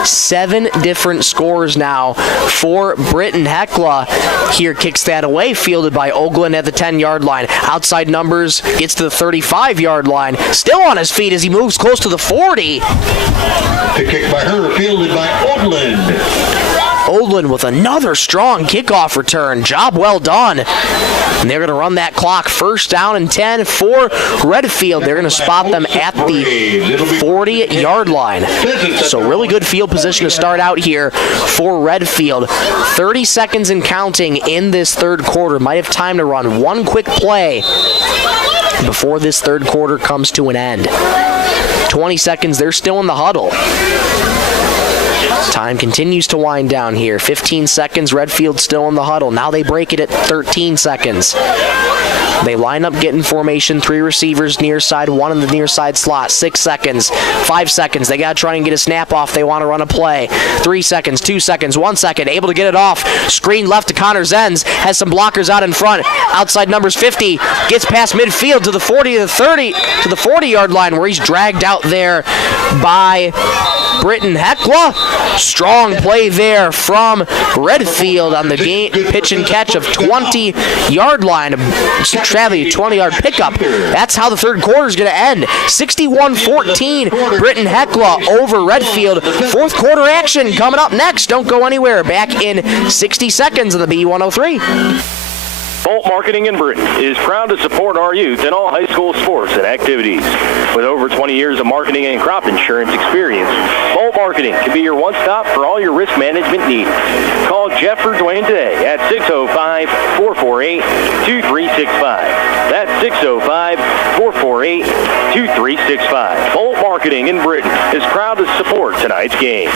7 different scores now for Britton-Hecla. Here kicks that away, fielded by Oglin at the 10-yard line. Outside numbers, gets to the 35-yard line. Still on his feet as he moves close to the 40. The kick by her, fielded by Odlin. Odlin with another strong kickoff return. Job well done. And they're going to run that clock. First down and 10 for Redfield. They're going to spot them at the 40-yard line. So really good field position to start out here for Redfield. 30 seconds and counting in this third quarter. Might have time to run one quick play before this third quarter comes to an end. 20 seconds. They're still in the huddle. Time continues to wind down here. 15 seconds, Redfield still in the huddle. Now they break it at 13 seconds. They line up, get in formation. 3 receivers near side, 1 in the near side slot. 6 seconds, 5 seconds. They got to try and get a snap off. They want to run a play. 3 seconds, 2 seconds, 1 second. Able to get it off. Screen left to Connor Zenz. Has some blockers out in front. Outside numbers 50. Gets past midfield to the 40 to the 30 to the 40-yard line where he's dragged out there by Britton-Hecla. Strong play there from Redfield on the game pitch and catch of 20-yard line. Travis, 20-yard pickup. That's how the third quarter is going to end. 61-14, Britton-Hecla over Redfield. Fourth quarter action coming up next. Don't go anywhere. Back in 60 seconds on the B103. Bolt Marketing in Britton is proud to support our youth in all high school sports and activities. With over 20 years of marketing and crop insurance experience, Bolt Marketing can be your one-stop for all your risk management needs. Call Jeff or Dwayne today at 605-448-2365. That's 605-448-2365. Bolt Marketing in Britton is proud to support tonight's game.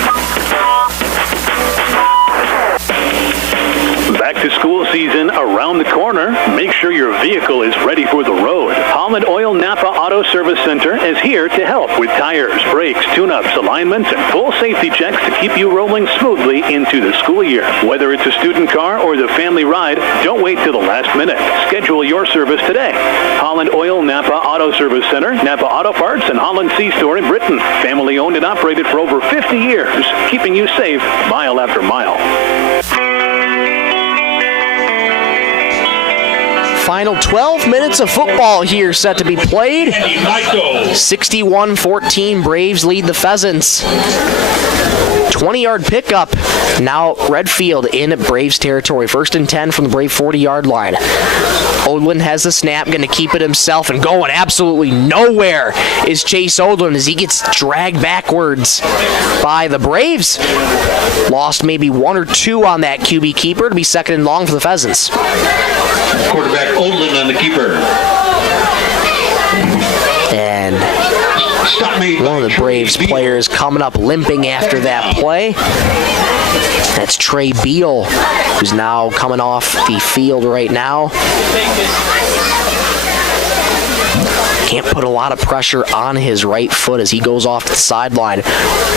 Back to school season around the corner. Make sure your vehicle is ready for the road. Holland Oil Napa Auto Service Center is here to help with tires, brakes, tune-ups, alignments, and full safety checks to keep you rolling smoothly into the school year. Whether it's a student car or the family ride, don't wait till the last minute. Schedule your service today. Holland Oil Napa Auto Service Center, Napa Auto Parts, and Holland C-Store in Britton. Family owned and operated for over 50 years, keeping you safe mile after mile. Final 12 minutes of football here set to be played. 61-14, Braves lead the Pheasants. 20-yard pickup. Now Redfield in Braves territory. First and 10 from the Brave 40-yard line. Odlin has the snap, going to keep it himself, and going absolutely nowhere is Chase Odlin as he gets dragged backwards by the Braves. Lost maybe 1 or 2 on that QB keeper to be second and long for the Pheasants. Quarterback Odlin on the keeper. And Stop made by One of the Braves Trey Beal. players coming up limping after that play. That's Trey Beal, who's now coming off the field right now. Can't put a lot of pressure on his right foot as he goes off the sideline.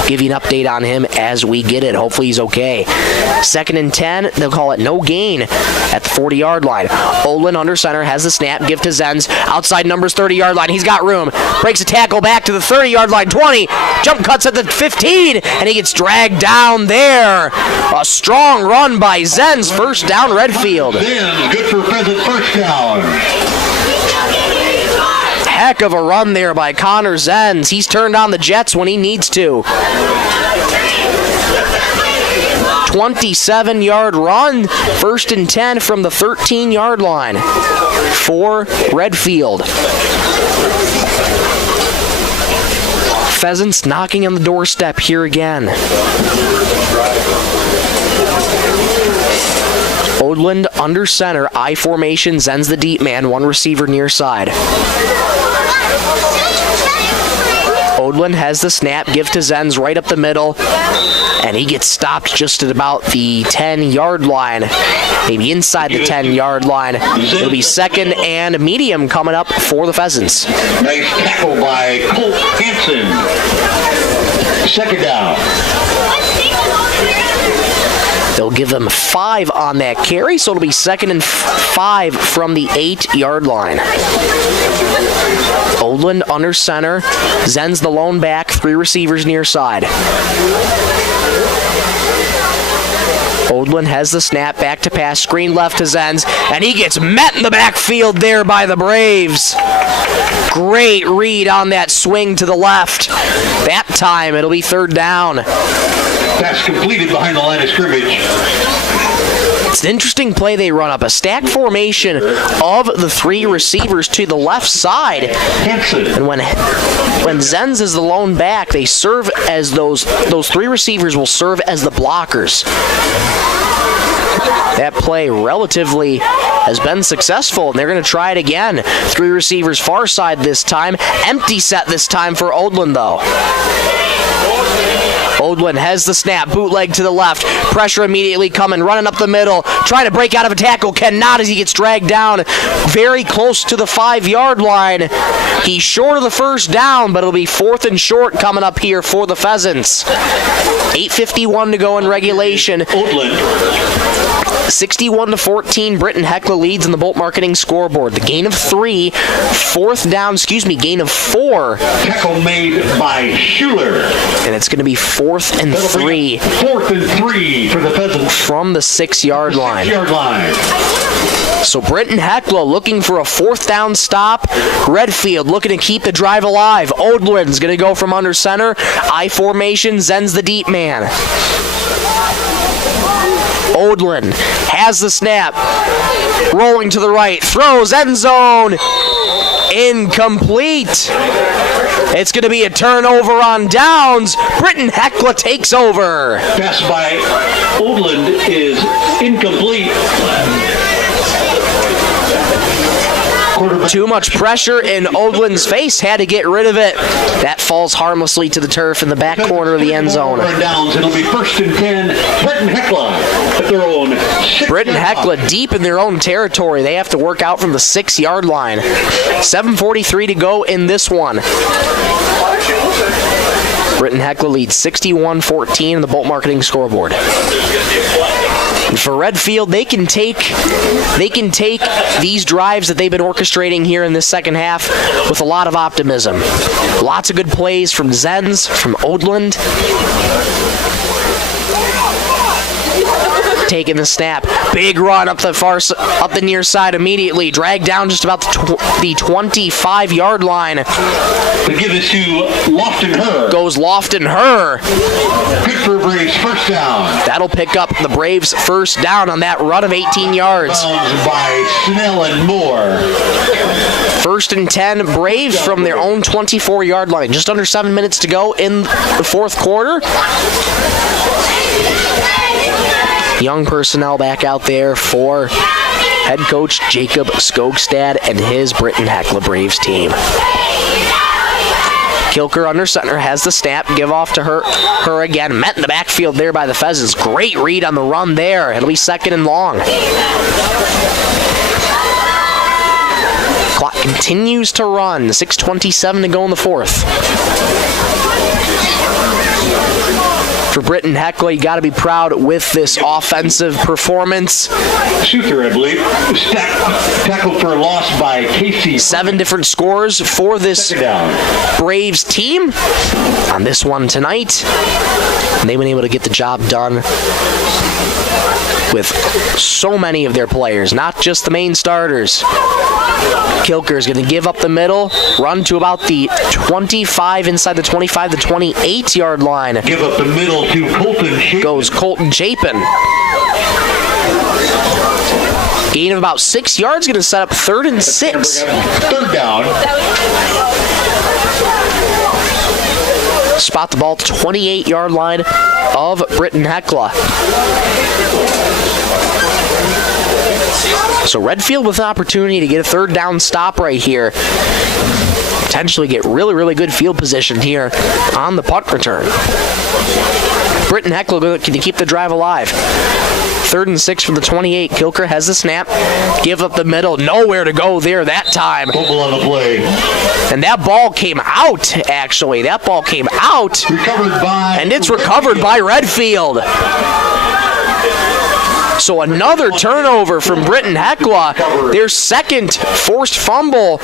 Give you an update on him as we get it. Hopefully he's okay. 2nd and 10. They'll call it no gain at the 40-yard line. Olin under center has the snap. Give to Zenz. Outside numbers 30-yard line. He's got room. Breaks a tackle back to the 30-yard line. 20. Jump cuts at the 15. And he gets dragged down there. A strong run by Zenz. First down, Redfield. Zenz, good for Pheasant, first down. Heck of a run there by Connor Zenz. He's turned on the Jets when he needs to. 27-yard run. 1st and 10 from the 13-yard line for Redfield. Pheasants knocking on the doorstep here again. Odland under center, I formation, Zenz the deep man, one receiver near side. Odland has the snap, give to Zenz right up the middle, and he gets stopped just at about the 10-yard line, maybe inside the 10-yard line. It'll be 2nd and medium coming up for the Pheasants. Nice tackle by Colt Hansen. 2nd down. They'll give them 5 on that carry, so it'll be 2nd and 5 from the 8-yard line. Odland under center. Zenz the lone back, 3 receivers near side. Odland has the snap, back to pass, screen left to Zenz, and he gets met in the backfield there by the Braves. Great read on that swing to the left. That time it'll be 3rd down. Pass completed behind the line of scrimmage. It's an interesting play they run up. A stack formation of the 3 receivers to the left side. And when Zenz is the lone back, they serve as those 3 receivers will serve as the blockers. That play relatively has been successful, and they're going to try it again. 3 receivers far side this time. Empty set this time for Odland, though. Odland has the snap, bootleg to the left, pressure immediately coming, running up the middle, trying to break out of a tackle, cannot as he gets dragged down very close to the 5-yard line. He's short of the first down, but it'll be 4th and short coming up here for the Pheasants. 8:51 to go in regulation. Odland. 61-14, Britton-Hecla leads in the Bolt Marketing scoreboard. The gain of 3, gain of 4. Tackle made by Schuler. And it's going to be 4th and 3. 4th and 3 for the Pheasants. From the 6-yard line. 6-yard line. So Britton-Hecla looking for a 4th down stop. Redfield looking to keep the drive alive. Odland's going to go from under center. I formation, Zenz the deep man. Odland has the snap. Rolling to the right. Throws end zone. Incomplete. It's going to be a turnover on downs. Britton-Hecla takes over. Pass by Odland is incomplete. Too much pressure in Odland's face. Had to get rid of it. That falls harmlessly to the turf in the back corner of the end zone. It'll be 1st and 10. Britton-Hecla at their own. Britton-Hecla deep in their own territory. They have to work out from the 6-yard line. 7:43 to go in this one. Britton-Hecla leads 61-14 in the Bolt Marketing scoreboard. And for Redfield, they can take these drives that they've been orchestrating here in this second half with a lot of optimism. Lots of good plays from Zenz, from Odland. Taking the snap, big run up the near side immediately, dragged down just about the 25-yard line. To give it to Lofton-Her. Goes Lofton-Her. Good for Braves, first down. That'll pick up the Braves' first down on that run of 18 yards. By Snell and Moore. 1st and 10, Braves from their own 24-yard line. Just under 7 minutes to go in the 4th quarter. Young personnel back out there for head coach Jacob Skogstad and his Britton-Hecla Braves team. Kilker under center, has the snap, give off to her again. Met in the backfield there by the Pheasants. Great read on the run there. It'll be second and long. Clock continues to run. 6:27 to go in the fourth. For Britton-Hecla, you got to be proud with this offensive performance. Shooter, I believe. Tackled for a loss by Casey. 7 different scores for this Braves team on this one tonight. And they've been able to get the job done with so many of their players, not just the main starters. Kilker is going to give up the middle, run to about the 25, inside the 25 to 28 yard line. Give up the middle to Colton Chapin. Goes Colton Chapin. Gain of about 6 yards, going to set up 3rd and 6. Third down. Spot the ball at the 28 yard line of Britton-Hecla. So Redfield with an opportunity to get a 3rd down stop right here. Potentially get really, really good field position here on the punt return. Britton-Hecla going to keep the drive alive. 3rd and 6 from the 28. Kilker has the snap. Give up the middle. Nowhere to go there that time. Fumble on the play. And that ball came out, actually. That ball came out. Recovered by... And it's recovered by Redfield. So another turnover from Britton-Hecla. Their second forced fumble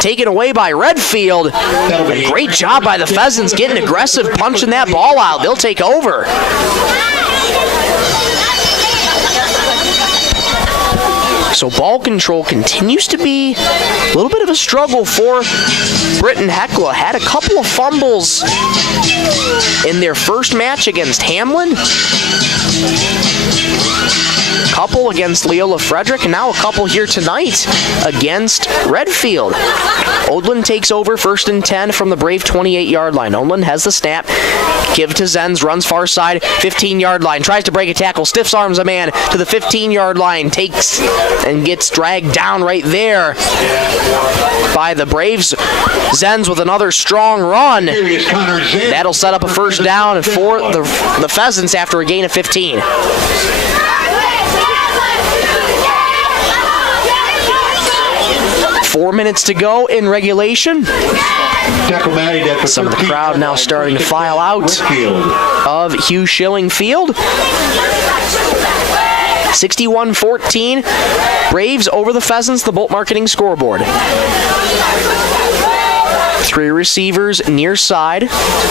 taken away by Redfield. A great job by the Pheasants getting aggressive, punching that ball out. They'll take over. So ball control continues to be a little bit of a struggle for Britton-Hecla. Had a couple of fumbles in their first match against Hamlin. Couple against Leola Frederick, and now a couple here tonight against Redfield. Odlin takes over 1st and 10 from the Brave 28-yard line. Odlin has the snap. Give to Zenz, runs far side, 15-yard line. Tries to break a tackle, stiffs arms a man to the 15-yard line. Takes and gets dragged down right there by the Braves. Zenz with another strong run. That'll set up a 1st down for the Pheasants after a gain of 15. Four minutes to go in regulation. Some of the crowd now starting to file out of Hugh Schilling Field. 61-14. Braves over the Pheasants, the Bolt Marketing scoreboard. 3 receivers near side.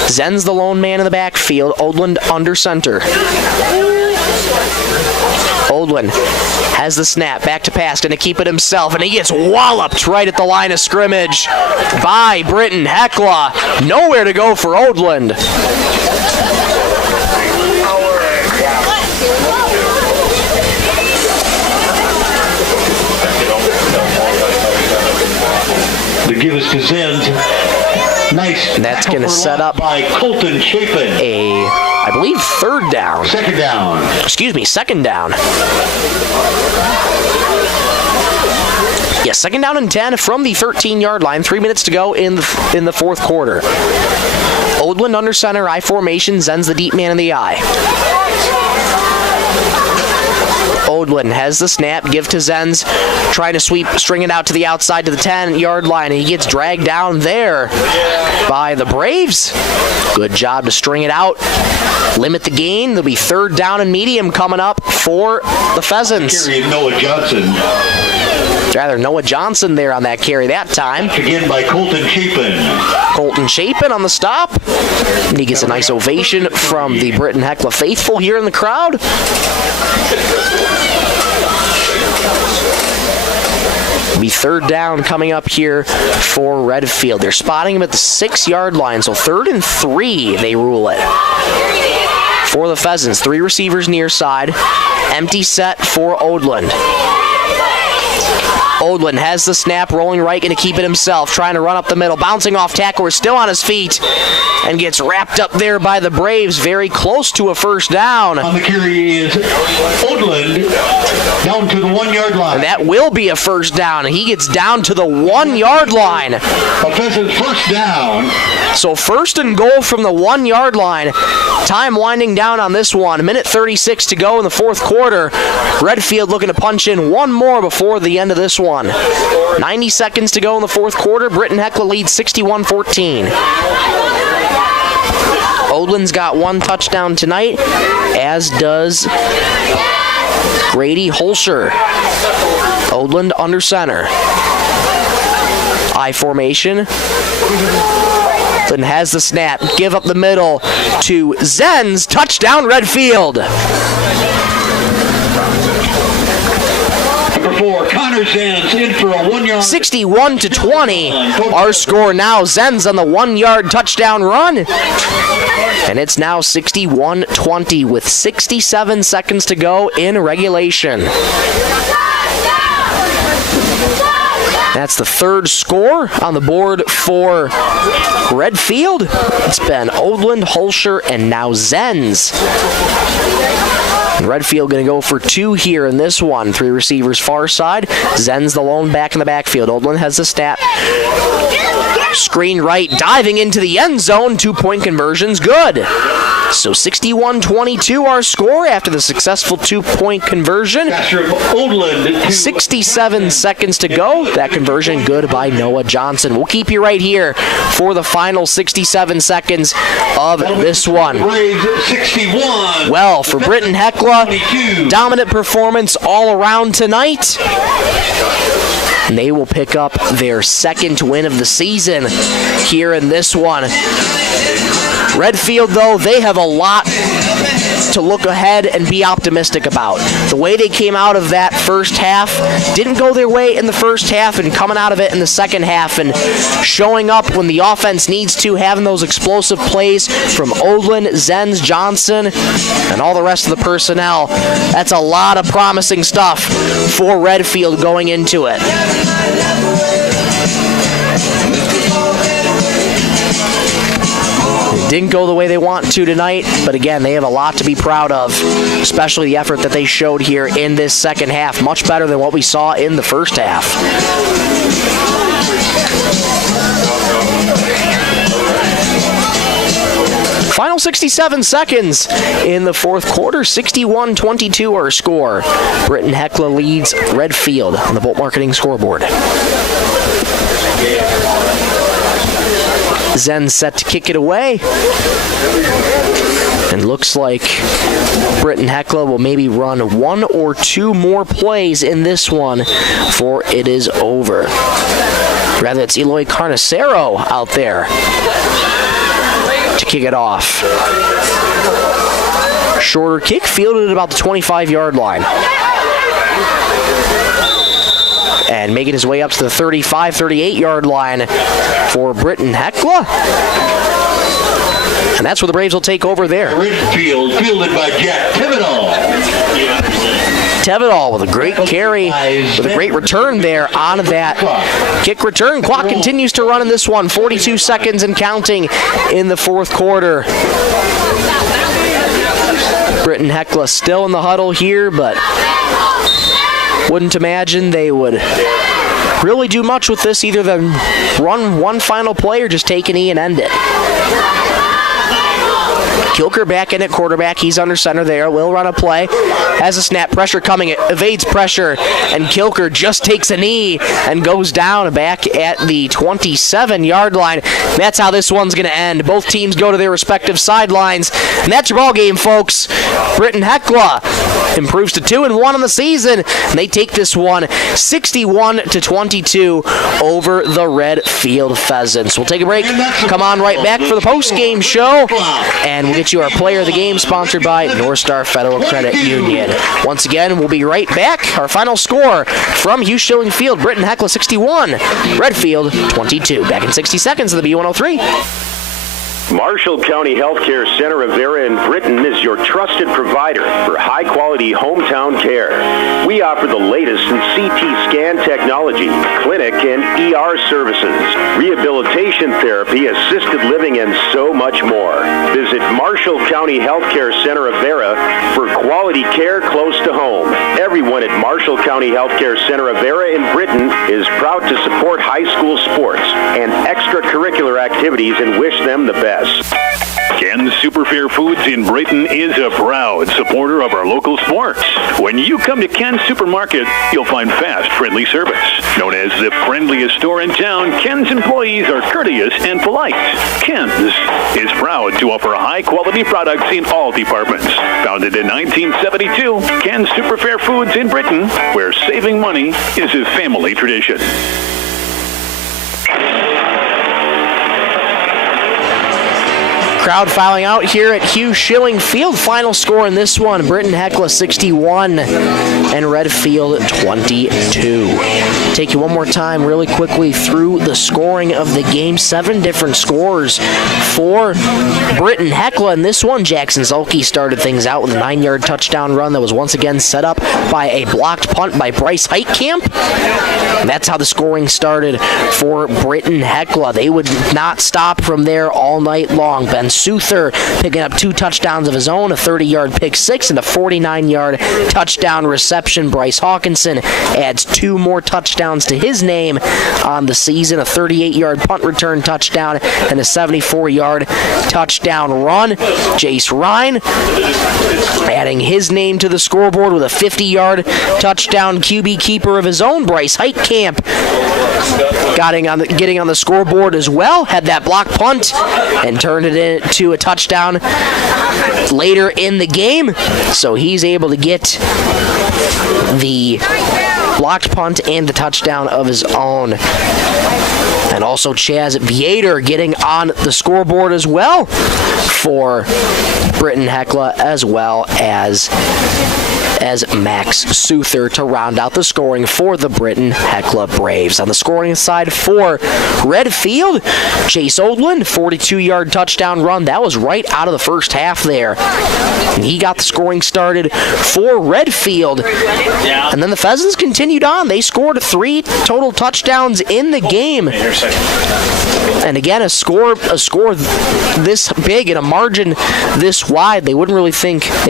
Zen's the lone man in the backfield. Odlin under center. Odlin has the snap, back to pass, going to keep it himself, and he gets walloped right at the line of scrimmage by Britton-Hecla. Nowhere to go for Odlin. To give us to Zenz. Nice. And that's going to set up by Colton Chapin. I believe 3rd down. Second down. Excuse me, 2nd down. Yes, 2nd down and 10 from the 13-yard line. 3 minutes to go in the 4th quarter. Odlin under center, I formation. Zen's the deep man in the eye. Odlin has the snap, give to Zenz, trying to string it out to the outside to the 10-yard line, and he gets dragged down there by the Braves. Good job to string it out, limit the gain. There'll be 3rd down and medium coming up for the Pheasants. Noah Johnson. Rather, Noah Johnson there on that carry that time. Again by Colton Chapin. Colton Chapin on the stop. And he gets a nice ovation from the Britton-Hecla faithful here in the crowd. Be 3rd down coming up here for Redfield. They're spotting him at the 6-yard line, so 3rd and 3 they rule it. For the Pheasants, 3 receivers near side. Empty set for Odlin. Odlin has the snap, rolling right, going to keep it himself, trying to run up the middle, bouncing off tackle, we're still on his feet, and gets wrapped up there by the Braves, very close to a first down. On the carry is Odlin down to the 1 yard line. And that will be a first down. He gets down to the 1 yard line. Offensive first down. So first and goal from the 1 yard line. Time winding down on this one. 1:36 to go in the fourth quarter. Redfield looking to punch in one more before the end of this one. 90 seconds to go in the fourth quarter. Britton-Hecla leads 61-14. Odlin's got one touchdown tonight, as does Grady Holscher. Odlin under center. I formation. Then has the snap. Give up the middle to Zenz. Touchdown, Redfield. Number 4, Connor Zenz in for a 1 yard. 61-20. Our score now. Zenz on the 1 yard touchdown run. And it's now 61-20 with 67 seconds to go in regulation. That's the third score on the board for Redfield. It's been Odlin, Holscher, and now Zenz. Redfield going to go for 2 here in this one. 3 receivers far side. Zenz the lone back in the backfield. Odlin has the snap. Screen right, diving into the end zone. 2-point conversion's good. So 61-22 our score after the successful 2-point conversion. 67 seconds to go. That conversion good by Noah Johnson. We'll keep you right here for the final 67 seconds of this one. Well, for Britton-Hecla, dominant performance all around tonight. And they will pick up their second win of the season here in this one. Redfield, though, they have a lot to look ahead and be optimistic about. The way they came out of that first half didn't go their way in the first half, and coming out of it in the second half and showing up when the offense needs to, having those explosive plays from Odlin, Zenz, Johnson, and all the rest of the personnel. That's a lot of promising stuff for Redfield going into it. Didn't go the way they want to tonight, but again, they have a lot to be proud of, especially the effort that they showed here in this second half. Much better than what we saw in the first half. Final 67 seconds in the fourth quarter. 61-22 our score. Britton-Hecla leads Redfield on the Bolt Marketing scoreboard. Zenz set to kick it away. And looks like Britton-Hecla will maybe run 1 or 2 more plays in this one before it is over. Rather, it's Eloy Carnicero out there to kick it off. Shorter kick, fielded at about the 25-yard line. And making his way up to the 35, 38-yard line for Britton-Hecla. And that's where the Braves will take over there. Redfield, fielded by Jack Tevedal. Tevedal with a great carry, with a great return there on that kick return. Clock continues to run in this one. 42 seconds and counting in the fourth quarter. Britton-Hecla still in the huddle here, but wouldn't imagine they would really do much with this, either than run one final play or just take an E and end it. Kilker back in at quarterback. He's under center there. Will run a play. Has a snap. Pressure coming. Evades pressure. And Kilker just takes a knee and goes down back at the 27-yard line. That's how this one's going to end. Both teams go to their respective sidelines. And that's your ball game, folks. Britton-Hecla improves to 2-1 on the season. And they take this one 61-22 over the Redfield Pheasants. We'll take a break. Come on right back for the post-game show. And we'll get you our player of the game, sponsored by North Star Federal Credit Union. Once again, we'll be right back. Our final score from Hugh Schilling Field: Britton-Hecla 61, Redfield 22. Back in 60 seconds of the B103. Marshall County Healthcare Center of Vera in Britton is your trusted provider for high-quality hometown care. We offer the latest in CT scan technology, clinic and ER services, rehabilitation therapy, assisted living, and so much more. Visit Marshall County Healthcare Center of Vera for quality care close to home. Everyone at Marshall County Healthcare Center of Vera in Britton is proud to support high school sports and extracurricular activities and wish them the best. Ken's Superfair Foods in Britton is a proud supporter of our local sports. When you come to Ken's Supermarket, you'll find fast, friendly service. Known as the friendliest store in town, Ken's employees are courteous and polite. Ken's is proud to offer high-quality products in all departments. Founded in 1972, Ken's Superfair Foods in Britton, where saving money is a family tradition. Crowd filing out here at Hugh Schilling Field. Final score in this one, Britton-Hecla 61 and Redfield 22. Take you one more time really quickly through the scoring of the game. 7 different scores for Britton-Hecla. In this one, Jackson Zulke started things out with a 9-yard touchdown run that was once again set up by a blocked punt by Bryce Heitkamp. That's how the scoring started for Britton-Hecla. They would not stop from there all night long. Ben Souther picking up 2 touchdowns of his own, a 30-yard pick six and a 49-yard touchdown reception. Bryce Hawkinson adds 2 more touchdowns to his name on the season, a 38-yard punt return touchdown and a 74-yard touchdown run. Jace Ryan adding his name to the scoreboard with a 50-yard touchdown. QB keeper of his own, Bryce Heitkamp, getting on the scoreboard as well, had that block punt and turned it into a touchdown later in the game. So he's able to get the blocked punt and the touchdown of his own. And also Chaz Viator getting on the scoreboard as well for Britton-Hecla, as well as Max Souther to round out the scoring for the Britton-Hecla Braves. On the scoring side for Redfield, Chase Oldland, 42-yard touchdown run. That was right out of the first half there. And he got the scoring started for Redfield. And then the Pheasants continued on. They scored 3 total touchdowns in the game. And again, a score this big and a margin this wide, they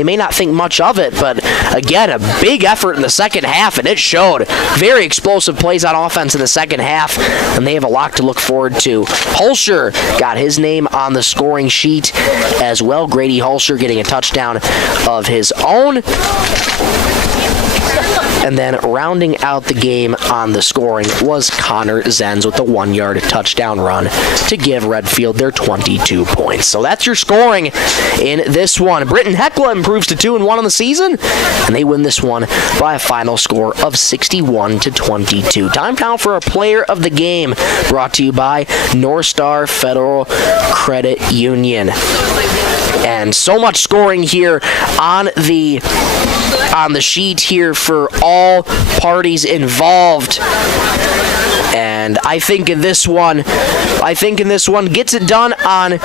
may not think much of it, but again, a big effort in the second half, and it showed. Very explosive plays on offense in the second half, and they have a lot to look forward to. Hulsher got his name on the scoring sheet as well. Grady Hulsher getting a touchdown of his own. And then rounding out the game on the scoring was Connor Zenz with the 1-yard touchdown run to give Redfield their 22 points. So that's your scoring in this one. Britton-Hecla improves to 2-1 on the season, and they win this one by a final score of 61-22. Time now for our player of the game, brought to you by North Star Federal Credit Union. And so much scoring here on the sheet here for all parties involved. And I think in this one gets it done on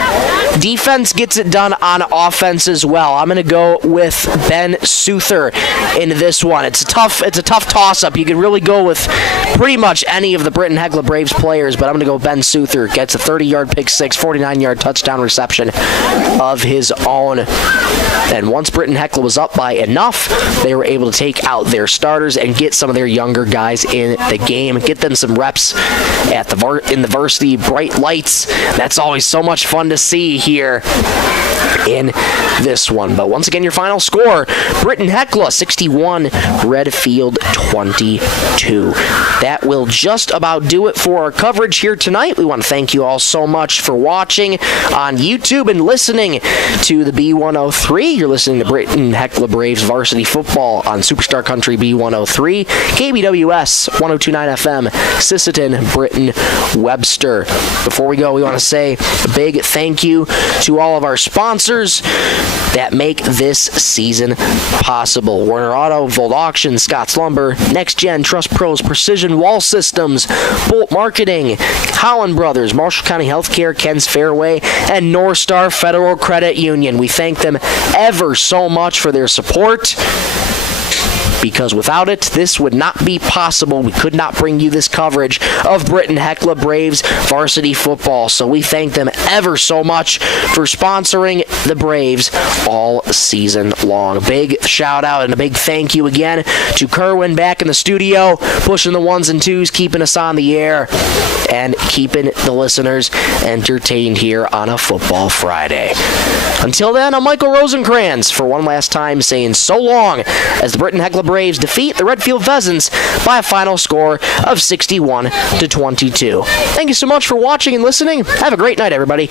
defense, gets it done on offense as well. I'm going to go with Ben Souther in this one. It's a tough toss-up. You could really go with pretty much any of the Britton-Hecla Braves players, but I'm going to go Ben Souther. Gets a 30-yard pick six, 49-yard touchdown reception of his own. And once Britton-Hecla was up by enough, they were able to take out their starters and get some of their younger guys in the game, get them some reps in the varsity bright lights. That's always so much fun to see here in this one. But once again, your final score, Britton-Hecla 61, Redfield 22. That will just about do it for our coverage here tonight. We want to thank you all so much for watching on YouTube and listening to the B103. You're listening to Britton-Hecla Braves varsity football on Superstar Country Country B103, KBWS 102.9 FM, Sisseton, Britton, Webster. Before we go, we want to say a big thank you to all of our sponsors that make this season possible. Werner Auto, Volt Auction, Scott's Lumber, Next Gen, Trust Pros, Precision Wall Systems, Bolt Marketing, Holland Brothers, Marshall County Healthcare, Ken's Fairway, and North Star Federal Credit Union. We thank them ever so much for their support, because without it, this would not be possible. We could not bring you this coverage of Britton-Hecla Braves varsity football. So we thank them ever so much for sponsoring the Braves all season long. Big shout out and a big thank you again to Kerwin back in the studio, pushing the ones and twos, keeping us on the air, and keeping the listeners entertained here on a Football Friday. Until then, I'm Michael Rosencrantz for one last time saying so long as the Britton-Hecla Braves defeat the Redfield Pheasants by a final score of 61-22. Thank you so much for watching and listening. Have a great night, everybody.